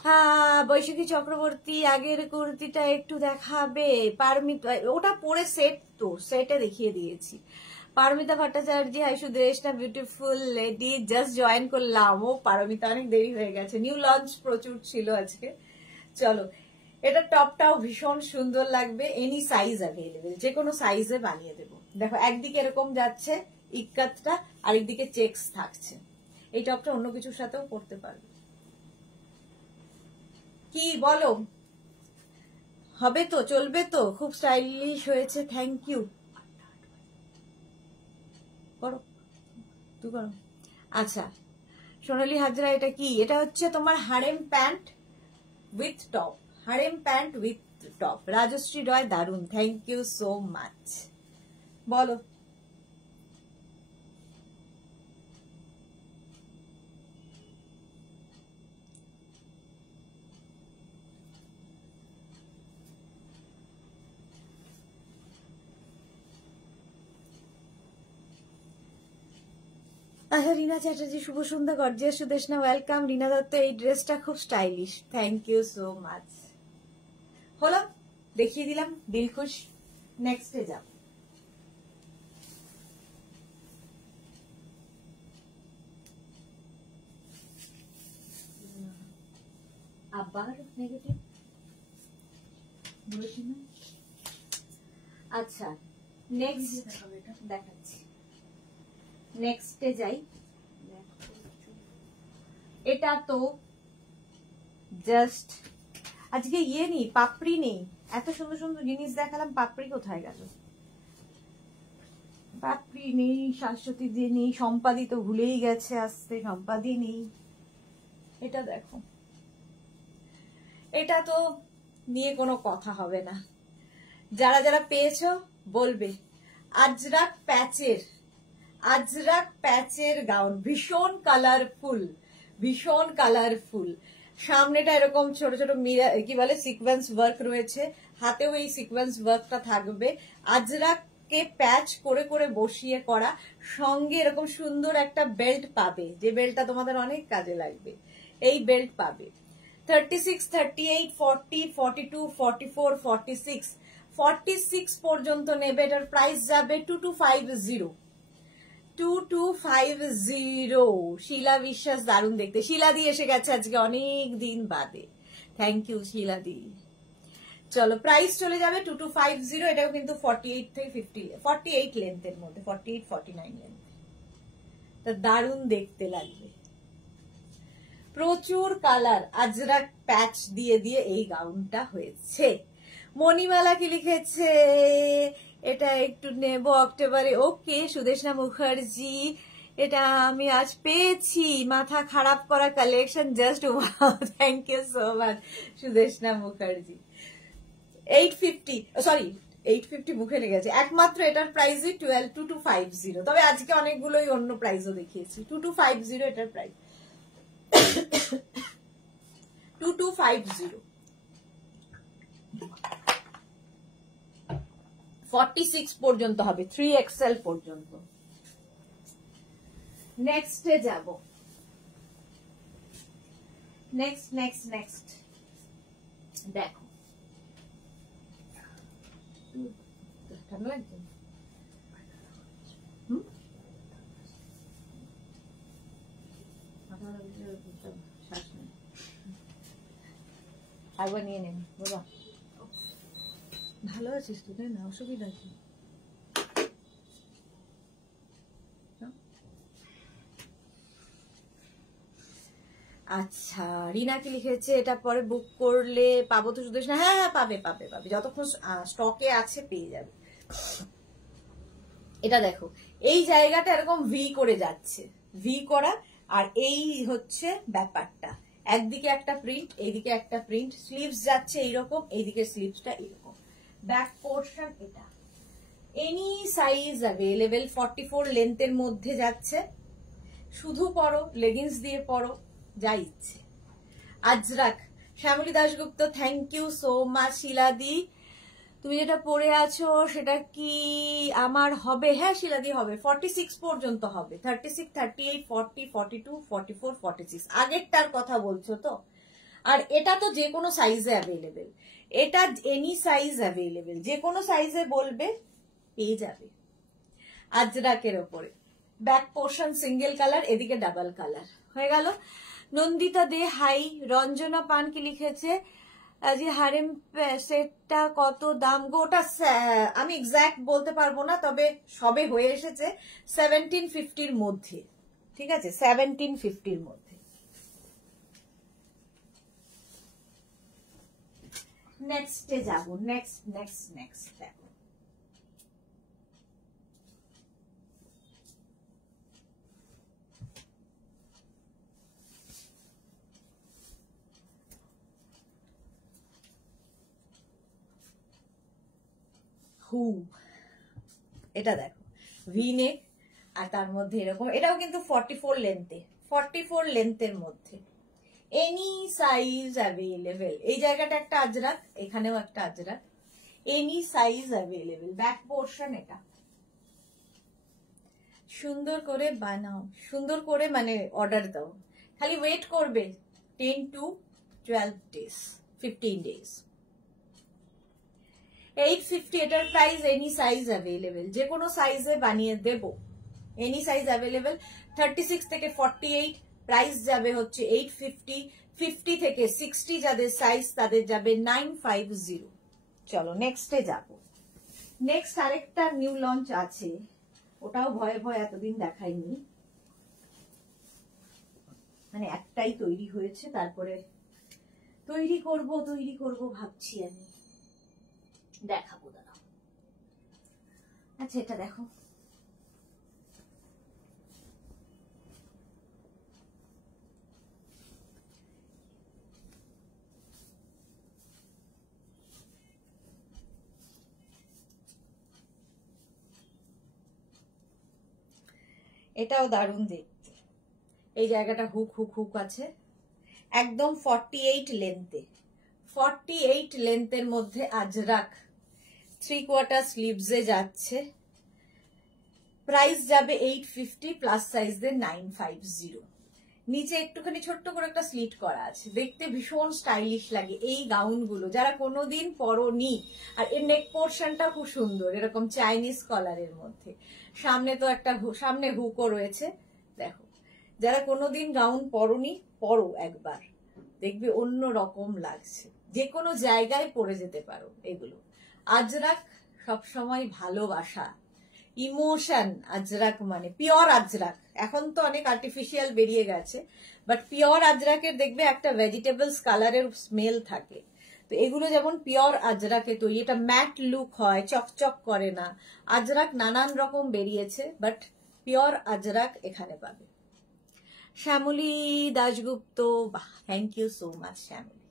হ্যাঁ, বৈশাখী চক্রবর্তী, আগের কুর্তিটা একটু দেখাবে। পারমিতা, ওটা পরে সেট, তো সেটে দেখিয়ে দিয়েছি। পারমিতা ভট্টাচার্য, হাই সুদেশটা বিউটিফুল লেডি, জাস্ট জয়েন করলাম। ও পারমিতা, অনেক দেরি হয়ে গেছে, নিউ লঞ্চ প্রচুর ছিল আজকে। চলো, এটা টপটাও ভীষণ সুন্দর লাগবে, এনি সাইজ অ্যাভেলেবেল, যে কোনো সাইজে বানিয়ে দেবো। দেখো একদিকে এরকম যাচ্ছে ইক্কাতটা, আরেকদিকে চেক্স থাকছে। এই টপটা অন্য কিছুর সাথেও পরতে পারবে। কি বলো, হবে তো, চলবে তো? খুব স্টাইলিশ হয়েছে, থ্যাংক ইউ। করো, তুই করো। আচ্ছা, সোনালী হাজরা, এটা কি? এটা হচ্ছে তোমার harem pant with top, harem pant with top. Rajashree Roy, দারুন, থ্যাংক ইউ সো মাচ। বলো, আচ্ছা, রিনা চ্যাটার্জি, শুভ সন্ধ্যা, গর্জিয়াস সুদেশনা, ওয়েলকাম। রিনা দত্ত, এই ড্রেসটা খুব stylish, thank you so much. হলো, দেখিয়ে দিলাম, দিল খুশ। নেক্সটে যাব। আবার নেগেটিভ বলেছি না। আচ্ছা, নেক্সট দেখাচ্ছি, নেক্সটে যাই। এটা তো জাস্ট আজকে ইয়ে নেই, পাপড়ি নেই। এত সুন্দর সুন্দর জিনিস দেখালাম, পাপড়ি কোথায় গেল? পাপড়ি নেই, শাশ্বতী দিয়ে নেই, সম্পাদি তো ভুলেই গেছে আসতে, সম্পাদি নেই। এটা দেখো, এটা তো নিয়ে কোনো কথা হবে না, যারা যারা পেয়েছো বলবে। আজরাক প্যাচের, আজরাক প্যাচের গাউন, ভীষণ কালারফুল, ভীষণ কালারফুল। সামনেটা এরকম ছোট ছোট কি বলে সিকোয়েন্স ওয়ার্ক রয়েছে, হাতেও এই সিকোয়েন্স ওয়ার্কটা থাকবে, আজরাককে প্যাচ করে করে বসিয়ে করা, সঙ্গে এরকম সুন্দর একটা বেল্ট পাবে, যে বেল্টটা তোমাদের অনেক কাজে লাগবে, এই বেল্ট পাবে। 36, 38, 40, 42, 44, 46, 46 পর্যন্ত নেবে। এটার প্রাইস যাবে 2250। 2250। শিলা বিশ্বাস, দারুণ দেখতে। শিলা দি এসে গেছে আজকে অনেক দিন বাদে, থ্যাংক ইউ শিলা দি। চলো প্রাইস চলে যাবে 2250। এটাও কিন্তু 48 থেকে 50, 48 লেন্থের মধ্যে, 48, 49 লেন্থ। তা দারুণ দেখতে লাগবে। প্রচুর কালার, আজরাক প্যাচ দিয়ে দিয়ে এই গাউনটা হয়েছে। মণিমালা কি লিখেছে, এটা একটু নেব অক্টোবরে। ওকে সুদেশনা মুখার্জি, এটা আমি আজ পেয়েছি, মাথা খারাপ করা collection, just wow, thank you so much Sudeshna Mukherjee. 850, sorry 850 মুখে লেগেছে। একমাত্র এটার প্রাইসই 2250। তবে আজকে অনেকগুলোই অন্য প্রাইসও দেখিয়েছি। 2250 এটার প্রাইস। 2250। 46 পর্যন্ত হবে, 3XL পর্যন্ত। নেক্সটে যাব। নেক্সট দেখো, ঠান্ডা লাগছে? একবার নিয়ে নেন বাবা। ভালো আছিস তো, তাই না? অসুবিধা কি? আচ্ছা রিনা কি লিখেছে, এটা পরে বুক করলে পাবো তো সুদেশ না? হ্যাঁ হ্যাঁ পাবে পাবে পাবে, যতক্ষণ স্টকে আছে পেয়ে যাবে। এটা দেখো, এই জায়গাটা এরকম ভি করে যাচ্ছে, ভি করা, আর এই হচ্ছে ব্যাপারটা। একদিকে একটা প্রিন্ট, এইদিকে একটা প্রিন্ট, স্লিভস যাচ্ছে এইরকম, এইদিকে স্লিভসটা এইরকম, ব্যাক পোর্শন এটা। এনি সাইজ অ্যাভেলেবেল, 44 লেন্থের মধ্যে যাচ্ছে। শুধু পরো, লেগিংস দিয়ে পরো, যা ইচ্ছে। Ajrakh, Shyamali Dasgupta, thank you so much. শিলাদি, তুমি যেটা পরে আছো সেটা কি আমার হবে? হ্যাঁ শিলাদি হবে, 46 পর্যন্ত হবে। 36, 38, 40, 42, 44, 46 আগেরটার কথা বলছো তো? আর এটা তো যে কোনো সাইজে অ্যাভেলেবেল, এটা এনি সাইজ অ্যাভেলেবেল, যে কোনো সাইজে বলবে পেয়ে যাবে। আজরাকের ওপরে ব্যাক পোর্শন সিঙ্গেল কালার, এদিকে ডাবল কালার হয়ে গেল। নন্দিতা দে হাই। রঞ্জনা পান কি লিখেছে, যে হারেম সেটটা কত দাম গো? ওটা আমি এক্সাক্ট বলতে পারবো না, তবে সবে হয়ে এসেছে 1750-র মধ্যে, ঠিক আছে? 1750-র মধ্যে। নেক্সটে যাবো, নেক্সট দেখো, এটা দেখো, ভি নেক, আর তার মধ্যে এরকম, এটাও কিন্তু 44 লেন্থে, 44 লেন্থের মধ্যে, এনি সাইজ অ্যাভেলেবেল। এই জায়গাটা একটা আজরাক, এখানেও একটা Ajrak, any size available. Back portion এটা, সুন্দর করে বানাও, সুন্দর করে মানে অর্ডার দাও, খালি ওয়েট করবে 10 to 12 days, 15 days। 850 এটার প্রাইস, এনি সাইজ অ্যাভেলেবেল, যে কোনো সাইজে বানিয়ে দেব, এনি সাইজ অ্যাভেলেবেল। 36 থেকে 48 প্রাইস যাবে হচ্ছে 850, 50 থেকে 60 যাদের সাইজ তাদের যাবে 950। চলো নেক্সটে যাব। নেক্সট আরেকটা নিউ লঞ্চ আছে, ওটাও ভয়ে ভয়ে এতদিন দেখাইনি, মানে একটাই তৈরি হয়েছে, তারপরে তৈরি করব ভাবছি আমি, দেখাবো দাঁড়াও। আচ্ছা এটা দেখো, এটাও দারুণ দেখতে। এই জায়গাটা হুক আছে, একদম 48 লেন্থে, 48 লেন্থের মধ্যে আজরাক 3/4 স্লিভসে যাচ্ছে। প্রাইস যাবে 850, প্লাস সাইজদের 950। নিচে একটুখানি ছোট্ট করে একটা স্লিট করা আছে, দেখতে ভীষণ স্টাইলিশ লাগে এই গাউনগুলো যারা কোনোদিন পরনি। আর এর নেক পোর্শনটা খুব সুন্দর, এরকম চাইনিজ কলারের মধ্যে। সামনে তো একটা সামনে হুকও রয়েছে। দেখো, যারা কোনোদিন গাউন পরনি, পরো একবার, দেখবে অন্য রকম লাগছে, যে কোনো জায়গায় পরে যেতে পারো এগুলো। আজরাক সবসময় ভালোবাসা, ইমোশন। আজরাক মানে পিওর আজরাক। এখন তো অনেক আর্টিফিশিয়াল বেরিয়ে গেছে, বাট পিওর আজরাকের দেখবে একটা ভেজিটেবলস কালারের স্মেল থাকে। তো এগুলো যেমন পিওর আজরাকে তৈরি, এটা ম্যাট লুক হয়, চকচক করে না। আজরাক নানান রকম বেরিয়েছে, বাট পিওর আজরাক এখানে পাবে। শ্যামলী দাশগুপ্ত, বাহ, thank you so much Shyamali.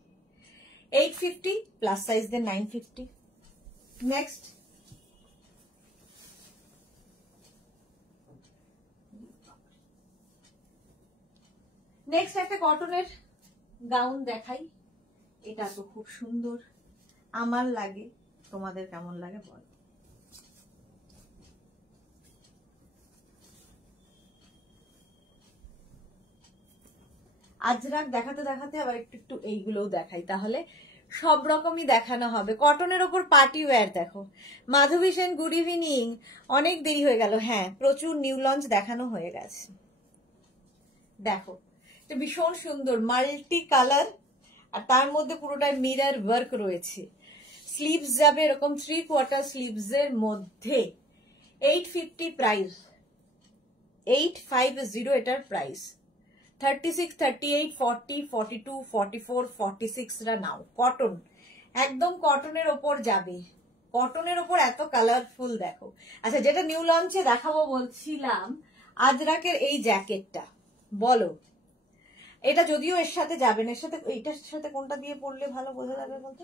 850, plus size দের 950। নেক্সট একটা কটনের গাউন দেখাই। এটা তো খুব সুন্দর, আমার লাগে, তোমাদের কেমন লাগে বল। আজরাক দেখাতে দেখাতে আবার একটু এইগুলোও দেখাই, তাহলে সব রকমই দেখানো হবে। কটনের ওপর পার্টি ওয়্যার দেখো। মাধবী সেন, গুড ইভিনিং। অনেক দেরি হয়ে গেল। হ্যাঁ, প্রচুর নিউ লঞ্চ দেখানো হয়ে গেছে। দেখো, এটা ভীষণ সুন্দর, মাল্টি কালার, আর তার মধ্যে পুরোটাই মিরর ওয়ার্ক রয়েছে। স্লিভস যাবে এরকম 3/4 স্লিভস এর মধ্যে। 850 প্রাইস, 850 এটার প্রাইস। 36, 38, 40, 42, 44, 46 রা নাও। কটন, একদম কটনের ওপর যাবে। কটনের ওপর এত কালারফুল দেখো। আচ্ছা, যেটা নিউ লঞ্চে দেখাবো বলছিলাম, আজরাকের এই জ্যাকেটটা, বলো এটা যদিও এর সাথে যাবে না, এর সাথে এইটার সাথে কোনটা দিয়ে পরলে ভালো বোঝা যাবে বলতো?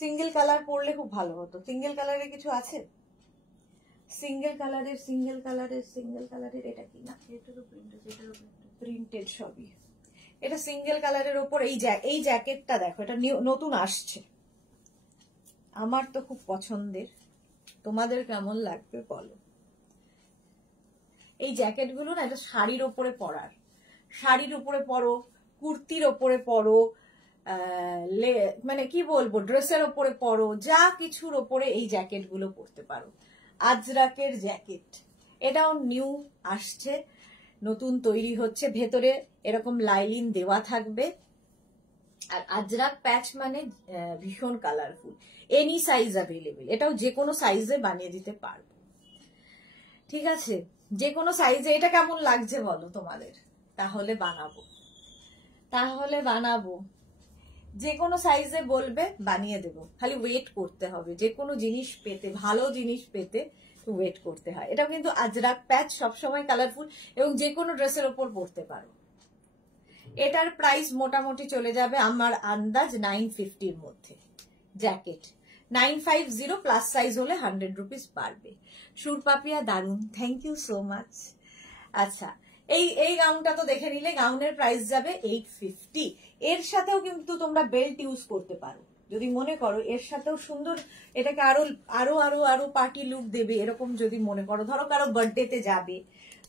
সিঙ্গেল কালার পরলে খুব ভালো হতো। সিঙ্গেল কালারের কিছু আছে? সিঙ্গেল কালারের এটা কি না, প্রিন্টেড সবই। এটা সিঙ্গেল কালারের ওপর এই জ্যাকেটটা দেখো, এটা নতুন আসছে, আমার তো খুব পছন্দের। তোমাদের কেমন লাগবে বলো। এই জ্যাকেটগুলো না, এটা শাড়ির ওপরে পরার, শাড়ির উপরে পরো, কুর্তির ওপরে পরো, মানে কি বলবো, ড্রেসের ওপরে পরো, যা কিছুর ওপরে এই জ্যাকেট গুলো পরতে পারো। আজরাকের জ্যাকেট, এটাও নিউ আসছে, নতুন তৈরি হচ্ছে। ভেতরে এরকম লাইলিন দেওয়া থাকবে। আর আজরাক প্যাচ মানে ভীষণ কালারফুল। এনি সাইজ অ্যাভেলেবেল, এটাও যে কোনো সাইজে বানিয়ে দিতে পারবো। ঠিক আছে, যে কোনো সাইজে। এটা কেমন লাগছে বলো তোমাদের, তাহলে বানাবো। যে কোনো সাইজে বলবে, বানিয়ে দেবো। খালি ওয়েট করতে হবে, যে কোনো জিনিস পেতে, ভালো জিনিস পেতে ওয়েট করতে হয়। এটাও কিন্তু আজরাক প্যাচ, সবসময় কালারফুল, এবং যে কোনো ড্রেসের ওপর পরতে পারো। এটার প্রাইস মোটামুটি চলে যাবে আমার আন্দাজ 950-র মধ্যে। জ্যাকেট 950, প্লাস সাইজ হলে 100 রুপিস বাড়বে। সুরপাপিয়া দারুন, থ্যাংক ইউ সো মাচ। আচ্ছা, এই গাউনটা তো দেখে নিলে, গাউনের প্রাইস যাবে 850। এর সাথেও কিন্তু তোমরা বেল্ট ইউজ করতে পারো, যদি মনে করো এর সাথেও সুন্দর, এটাকে আরো আরো আরো আরো পার্টি লুক দেবে, এরকম যদি মনে করো। ধরো কারো বার্থডেতে যাবে,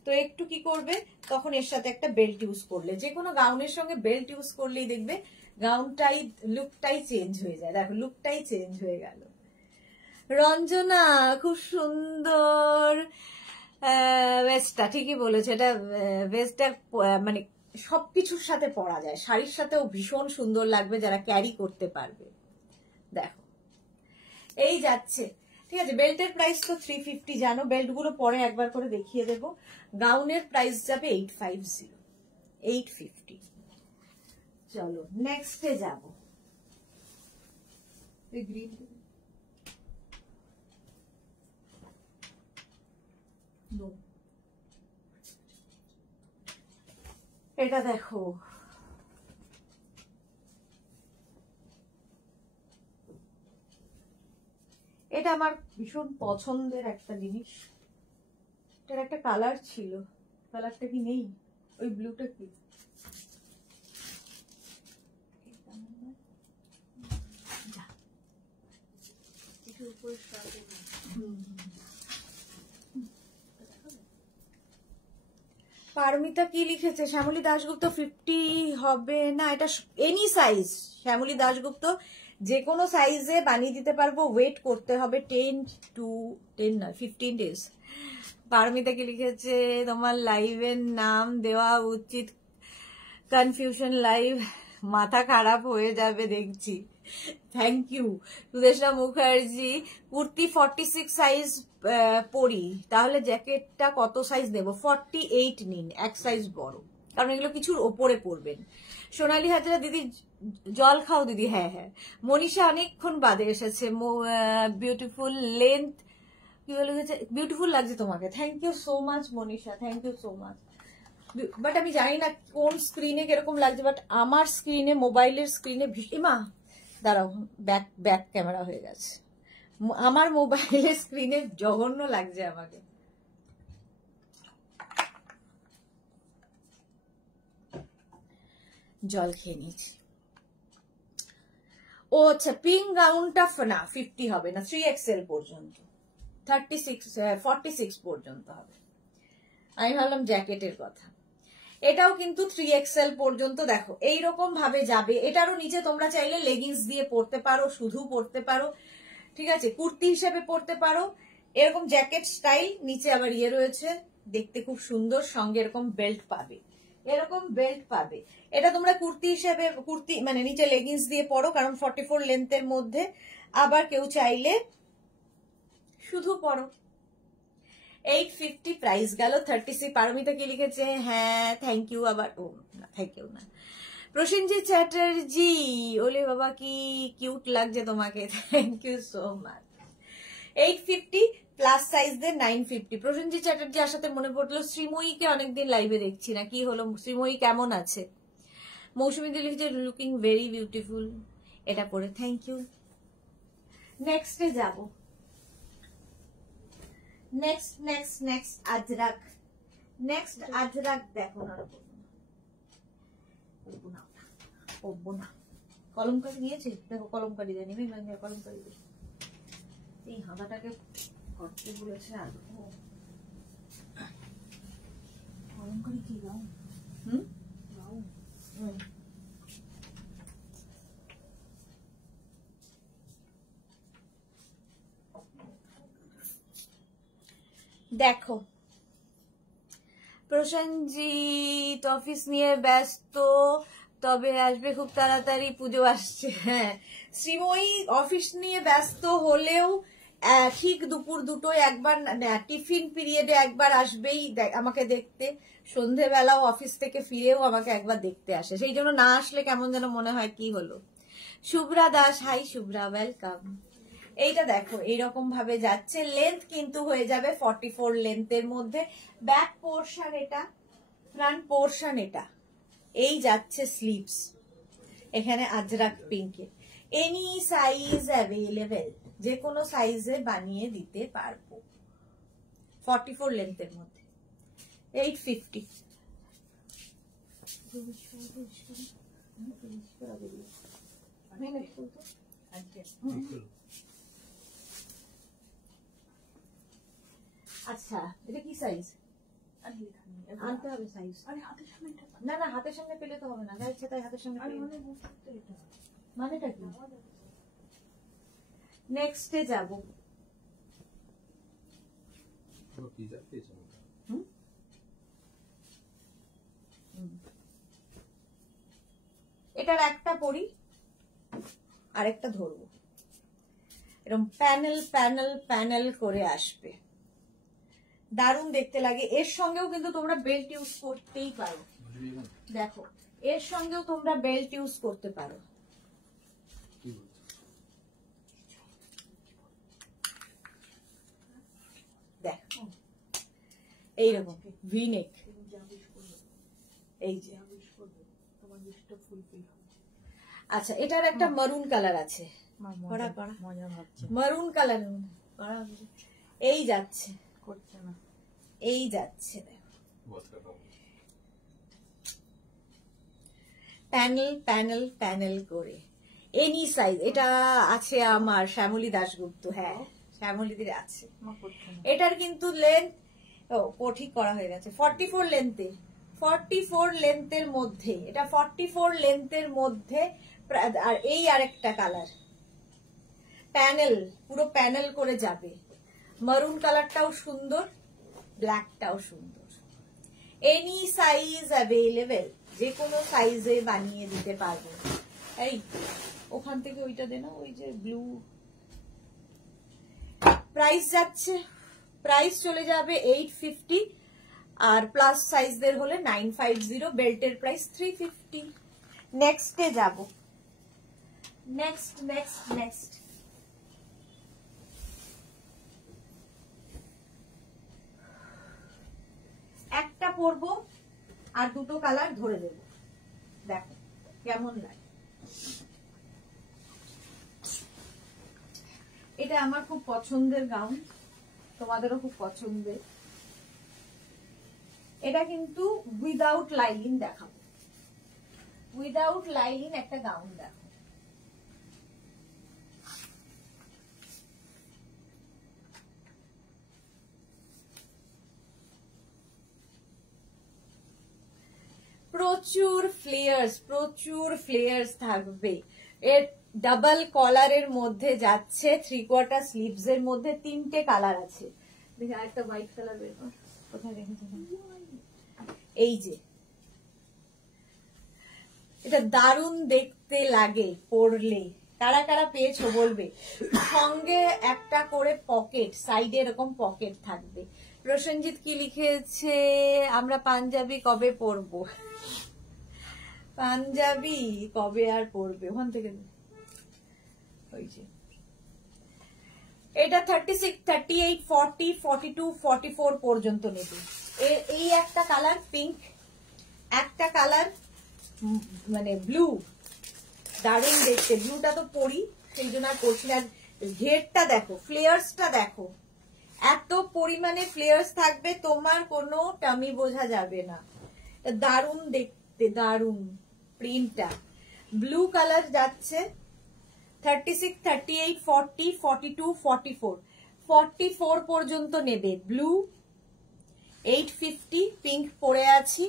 তো একটু কি করবে, তখন এর সাথে একটা বেল্ট ইউজ করলে, যে কোনো গাউনের সঙ্গে বেল্ট ইউজ করলেই দেখবে গাউনটাই, লুকটাই চেঞ্জ হয়ে যায়। দেখো, লুকটাই চেঞ্জ হয়ে গেল। রঞ্জনা, খুব সুন্দর ভেস্টটা, ঠিকই বলেছে। এটা ভেস্টটা মানে সবকিছুর সাথে পরা যায়, শাড়ির সাথেও ভীষণ সুন্দর লাগবে যারা ক্যারি করতে পারবে। দেখো, এই যাচ্ছে। ঠিক আছে, বেল্টের প্রাইস তো 350 জানো, বেল্ট গুলো পরে একবার করে দেখিয়ে দেবো। গাউনের প্রাইস যাবে 850। চলো নেক্সটে যাবো। গ্রিন, এটা দেখো, এটা আমার ভীষণ পছন্দের একটা জিনিস। এটার একটা কালার ছিল, কালারটা কি নেই, ওই ব্লুটা কি, নিচের উপরে স্টার্টে না পারমিতা কি লিখেছে? শ্যামলী দাশগুপ্ত 50 হবে না, এটা এনি সাইজ। শ্যামলী দাশগুপ্ত যে কোনো সাইজে বানিয়ে দিতে পারবো, ওয়েট করতে হবে 15 ডেজ। পারমিতা কি লিখেছে? তোমার লাইভের নাম দেওয়া উচিত, কনফিউশন লাইভ, মাথা খারাপ হয়ে যাবে দেখছি। Thank you Sudeshna Mukherjee. Kurti 46 size পরি, তাহলে জ্যাকেটটা কত সাইজ দেবো? 48 নিন, এক সাইজ বড়, কারণ এগুলো কিছুর ওপরে পড়বেন। সোনালী হাজরা দিদি জল খাও দিদি। হ্যাঁ হ্যাঁ। মনীষা অনেকক্ষণ বাদে এসেছে। বিউটিফুল লেন্থ, কি বলে গেছে, বিউটিফুল লাগছে তোমাকে। Thank you so much Manisha, thank you so much. But আমি জানি না কোন স্ক্রিনে কিরকম লাগছে, বাট আমার স্ক্রিনে, মোবাইলের স্ক্রিনে ভীষণ, দাঁড়াও ব্যাক ক্যামেরা হয়ে গেছে, আমার মোবাইলের স্ক্রিনে জঘন্য লাগছে আমাকে। জল খেয়ে নিয়েছি। ও আচ্ছা, পিঙ্ক গাউনটা না 50 হবে না, 3XL পর্যন্ত, 46 পর্যন্ত হবে। আমি ভাবলাম জ্যাকেটের কথা। এটাও কিন্তু 3XL পর্যন্ত। দেখো এইরকম ভাবে যাবে। এটারও নিচে তোমরা চাইলে লেগিংস দিয়ে পরতে পারো, শুধু পরতে পারো, ঠিক আছে, কুর্তি হিসেবে পরতে পারো। এরকম জ্যাকেট স্টাইল, নিচে আবার ইয়ে রয়েছে, দেখতে খুব সুন্দর। সঙ্গে এরকম বেল্ট পাবে, এরকম বেল্ট পাবে। এটা তোমরা কুর্তি হিসেবে, কুর্তি মানে নিচে লেগিংস দিয়ে পরো, কারণ 44 লেন্থের মধ্যে। আবার কেউ চাইলে শুধু পরো। 850 প্রাইস গেল। 36। পারমিতা কি লিখেছে? হ্যাঁ থ্যাংক ইউ। আবার ও না, থ্যাংক ইউ না। প্রসেনজিৎ চ্যাটার্জি, ওলে বাবা কি কিউট লাগছে তোমাকে, thank you so much. 850 plus size দিয়ে 950। প্রসেনজিৎ চ্যাটার্জি আসাতে মনে পড়লো, শ্রীময়ীকে অনেকদিন লাইভে দেখছি না, কি হলো? শ্রীময়ী কেমন আছে? মৌসুমী দি লিখেছে লুকিং ভেরি বিউটিফুল, এটা পরে থ্যাংক ইউ। নেক্সটে যাবো। নেক্সট আজরাক। নেক্সট আজরাক দেখো না, না কলমকারি নিয়েছে, দেখো কলমকারি দেয়নি, কলমকারি দিয়ে এই হাঁদাটাকে করতে বলেছে। আর কলমকারি কি গাও? দেখো প্রসেনজিৎ অফিস নিয়ে ব্যস্ত, তবে আসবে খুব তাড়াতাড়ি, পুজো আসছে। হ্যাঁ, শ্রীময়ী অফিস নিয়ে ব্যস্ত হলেও ঠিক দুপুর দুটোয় একবার, টিফিন পিরিয়ডে একবার আসবেই আমাকে দেখতে। সন্ধেবেলাও অফিস থেকে ফিরেও আমাকে একবার দেখতে আসে, সেই জন্য না আসলে কেমন যেন মনে হয় কি হলো। Shubhra Das, hi Shubhra, welcome. এইটা দেখো এইরকম ভাবে যাচ্ছে। লেন্থ কিন্তু হয়ে যাবে 44 লেন্থের মধ্যে। ব্যাক পোর্শন এটা, ফ্রন্ট পোর্শন এটা। এই যাচ্ছে স্লিভস, এখানে আজরাক পিঙ্কে। এনি সাইজ অ্যাভেলেবেল, যে কোনো সাইজে বানিয়ে দিতে পারবো। 44 লেন্থের মধ্যে 850। আচ্ছা, এটা কি সাইজ? আনতে হবে সাইজ। না না, হাতের সামনে পেলে তো হবে না, যা ইচ্ছে তাই হাতের সামনে মানেটা কি? নেক্সটে যাব। এটার একটা পরি, আরেকটা ধরবো, এরকম প্যানেল প্যানেল প্যানেল করে আসবে, দারুণ দেখতে লাগে। এর সঙ্গেও কিন্তু তোমরা বেল্ট ইউজ করতেই পারো। দেখো এর সঙ্গেও তোমরা বেল্ট ইউজ করতে পারো। দেখো এইরকম ভিনেক, এই যে। আচ্ছা, এটার একটা মারুন কালার আছে, মারুন কালার, এই যাচ্ছে, করছে না, এই যাচ্ছে। দেখো প্যানেল প্যানেল প্যানেল করে এনি সাইজ। এটা আছে আমার শ্যামলী দাশগুপ্ত, হ্যাঁ শ্যামলীদের আছে। এটার কিন্তু লেন্থ ও ঠিক করা হয়ে গেছে 44 লেন্থে, 44 লেন্থের মধ্যে, এটা 44 লেন্থের মধ্যে। আর এই আরেকটা কালার প্যানেল, পুরো প্যানেল করে যাবে। মারুন কালারটাও সুন্দর, ব্ল্যাকটাও সুন্দর। এনি সাইজ অ্যাভেলেবেল, যে কোনো সাইজে বানিয়ে দিতে পারবো। এই ওখান থেকে ওইটা দে না, ওই যে ব্লু। প্রাইস যাচ্ছে, প্রাইস চলে যাবে 850, আর প্লাস সাইজদের হলে 950, বেল্টের প্রাইস 350। নেক্সটে যাব, নেক্সট নেক্সট নেক্সট। একটা পরবো আর দুটো কালার ধরে দেবো, দেখো কেমন লাগে। এটা আমার খুব পছন্দের গাউন, তোমাদেরও খুব পছন্দের। এটা কিন্তু উইদাউট লাইলিন দেখাবো, উইদাউট লাইলিন একটা গাউন দেখো। প্রচুর ফ্লেয়ার্স, প্রচুর ফ্লেয়ার্স থাকবে। এর ডাবল কলারের মধ্যে যাচ্ছে, 3/4 স্লিভস এর মধ্যে 3টে কালার আছে। দেখি আরেকটা হোয়াইট কালার বের কর, কোথায় রেখেছি? এই যে, এটা দারুণ দেখতে লাগে পরলে। কারা কারা পেয়েছো বলবে। সঙ্গে একটা করে পকেট, সাইডে এরকম পকেট থাকবে। প্রসেনজিৎ কি লিখেছে, আমরা পাঞ্জাবি কবে পরবো? পাঞ্জাবি কবে আর পরবে? ওখান থেকে ওই যে এটা 36, 38, 40, 42, 44 পর্যন্ত নেবে। এই একটা কালার পিঙ্ক, একটা কালার মানে ব্লু, দারুণ দেখতে। ব্লুটা তো পরি, সেই জন্য আর পরছি না। ঘেরটা দেখো, ফ্লেয়ার্সটা দেখো, এত পরিমাণে ফ্লেয়ার্স থাকবে, তোমার কোনো টামি বোঝা যাবে না। দারুণ দেখতে, দারুণ প্রিন্টটা। ব্লু কালার যাচ্ছে 36, 38, 40, 42, 44, 44 পর্যন্ত নেবে। ব্লু 850, পিঙ্ক পরে আছি,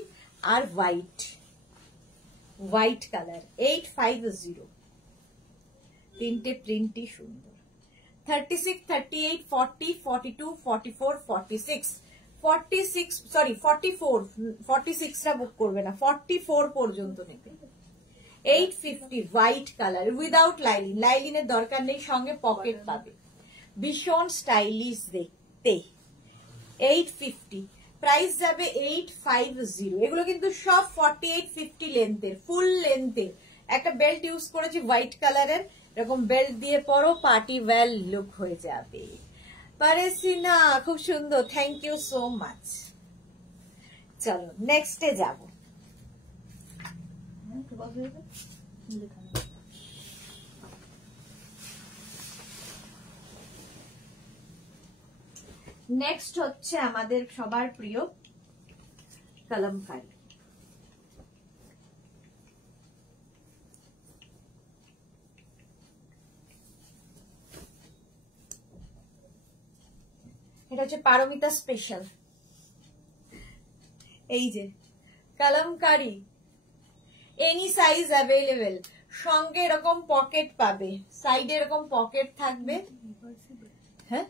আর হোয়াইট, হোয়াইট কালার 850। তিনটে প্রিন্টই সুন্দর। 36, 38, 40, 42, 44, 46, 46 সরি 44, 46টা বুক করবে না, 44 পর্যন্ত নেবে। 850, হোয়াইট কালার উইদাউট লাইলিন, লাইলিনের দরকার নেই, সঙ্গে পকেট পাবে। ভীষণ স্টাইলিশ দেখতে। 850, প্রাইস যাবে 850। এগুলো কিন্তু সব 48, 50 লেন্থের, ফুল লেন্থের। একটা বেল্ট ইউজ করেছি হোয়াইট কালারের, এরকম বেল্ট দিয়ে পরো, পার্টি ওয়েল লুক হয়ে যাবে। পারেছি না, খুব সুন্দর, থ্যাংক ইউ সো মাচ। চলো নেক্সটে যাব। নেক্সট হচ্ছে আমাদের সবার প্রিয় কলমকারী। এটা হচ্ছে পারমিতা স্পেশাল। এই যে কলমকারী, এনি সাইজ অ্যাভেলেবেল, সঙ্গে এরকম পকেট পাবে, সাইডে এরকম পকেট থাকবে। হ্যাঁ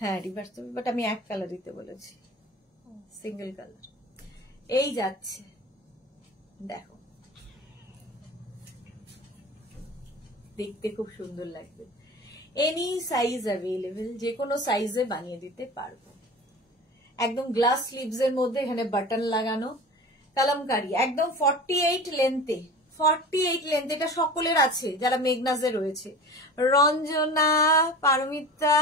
হ্যাঁ রিভার্সেবল, বাট আমি এক কালার দিতে বলেছি, সিঙ্গেল কালার। এই যাচ্ছে, দেখো দেখতে খুব সুন্দর লাগবে। এনি সাইজ অ্যাভেলেবেল, যে কোনো সাইজে বানিয়ে দিতে পারবো। একদম গ্লাস স্লিভস এর মধ্যে এখানে বাটন লাগানো, কলমকারী একদম 48 লেন্থে, 48 লেন্থ। এটা সকলের আছে যারা মেঘনাজে রয়েছে। রঞ্জনা, পারমিতা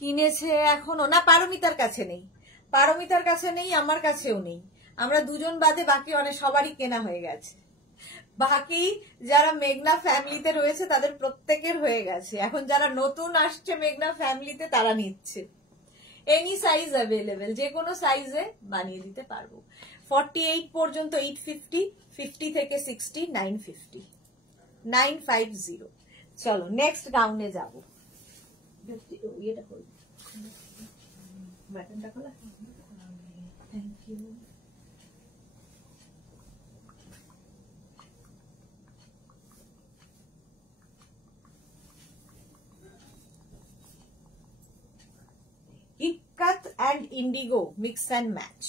কিনেছে এখনো না? পারমিতার কাছে নেই, পারমিতার কাছে নেই, আমার কাছেও নেই। আমরা দুজন বাদে বাকি অনেক সবারই কেনা হয়ে গেছে। বাকি যারা মেঘনা ফ্যামিলিতে রয়েছে তাদের প্রত্যেকের হয়ে গেছে। এখন যারা নতুন আসছে মেঘনা ফ্যামিলিতে তারা নিচ্ছে। এনি সাইজ অ্যাভেলেবেল, যে কোনো সাইজে বানিয়ে দিতে পারবো। 48 পর্যন্ত 850, 50 থেকে 60 950। 950। চলো নেক্সট গাউনে যাবো। ইয়েটা করবো, বাটনটা খোলা। Thank you. Ikat and indigo mix and match.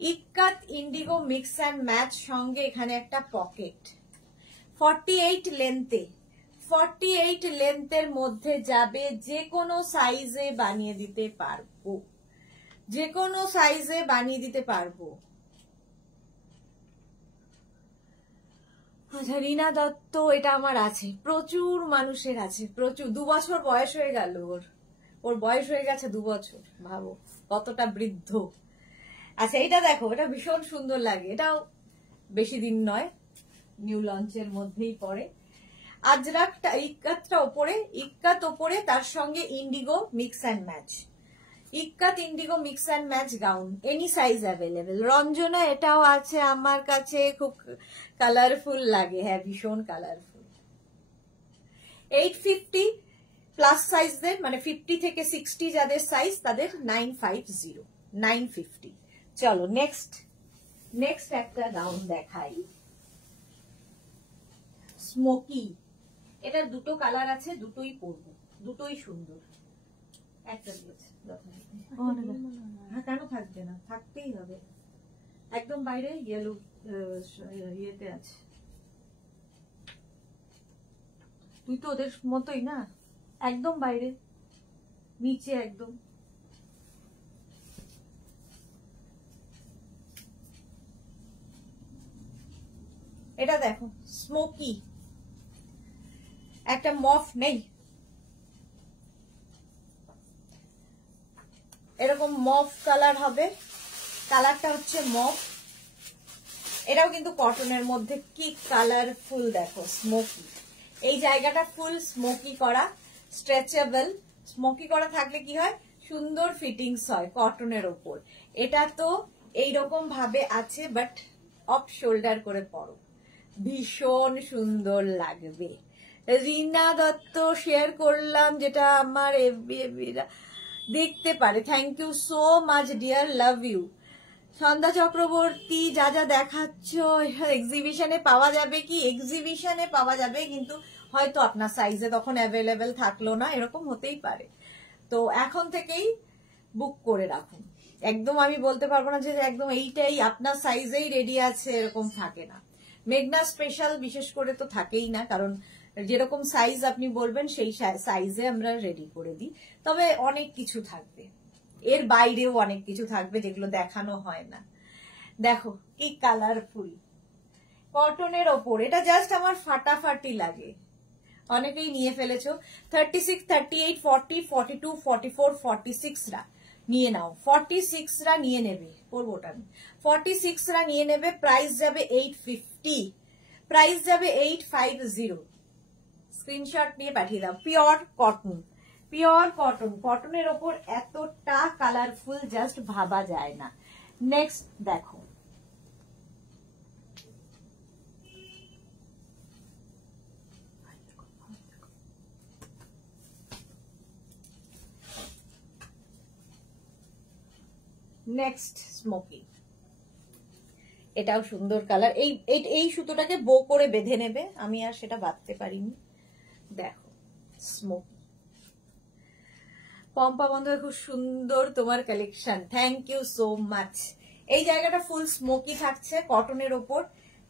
Ikat indigo mix and match, সঙ্গে এখানে একটা পকেট। 48 লেন্থে, 48 লেন্থের মধ্যে যাবে, যে কোনো সাইজে বানিয়ে দিতে পারবো, যে কোনো সাইজে বানিয়ে দিতে পারবো। আচ্ছা, রীনা দত্ত, এটা আমার আছে, প্রচুর মানুষের আছে, প্রচুর। 2 বছর বয়স হয়ে গেল ওর, ওর বয়স হয়ে গেছে 2 বছর, ভাবো কতটা বৃদ্ধ। আচ্ছা এটা দেখো, এটা ভীষণ সুন্দর লাগে, এটাও বেশি দিন নয়, নিউ লঞ্চের মধ্যেই পড়ে। আজরাকটা, ইক্কাতটা ওপরে, ইক্কাত ওপরে, তার সঙ্গে Indigo mix and match. Ikat indigo mix and match gown, any size available. Ranjana, এটাও আছে আমার কাছে, খুব কালারফুল লাগে, হ্যাঁ ভীষণ কালারফুল। 850 প্লাস সাইজদের, মানে 50 থেকে 60 যাদের সাইজ, তাদের 950, 950। চলো নেক্সট, নেক্সট একটা গাউন দেখাই, স্মোকি। এটার দুটো কালার আছে, দুটোই পরবো, দুটোই সুন্দর। একটা দিয়েছে, হ্যাঁ কেন থাকবে না, থাকতেই হবে। একদম বাইরে ইয়েলো ইয়েতে আছে, তুই তো ওদের মতোই না, একদম বাইরে, নিচে একদম। এটা দেখো স্মোকি, একটা মফ নেই, এরকম মফ কালার হবে, কালারটা হচ্ছে মফ। এটাও কিন্তু কটনের মধ্যে, কি কালারফুল দেখো, স্মোকি। এই জায়গাটা ফুল স্মোকি করা, স্ট্রেচেবল। স্মোকি করা থাকলে কি হয়, সুন্দর ফিটিংস হয় কটনের ওপর। এটা তো এইরকম ভাবে আছে, বাট অফ শোল্ডার করে পরো, ভীষণ সুন্দর লাগবে। রীনা দত্ত শেয়ার করলাম, যেটা আমার এফবিরা দেখতে পারে। Thank you so much dear, love you. Sandhya Chakraborty, যা যা দেখাচ্ছ এক্সিবিশনে পাওয়া যাবে কি? এক্সিবিশনে পাওয়া যাবে, কিন্তু হয়তো আপনার সাইজে তখন অ্যাভেলেবেল থাকলো না, এরকম হতেই পারে। তো এখন থেকেই বুক করে রাখুন। একদম আমি বলতে পারবো না যে একদম এইটাই আপনার সাইজেই রেডি আছে, এরকম থাকে না। মেঘনা স্পেশাল বিশেষ করে তো থাকেই না, কারণ যেরকম সাইজ আপনি বলবেন সেই সাইজে আমরা রেডি করে দিই। তবে অনেক কিছু থাকবে, এর বাইরেও অনেক কিছু থাকবে যেগুলো দেখানো হয় না। দেখো কি কালারফুল, কটনের ওপর। এটা জাস্ট আমার ফাটাফাটি লাগে, অনেকেই নিয়ে ফেলেছো। 36, 38, 40, 42, 44, 46 রা নিয়ে নাও, 46 রা নিয়ে নেবে, পরবোটা 46 রা নিয়ে নেবে। প্রাইস যাবে 850, প্রাইস যাবে 850। স্ক্রিনশট নিয়ে পাঠিয়ে দাও। পিওর কটন, পিওর কটন, কটনের ওপর এতটা কালারফুল জাস্ট ভাবা যায় না। নেক্সট দেখো, নেক্সট স্মোকি। এটাও সুন্দর কালার। এই সুতোটাকে বো করে বেঁধে নেবে, আমি আর সেটা বাঁধতে পারিনি। দেখো স্মোকি, পম্পা বন্ধু, খুব সুন্দর তোমার কালেকশন, থ্যাংক ইউ সো মাচ। এই জায়গাটা ফুল স্মোকি থাকছে কটনের ওপর,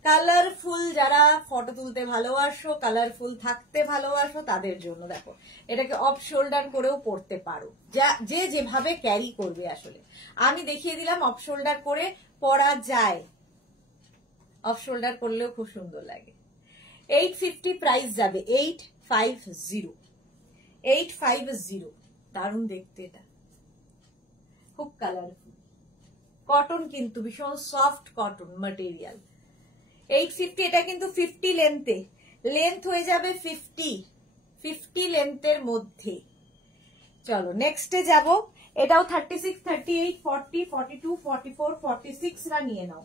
কালারফুল। যারা ফটো তুলতে ভালোবাসো, কালারফুল থাকতে ভালোবাসো, তাদের জন্য দেখো এটাকে অফ শোল্ডার করেও পরতে পারো, যে যেভাবে ক্যারি করবে। আসলে আমি দেখিয়ে দিলাম অফ শোল্ডার করে পরা যায়, অফ শোল্ডার করলেও খুব সুন্দর লাগে। 850 প্রাইস যাবে, 850, 850। দারুণ দেখতে, এটা খুব কালারফুল, কটন কিন্তু ভীষণ সফট কটন ম্যাটেরিয়াল। 850, এটা কিন্তু 50 লেন্থে, লেন্থ হয়ে যাবে 50 লেন্থের মধ্যে। চলো নেক্সটে যাব। এটাও 36, 38, 40, 42, 44, 46 রা নিয়ে নাও,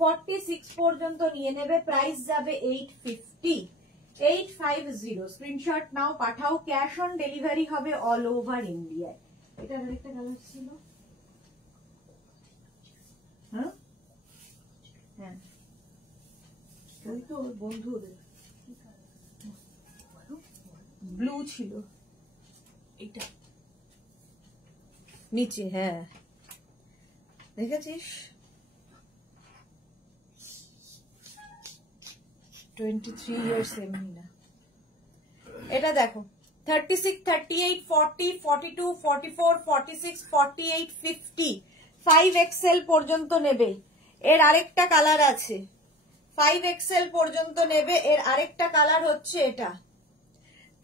46 পর্যন্ত নিয়ে নেবে। প্রাইস যাবে 850, 850 স্ক্রিনশট নাও, পাঠাও। ক্যাশ অন ডেলিভারি হবে অল ওভার ইন্ডিয়ায়। এটা আরেকটা কালার ছিল, হ্যাঁ হ্যাঁ ওই তো ওর বন্ধু, ওদের ব্লু ছিল এইটা নিচে, হ্যাঁ দেখেছিস 23 ইয়ার্স এমনি না। এটা দেখো 36, 38, 40, 42, 44, 46, 48, 50 5XL পর্যন্ত নেবে। এর আরেকটা কালার আছে, 5XL পর্যন্ত নেবে। এর আরেকটা কালার হচ্ছে এটা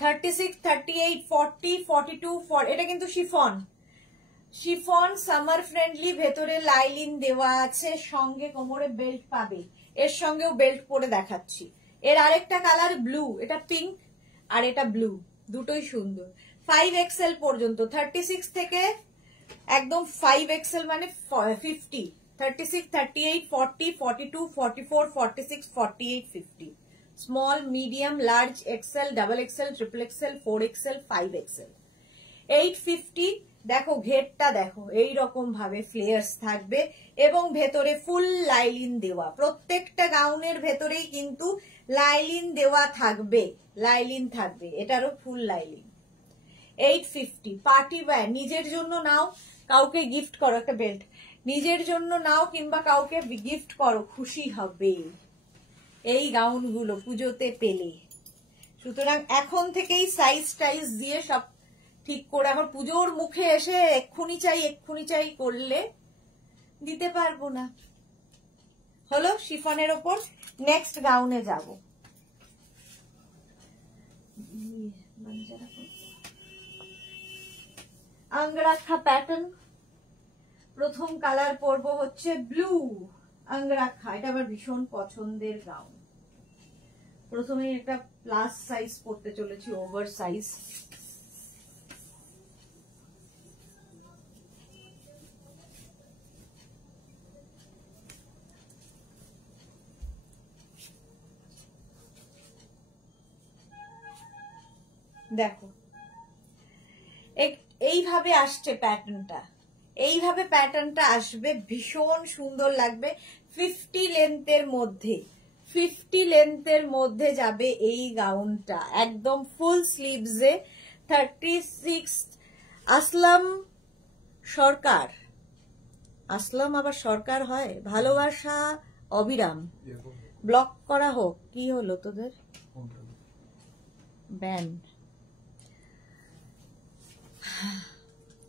36, 38, 40, 42, এটা কিন্তু শিফন, শিফন সামার ফ্রেন্ডলি, ভেতরে লাইলিন দেওয়া আছে, সঙ্গে কোমরে বেল্ট পাবে, এর সঙ্গেও বেল্ট পরে দেখাচ্ছি। এর আরেকটা কালার ব্লু, এটা পিঙ্ক আর এটা ব্লু, দুটোই সুন্দর। 5XL পর্যন্ত, 36 থেকে একদম 5XL মানে 50, 36, 38, 40, 42, 44, 46, 48, 50 small, medium, large, XL, double XL, triple XL, 4XL, 5XL। 850 দেখো, ঘেরটা দেখো এইরকম ভাবে ফ্লেয়ার্স থাকবে এবং ভেতরে ফুল লাইলিন দেওয়া। প্রত্যেকটা গাউনের ভেতরেই কিন্তু লাইলিন দেওয়া থাকবে, লাইলিন থাকবে, এটারও ফুল লাইলিন। 850 পার্টি ওয়্যার, নিজের জন্য নাও, কাউকে গিফট করো, একটা বেল্ট নিজের জন্য নাও কিংবা কাউকে গিফট করো, খুশি হবে এই গাউনগুলো পুজোতে পেলে। সুতরাং এখন থেকেই সাইজ টাইজ দিয়ে সব ঠিক করে, এখন পুজোর মুখে এসে এক্ষুনি চাই করলে দিতে পারবো না। হলো শিফনের ওপর। নেক্সট গাউনে যাব। আঙ্গরাখা প্যাটার্ন, প্রথম কালার পরবো হচ্ছে ব্লু আঙ্গরাখা। এটা আমার ভীষণ পছন্দের গাউন। প্রথমে একটা প্লাস সাইজ পরতে চলেছি, ওভার সাইজ। দেখো এইভাবে আসছে প্যাটার্নটা, এইভাবে প্যাটার্নটা আসবে, ভীষণ সুন্দর লাগবে। 50 লেন্থের মধ্যে, 50 লেন্থের মধ্যে যাবে এই গাউনটা, একদম ফুল স্লিভসে। 36 আসলাম সরকার, আসলাম আবার সরকার হয়, ভালোবাসা অবিরাম, ব্লক করা হোক, কি হলো তোদের ব্যান।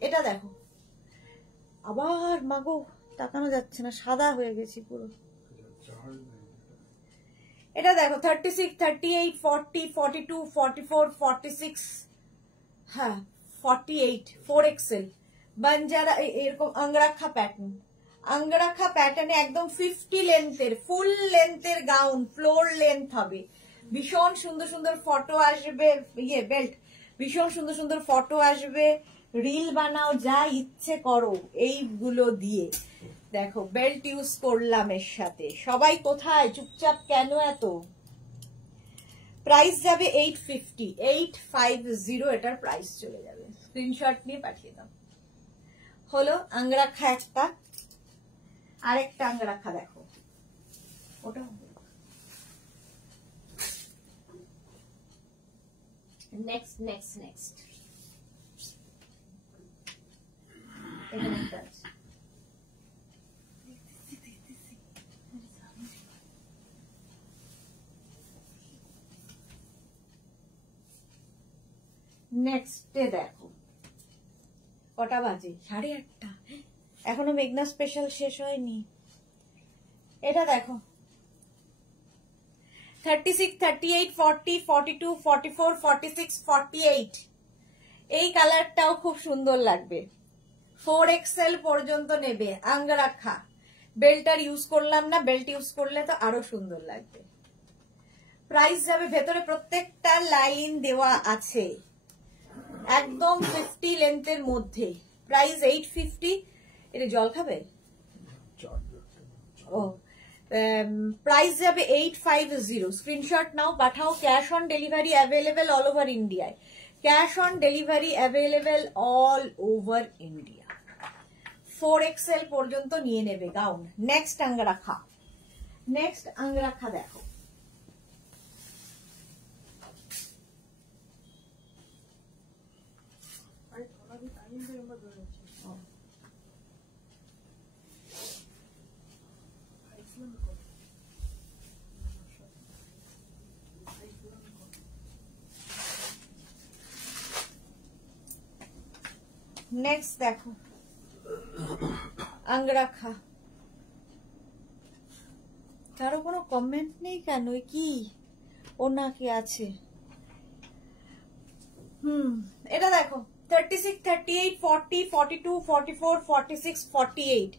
এটা দেখো, আবার মাগো তাকানো যাচ্ছে না, সাদা হয়ে গেছি পুরো। এটা দেখো 36, 38, 40, 42, 44, 46, হ্যাঁ 48, 4XL বাঞ্জারা, এরকম আঙ্গরাখা প্যাটার্ন। আঙ্গরাখা প্যাটার্নে একদম 50 লেন্থের, ফুল লেন্থের গাউন, ফ্লোর লেন্থ হবে। ভীষণ সুন্দর সুন্দর ফটো আসবে, বেল্ট, ভীষণ সুন্দর সুন্দর ফটো আসবে। রিল বানাও, যা ইচ্ছে করো এইগুলো দিয়ে। দেখো বেল্ট ইউজ করলাম এর সাথে। সবাই কোথায়, চুপচাপ কেন এত? প্রাইস যাবে 850, 850 এটার প্রাইস চলে যাবে। স্ক্রিনশট নিয়ে পাঠিয়ে দাও। হলো আঙ্গরাখা একটা, আরেকটা আঙ্গরাখা দেখো, ওটা নেক্সট নেক্সট নেক্সট নেক্সটে দেখো, কটা বাজে? 8:30, এখনো মেঘনা স্পেশাল শেষ হয়নি। এটা দেখো 36, 38, 40, 42, 44, 46, 48 এই কালারটাও খুব সুন্দর লাগবে। 4XL পর্যন্ত নেবে আঙ্গরাখা। বেল্টার ইউজ করলাম না, বেল্ট ইউজ করলে তো আরো সুন্দর লাগবে। প্রাইস যাবে, ভেতরে প্রত্যেকটা লাইন দেওয়া আছে, একদম 50 লেন্থের মধ্যে। প্রাইস 850। এটা জল খাবে? ও প্রাইস যাবে 850। স্ক্রিনশট নাও, পাঠাও। Cash on delivery available all over ইন্ডিয়ায়। Cash on delivery available all over India. 4XL পর্যন্ত নিয়ে নেবে gown. Next angrakha. Next angrakha দেখো, নেক্সট দেখো আঙ্গরাখা। কারো কোনো কমেন্ট নেই কেন? কি ও না কি আছে? এটা দেখো 36, 38, 40, 42, 44, 46, 48।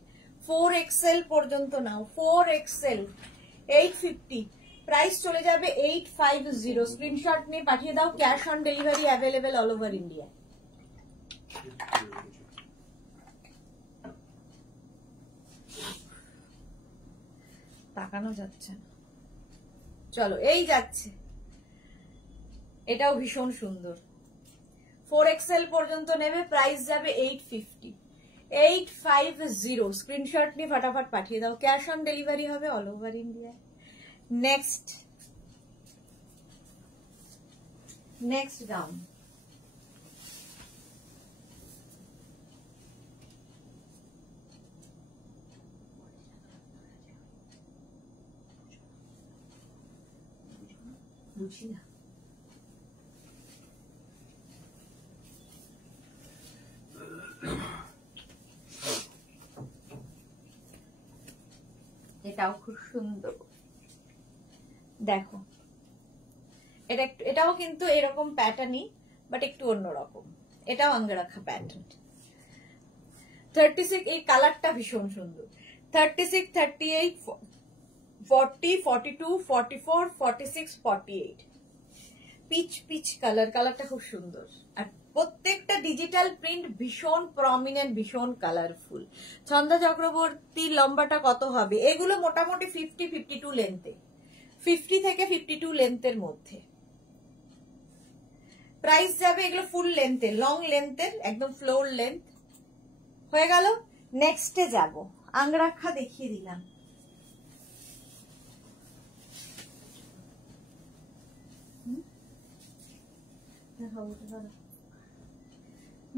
4XL পর্যন্ত নাও। 4XL 850। প্রাইস চলে যাবে 850। স্ক্রিনশট নিয়ে পাঠিয়ে দাও। Cash on delivery available all over India. তাকানো যাচ্ছে না। চলো, এই যাচ্ছে। এটাও ভীষণ সুন্দর। 4XL পর্যন্ত নেবে, প্রাইস যাবে 850। 850। স্ক্রিনশট নিয়ে ফটাফট পাঠিয়ে দাও। ক্যাশ অন ডেলিভারি হবে all over India. Next next gown. বুঝি না, এটাও খুব সুন্দর। দেখো এটাও কিন্তু এরকম প্যাটার্নই, বাট একটু অন্যরকম। এটাও আঙ্গরাখা প্যাটার্ন। 36, এই কালারটা ভীষণ সুন্দর। 36, 38, 40, 42, 44, 46, 48। পিচ পিচ কালারটা খুব সুন্দর। আর প্রত্যেকটা ডিজিটাল প্রিন্ট ভীষণ প্রমিনেন্ট, ভীষণ কালারফুল। ছন্দা চক্রবর্তীর লম্বাটা কত হবে? এগুলো মোটামুটি 50, 52 লেন্থে। 50 থেকে 52 লেন্থের মধ্যে প্রাইস যাবে। এগুলো ফুল লেন্থের, লং লেন্থের, একদম ফ্লোর লেন্থ। হয়ে গেল। নেক্সটে যাব। আঙ্গরাখা দেখিয়ে দিলাম।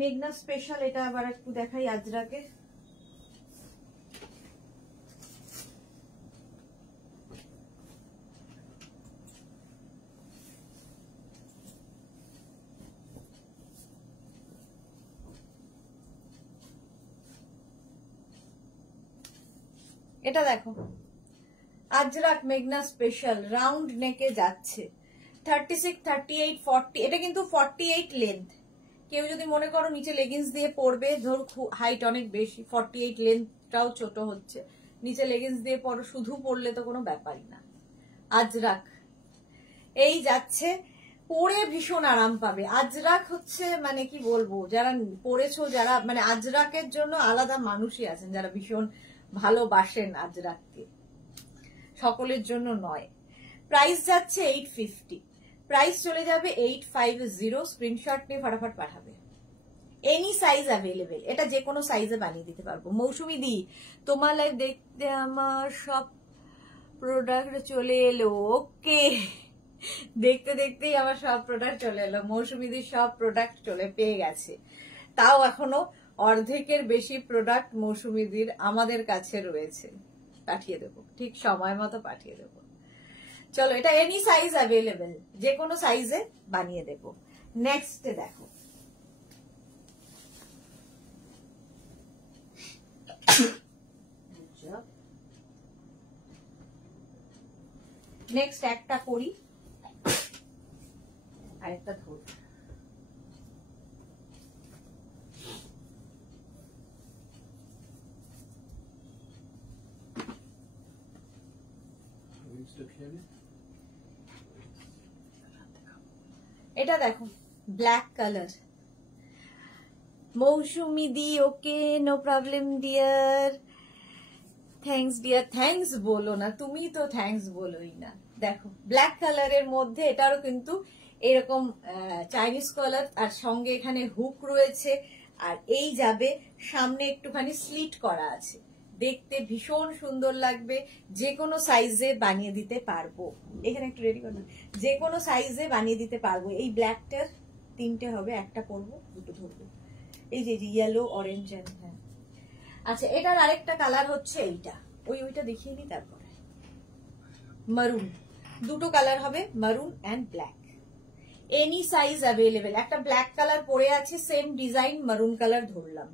মেঘনা স্পেশাল, এটা আবার একটু দেখাই আজরাকে। এটা দেখো আজরাক মেঘনা স্পেশাল, রাউন্ড নেকে যাচ্ছে। 36, 38, 40। এটা কিন্তু 48 লেন্থ। কেউ যদি মনে করো নিচে লেগিংস দিয়ে পরবে, ধর হাইট অনেক বেশি, 48 লেন্থটাও ছোট হচ্ছে, নিচে লেগিংস দিয়ে পরো, শুধু পরলে তো কোনো ব্যাপারই না। আজরাক এই যাচ্ছে, পরে ভীষণ আরাম পাবে। আজরাক হচ্ছে মানে কি বলবো, যারা পরেছো, যারা মানে আজরাকের জন্য আলাদা মানুষই আছেন যারা ভীষণ ভালোবাসেন আজরাককে, সকলের জন্য নয়। প্রাইস যাচ্ছে 850। প্রাইস চলে যাবে 850। স্ক্রিনশট নিয়ে ফটাফট পাঠাবে। Any size available. এটা যে কোনো সাইজে বানিয়ে দিতে পারবো। মৌসুমি দি, তোমার লাইভ দেখতে আমার সব প্রোডাক্ট চলে এলো। ওকে, দেখতে দেখতেই আমার সব প্রোডাক্ট চলে এলো। মৌসুমি দির সব প্রোডাক্ট চলে পেয়ে গেছে। তাও এখনো অর্ধেকের বেশি প্রোডাক্ট মৌসুমি দির আমাদের কাছে রয়েছে। পাঠিয়ে দেবো, ঠিক সময় মতো পাঠিয়ে দেবো। চলো, এটা এনি সাইজ অ্যাভেলেবেল, যে কোনো সাইজে বানিয়ে দেব। নেক্সট দেখো, নেক্সট একটা করি আর একটা ধর। এটা দেখো black colour. Mousumi di, okay, no problem dear, thanks dear, thanks বলো না, তুমি তো থ্যাঙ্কস বলোই না। দেখো ব্ল্যাক কালারের মধ্যে এটারও কিন্তু এরকম চাইনিজ কলার, আর সঙ্গে এখানে হুক রয়েছে, আর এই যাবে সামনে একটুখানি স্লিট করা আছে, দেখতে ভীষণ সুন্দর লাগবে। যে কোনো সাইজে বানিয়ে দিতে পারবো, এখানে একটু রেডি করবো, যে কোনো সাইজে বানিয়ে দিতে পারবো। এই ব্ল্যাকটার 3টে হবে, একটা পরবো, দুটো ধরবো। এই যে ইয়েলো, অরেঞ্জ এন্ড, হ্যাঁ। আচ্ছা, এটার আরেকটা কালার হচ্ছে এইটা, ওইটা দেখিয়ে দিই তারপরে। মারুন, দুটো কালার হবে, maroon and black. Any size available. একটা ব্ল্যাক কালার পরে আছে, সেম ডিজাইন, মারুন কালার ধরলাম।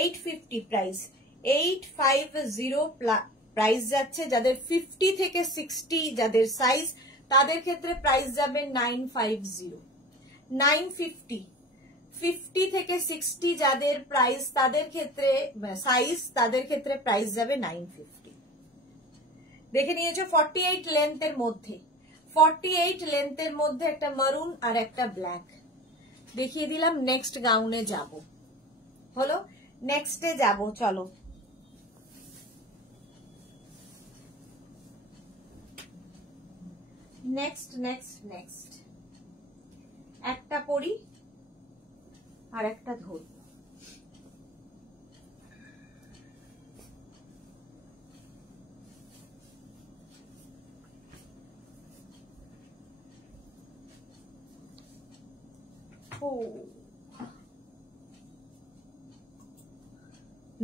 850 প্রাইস, 850 প্রাইস যাচ্ছে। যাদের 50 থেকে 60 যাদের সাইজ, তাদের ক্ষেত্রে প্রাইস যাবে 950, 950। 50 থেকে 60 যাদের প্রাইস, তাদের ক্ষেত্রে সাইজ, তাদের ক্ষেত্রে প্রাইস যাবে 950। দেখে নিয়েছো 48 লেন্থের মধ্যে, 48 লেন্থের মধ্যে একটা মারুন আর একটা ব্ল্যাক দেখিয়ে দিলাম। নেক্সট গাউনে যাব, হলো নেক্সটে যাব, চলো। নেক্সট নেক্সট নেক্সট একটা পরি আর একটা ধরব।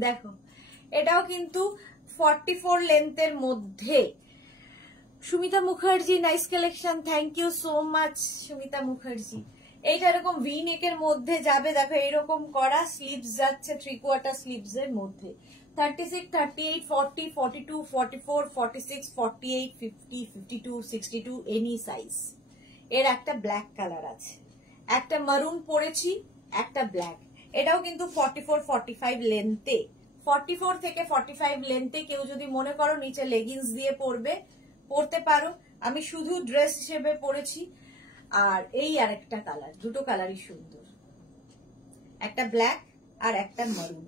দেখো এটাও কিন্তু 44 লেন্থের মধ্যে। Sumita Mukherjee, nice collection, thank you so much Sumita Mukherjee. এইটা এরকম ভি নেকের মধ্যে যাবে, দেখো এইরকম করা, স্লিভস যাচ্ছে 3/4 স্লিভস এর মধ্যে। 36, 38, 40, 42, 44, 46, 48, 50, 52, 62 এনি সাইজ। এর একটা ব্ল্যাক কালার আছে, একটা মারুন পরেছি, একটা ব্ল্যাক। এটাও কিন্তু 44, 45 লেন্থে। 44 থেকে 45 লেন্থে কেউ যদি মনে করো নিচে লেগিংস দিয়ে পরতে পারো। আমি শুধু ড্রেস হিসেবে পরেছি। আর এই আরেকটা কালার, দুটো কালারই সুন্দর, একটা ব্ল্যাক আর একটা মারুন।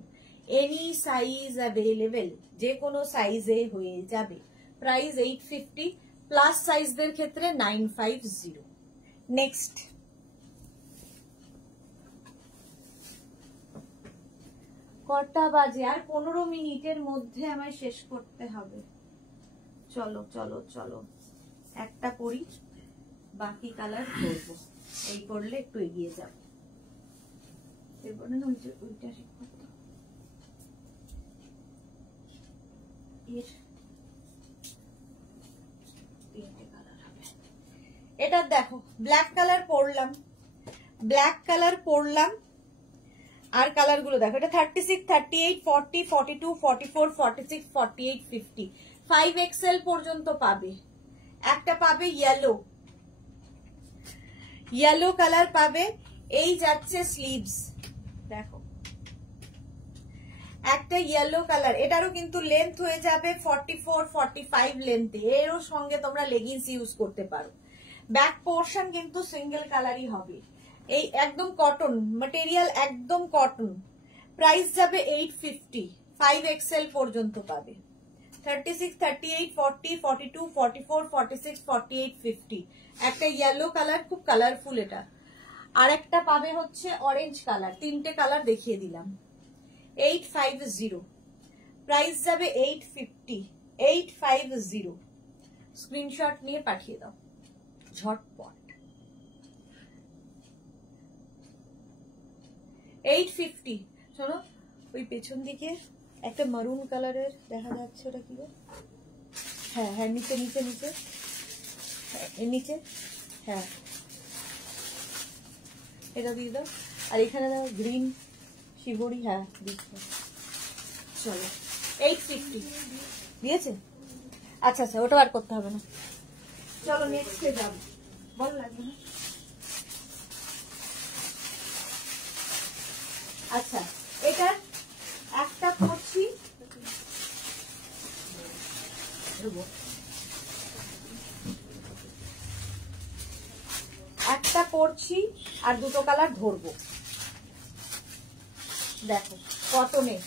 এনি সাইজ অ্যাভেলেবেল, যে কোনো সাইজে হয়ে যাবে। প্রাইস 850, প্লাস সাইজদের ক্ষেত্রে 950। নেক্সট, কটা বাজে? আর 15 মিনিটের মধ্যে আমায় শেষ করতে হবে। চলো চলো চলো, একটা পরি, বাকি কালার করবো। এই করলে একটু এগিয়ে যাব। এরপরে না ওইটা ঠিক করতে, এর 3টে কালার হবে। এটা দেখো ব্ল্যাক কালার পরলাম, ব্ল্যাক কালার পরলাম। আর কালার গুলো দেখো, এটা 36, 38, 40, 42, 44, 46, 48, 50, 5XL পর্যন্ত পাবে। একটা পাবে ইয়েলো, ইয়েলো কালার পাবে। এই যাচ্ছে স্লিভস, দেখো একটা ইয়েলো কালার। এটারও কিন্তু লেন্থ হয়ে যাবে 44, 45 লেন্থে। এরও সঙ্গে তোমরা লেগিংস ইউজ করতে পারো। ব্যাক পোর্শন কিন্তু সিঙ্গেল কালারই হবে। এই একদম কটন ম্যাটেরিয়াল, একদম কটন। প্রাইস যাবে 850, 5XL পর্যন্ত পাবে। 36, 38, 40, 42, 44, 46, 48, 50। একটা ইয়েলো কালার, খুব কালারফুল এটা। আর একটা পাবে হচ্ছে অরেঞ্জ কালার। 3টে কালার দেখিয়ে দিলাম। 850, প্রাইস যাবে 850, 850। স্ক্রিনশট নিয়ে পাঠিয়ে দাও ঝটপট। 850। শোনো, ওই পেছন দিকে একটা মারুন কালারের দেখা যাচ্ছে, ওটা কি? হ্যাঁ হ্যাঁ, নিচে নিচে নিচে, নিচে, হ্যাঁ এটা দিয়ে দাও। আর এখানে দেখো গ্রিন শিবরি, হ্যাঁ দিচ্ছে। চলো 850 দিয়েছে। আচ্ছা আচ্ছা, ওটা আর করতে হবে না। চলো নেক্সটে যাবো, ভালো লাগবে না? আচ্ছা, এটা একটা পরছি, একটা পরছি আর দুটো কালার ধরবো। দেখো কটনে,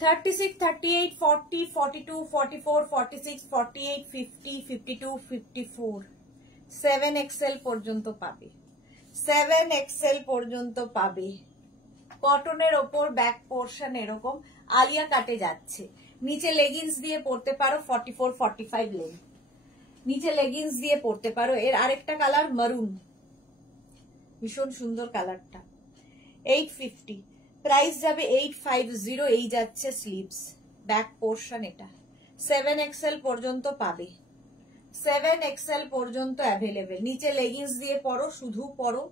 36, 38, 40, 42, 44, 46, 48, 50, 52, 54, 7XL পর্যন্ত পাবে, 7XL পর্যন্ত পাবে। কটনের ওপর ব্যাক পোর্শন এরকম আলিয়া কাটে যাচ্ছে, নিচে লেগিংস দিয়ে পরতে পারো, 44, 45 লেন্থ, নিচে লেগিংস দিয়ে পরতে পারো। এর আরেকটা কালার মারুন, ভীষণ সুন্দর কালারটা, 850, প্রাইস যাবে 850। এই যাচ্ছে স্লিভস, ব্যাক পোর্শন এটা, 7XL পর্যন্ত পাবে, 7XL পর্যন্ত অ্যাভেলেবেল। নিচে লেগিংস দিয়ে পরো, শুধু পরো,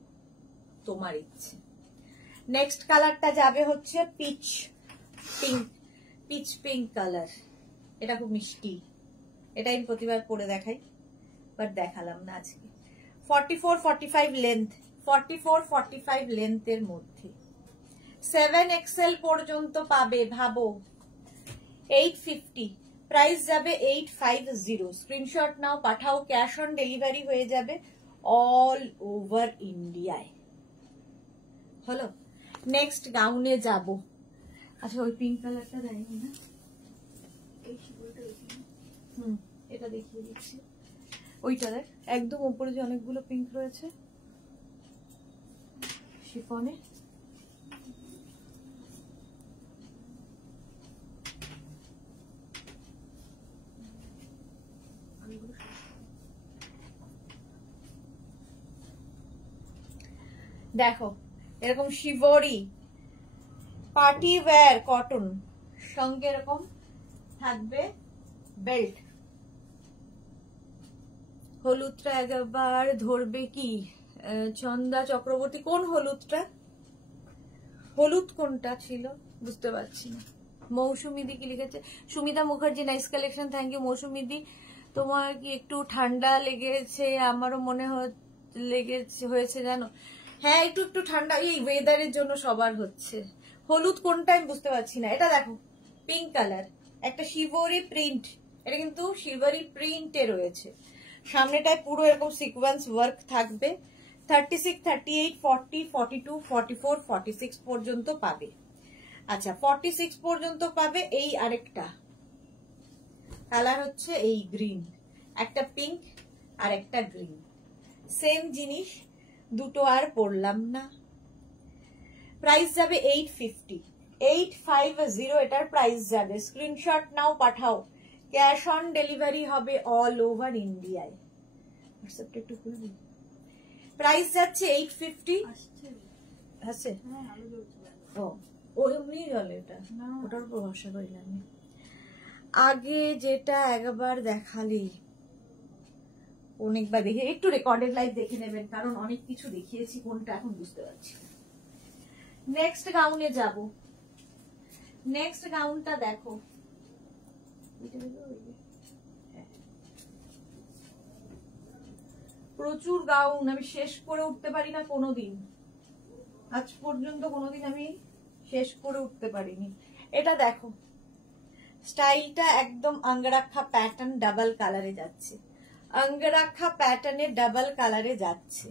তোমার ইচ্ছে। নেক্সট কালারটা যাবে হচ্ছে pitch pink, pitch pink colour, এটা খুব মিষ্টি, এটা আমি প্রতিবার পরে দেখাই, বাট দেখালাম না আজকে। 44, 45 লেন্থ, 44, 45 লেন্থের মধ্যে 7XL পর্যন্ত পাবে, ভাবো। 850, প্রাইস যাবে 850। স্ক্রিনশট নাও, পাঠাও, ক্যাশ অন ডেলিভারি হয়ে যাবে অল ওভার ইন্ডিয়ায়। হলো, নেক্সট গাউনে যাব। আচ্ছা, ওই পিঙ্ক কালারটা দেয়নি না, এটা দেখিয়ে দিচ্ছি। ওইটা দেখ, একদম উপরে যে অনেকগুলো পিঙ্ক রয়েছে শিফনে, দেখো এরকম শিবরি পার্টি ওয়্যার কটন, সঙ্গে এরকম থাকবে বেল্ট। হলুদটা একবার ধরবে কি চন্দা চক্রবর্তী, কোন হলুদটা, হলুদ কোনটা ছিল বুঝতে পারছি না। মৌসুমিদি কি লিখেছে, Sumita Mukherjee, nice collection, thank you মৌসুমিদি। তোমার কি একটু ঠান্ডা লেগেছে? আমারও মনে হয়েছে জানো, হ্যাঁ একটু একটু ঠান্ডা, এই ওয়েদারের জন্য সবার হচ্ছে। হলুদ কোনটা আমি বুঝতে পারছি না। এটা দেখো পিঙ্ক কালার, একটা শিবরি প্রিন্ট, এটা কিন্তু শিবরি প্রিন্টে রয়েছে, সামনেটায় পুরো এরকম সিকোয়েন্স ওয়ার্ক থাকবে। 36, 38, 40, 42, 44, 46 পর্যন্ত পাবে। আচ্ছা 46 পর্যন্ত পাবে। এই আরেকটা কালার হচ্ছে এই গ্রিন, একটা পিঙ্ক আর একটা গ্রিন, সেম জিনিস, দুটো আর পরলাম না। প্রাইস যাবে 850, 850 এটার প্রাইস যাবে। স্ক্রিনশট নাও, পাঠাও, ক্যাশ অন ডেলিভারি হবে অল ওভার ইন্ডিয়ায়। হোয়াটসঅ্যাপটা একটু খুলবি। প্রাইস যাচ্ছে 850। আছে ও এমনি জলে, এটা ওটার উপর ভরসা করিলাম। আগে যেটা একবার দেখালি, অনেকবার দেখে, একটু রেকর্ডেড লাইভ দেখে নেবেন, কারণ অনেক কিছু দেখিয়েছি, কোনটা এখন বুঝতে পারছি। নেক্সট গাউনে যাব। নেক্সট গাউনটা দেখো, প্রচুর গাউন, আমি শেষ করে উঠতে পারি না কোনোদিন, আজ পর্যন্ত কোনোদিন আমি শেষ করে উঠতে পারিনি। এটা দেখো, স্টাইলটা একদম অঙ্গরাখা প্যাটার্ন, ডাবল কালারে যাচ্ছে, অঙ্গরাখা প্যাটার্নে ডাবল কালারে যাচ্ছে,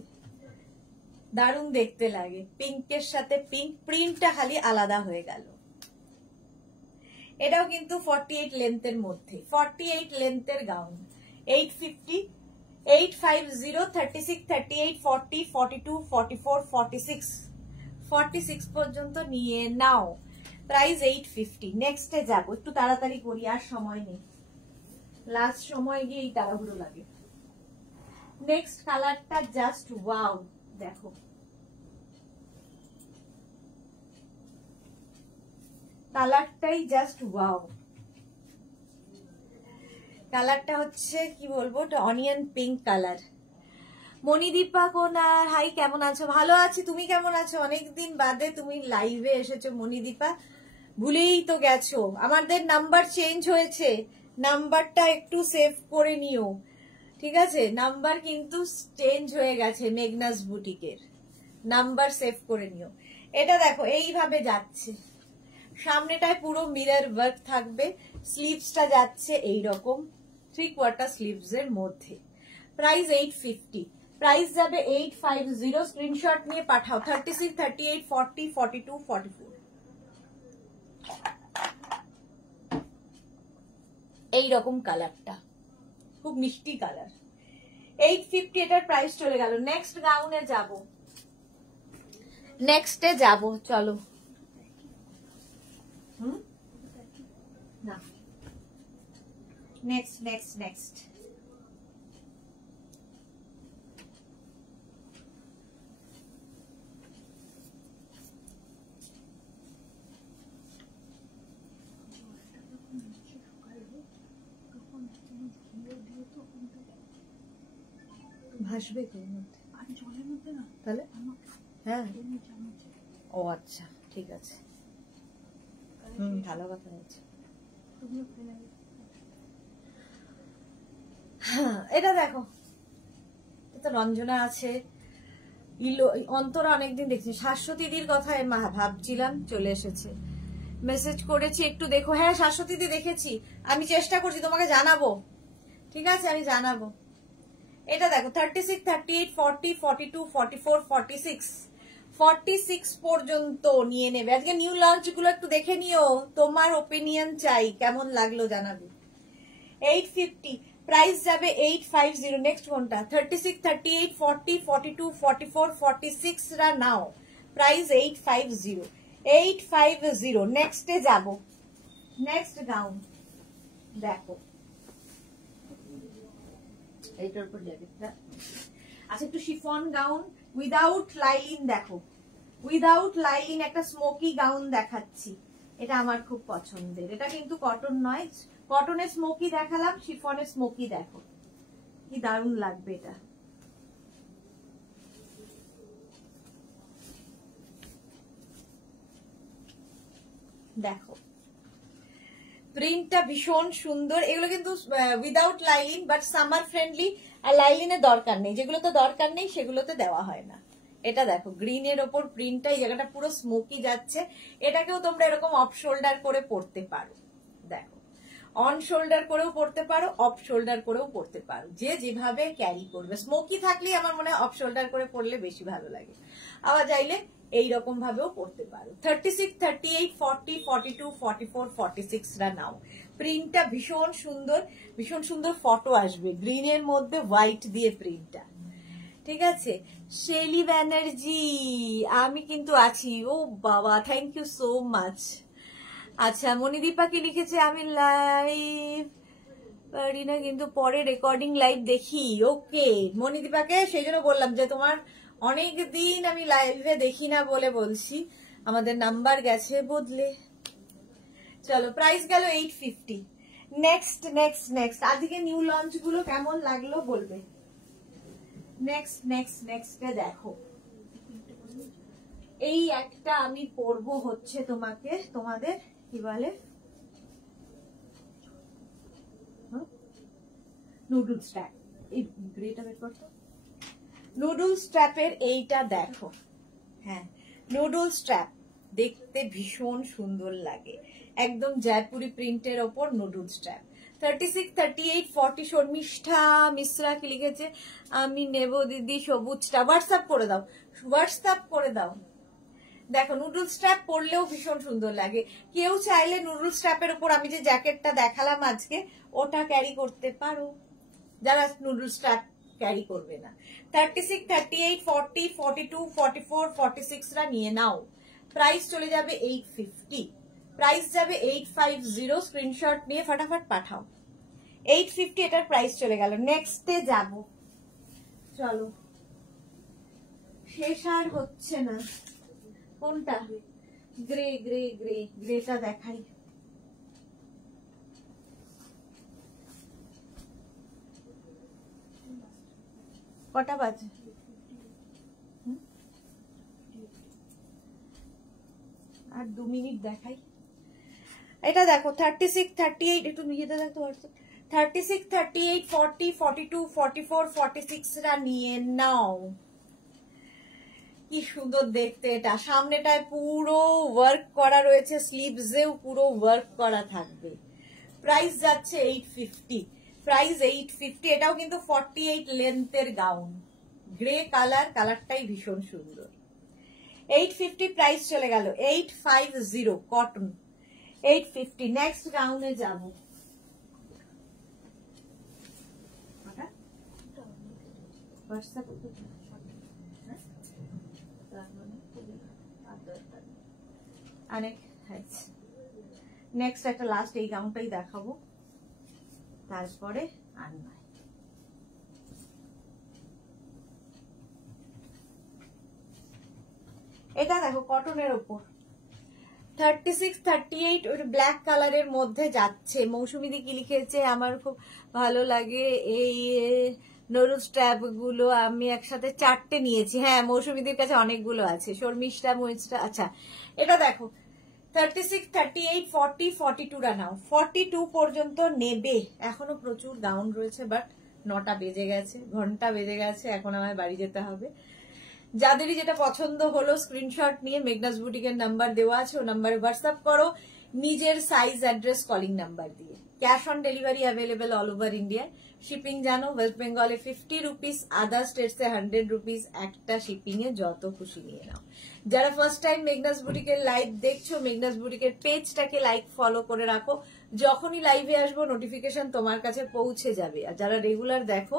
দারুণ দেখতে লাগে। পিঙ্কের সাথে পিঙ্ক, প্রিন্টটা খালি আলাদা হয়ে গেল। এটাও কিন্তু 48 লেন্থের মধ্যে, 48 লেন্থের গাউন, 850, 850, 36, 38, 40, 42, 44, 46, 46 পর্যন্ত নিয়ে নাও। প্রাইস 850। নেক্সটে যাবো, একটু তাড়াতাড়ি করি, আর সময় নেই, লাস্ট সময় গিয়ে এই তাড়াহুড়ো লাগে। নেক্সট কালারটা জাস্ট ওয়াও, দেখো কালারটাই জাস্ট ওয়াও। কালারটা হচ্ছে কি বলবো, অনিয়ন পিঙ্ক কালার। মণিদীপা কোনার, হাই কেমন আছো? ভালো আছি, তুমি কেমন আছো? অনেকদিন বাদে তুমি লাইভে এসেছো মণিদীপা, ভুলেই তো গেছো। আমাদের নাম্বার চেঞ্জ হয়েছে, নাম্বারটা একটু সেভ করে নিও, ঠিক আছে? নাম্বার কিন্তু চেঞ্জ হয়ে গেছে, মেঘনাস বুটিকের নাম্বার সেভ করে নিও। এটা দেখো এইভাবে যাচ্ছে, সামনেটায় পুরো মিরর ওয়ার্ক থাকবে, স্লিভসটা যাচ্ছে এইরকম 3/4 স্লিভস এর মধ্যে। প্রাইস 850, প্রাইস যাবে 850। স্ক্রিনশট নিয়ে পাঠাও। 36, 38, 40, 42, 44, এইরকম কালারটা, খুব মিষ্টি কালার। 850 এটার প্রাইস চলে গেল। নেক্সট গাউনে যাব, নেক্সটে যাব, চলো। না, নেক্সট নেক্সট নেক্সট ভাসবে কি মধ্যে? আর জলের মধ্যে না, তাহলে হ্যাঁ, চামচে। ও আচ্ছা, ঠিক আছে, ভালো কথা হয়েছে। হ্যাঁ, এটা দেখো, এটা রঞ্জনা আছে, অন্তরা অনেকদিন দেখছি, শাশ্বতীদির কথা ভাবছিলাম, চলে এসেছে, মেসেজ করেছি, একটু দেখো। হ্যাঁ শাশ্বতীদি দেখেছি, আমি চেষ্টা করছি তোমাকে জানাবো, ঠিক আছে, আমি জানাবো। এটা দেখো 36, 38, 40, 42, 44, 46, 46 পর্যন্ত নিয়ে নেবে। আজকে নিউ লঞ্চ গুলো একটু দেখে নিও, তোমার ওপিনিয়ন চাই, কেমন লাগলো জানাবে। 850 প্রাইস যাবে 850। নেক্সট কোনটা? 36, 38, 40, 42, 44, 46 রা নাও, প্রাইস 850, 850। নেক্সটে যাব, নেক্সট গাউন দেখো, এইটার উপর জ্যাকেটটা, আচ্ছা একটু শিফন গাউন উইদাউট লাইলিন দেখো, উইদাউট লাইলিন একটা স্মোকি গাউন দেখাচ্ছি, এটা আমার খুব পছন্দের। এটা কিন্তু কটন নয়, কটনের স্মোকি দেখালাম, শিফনের স্মোকি দেখো কি দারুণ লাগবে এটা। দেখো প্রিন্টটা ভীষণ সুন্দর, এগুলো কিন্তু without lining but summer friendly, আর লাইলিনের দরকার নেই, যেগুলোতে দরকার নেই সেগুলোতে দেওয়া হয় না। এটা দেখো গ্রিনের ওপর প্রিন্টটা, এই জায়গাটা পুরো স্মোকি যাচ্ছে, এটাকেও তোমরা এরকম অফ শোল্ডার করে পরতে পারো, দেখো অন শোল্ডার করেও পরতে পারো, অফ শোল্ডার করেও পরতে পারো, যে যেভাবে ক্যারি করবে। স্মোকি থাকলেই আমার মনে হয় অফ শোল্ডার করে পরলে বেশি ভালো লাগে, আবার চাইলে এইরকম ভাবেও পড়তে পারো। 36, 38, 40, 42, 44, 46 রা নাও। প্রিন্টটা ভীষণ সুন্দর, ভীষণ সুন্দর ফটো আসবে, গ্রিনের মধ্যে হোয়াইট দিয়ে প্রিন্টটা, ঠিক আছে। শেলি ব্যানার্জি, আমি কিন্তু আছি, ও বাবা থ্যাংক ইউ সো মাচ। আচ্ছা মণিদীপা কি লিখেছে, আমি লাইভ পারি না কিন্তু পরে রেকর্ডিং লাইভ দেখি। ওকে মণিদীপাকে সেই জন্য বললাম যে তোমার অনেক দিন আমি লাইভে দেখি না বলে বলছি, আমাদের নাম্বার গেছে বদলে। চলো প্রাইস গেল 850। নেক্সট নেক্সট নেক্সট আজকে নিউ লঞ্চ গুলো কেমন লাগলো বলবে। নেক্সট নেক্সট নেক্সটে দেখো, এই একটা আমি পরবো হচ্ছে তোমাকে, তোমাদের কি বলে নুডল স্ট্র্যাপ, এই গ্রেটা বের করতো, নুডল স্ট্র্যাপের এইটা দেখো, হ্যাঁ নুডল স্ট্র্যাপ দেখতে ভীষণ সুন্দর লাগে, একদম জয়পুরি প্রিন্টের ওপর নুডল স্ট্র্যাপ। 36, 38, 40 শর্মিষ্ঠা মিশ্রা কি লিখেছে, আমি নেব দিদি সবুজটা, হোয়াটসঅ্যাপ করে দাও, হোয়াটসঅ্যাপ করে দাও। দেখো নুডল স্ট্র্যাপ পরলেও ভীষণ সুন্দর লাগে, কেউ চাইলে নুডল স্ট্র্যাপের উপর আমি যে জ্যাকেটটা দেখালাম আজকে ওটা ক্যারি করতে পারো, যারা নুডল স্ট্র্যাপ ক্যারি করবে না। 36, 38, 40, 42, 44, 46 রা নিয়ে নাও, প্রাইস চলে যাবে 850, প্রাইস যাবে 850। স্ক্রিনশট নিয়ে ফটাফট পাঠাও। 850 এটার প্রাইস চলে গেল। নেক্সটে যাব, চলো শেষ আর হচ্ছে না, কোনটা? গ্রে গ্রে গ্রে, গ্রেটা দেখাই। কটা বাজে? আর 2 মিনিট দেখাই। এটা দেখো 36, 38, একটু নিজেতে দেখো, 36, 38, 40, 42, 44, 46 রা নিয়ে নাও। কি সুন্দর দেখতে, এটা সামনেটায় পুরো ওয়ার্ক করা রয়েছে, স্লিভসেও পুরো ওয়ার্ক করা থাকবে। প্রাইস যাচ্ছে 850, প্রাইস 850। এটাও কিন্তু 48 লেন্থের গাউন, গ্রে কালার, কালারটাই ভীষণ সুন্দর। 850 প্রাইস চলে গেল। 850 কটন, 850। নেক্সট গাউনে যাব, হোয়াটসঅ্যাপ নেক্সট একটা লাস্ট এই গাউনটাই দেখাবো, তারপরে আনবা। এটা দেখো কটনের উপর 36-38 ওই ব্ল্যাক কালারের মধ্যে যাচ্ছে। মৌসুমীদি কি লিখেছে আমার খুব ভালো লাগে, এই নরুল স্ট্র্যাপ গুলো আমি একসাথে 4টে নিয়েছি। হ্যাঁ মৌসুমীদির কাছে অনেকগুলো আছে, শর্মিষ্ঠা মহিষ্ঠা। আচ্ছা এটা দেখো 36-38-40-42টা নাও, 42 পর্যন্ত নেবে। এখনো প্রচুর গাউন রয়েছে, বাট 9টা বেজে গেছে, ঘন্টা বেজে গেছে, এখন আমায় বাড়ি যেতে হবে। যাদেরই যেটা পছন্দ হলো স্ক্রিনশট নিয়ে মেঘনাস বুটিকের নাম্বার দেওয়া আছে, ও নাম্বারে হোয়াটসঅ্যাপ করো নিজের সাইজ, অ্যাড্রেস, কলিং নাম্বার দিয়ে। Cash on delivery available all over ইন্ডিয়ায়। শিপিং জানো, ওয়েস্ট বেঙ্গলে 50 রুপিস, আদার স্টেটসে 100 রুপিস। একটা শিপিং এ যত খুশি নিয়ে নাও। যারা ফার্স্ট টাইম মেঘনাস বুটিকের লাইভ দেখছো, মেঘনাস বুটিকের পেজটাকে লাইক ফলো করে রাখো, যখনই লাইভে আসবো নোটিফিকেশন তোমার কাছে পৌঁছে যাবে। আর যারা রেগুলার দেখো,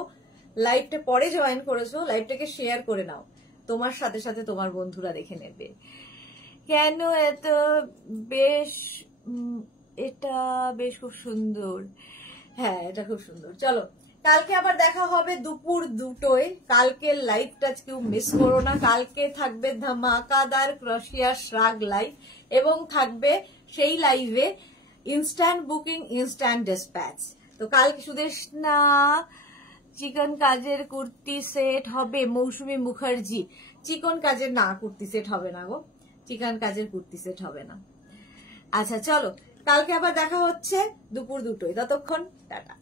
লাইভটা পরে জয়েন করেছো, লাইভটাকে শেয়ার করে নাও, তোমার সাথে সাথে তোমার বন্ধুরা দেখে নেবে। কেন এত বেশ, এটা বেশ খুব সুন্দর। হ্যাঁ এটা খুব সুন্দর। চলো কালকে আবার দেখা হবে দুপুর 2টোয়। কালকের লাইভটা কেউ মিস করো না। কালকে থাকবে ধামাকাদার ক্রোশিয়া শ্রাগ লাইভ, এবং থাকবে সেই লাইভে ইনস্ট্যান্ট বুকিং, ইনস্ট্যান্ট ডিসপ্যাচ। তো কালকে সুদেশনা চিকন কাজের কুর্তি সেট হবে। মৌসুমী মুখার্জি চিকন কাজের না, কুর্তি সেট হবে না গো, চিকন কাজের কুর্তি সেট হবে না। আচ্ছা চলো কালকে আবার দেখা হচ্ছে দুপুর 2টোয়। ততক্ষণ টাটা।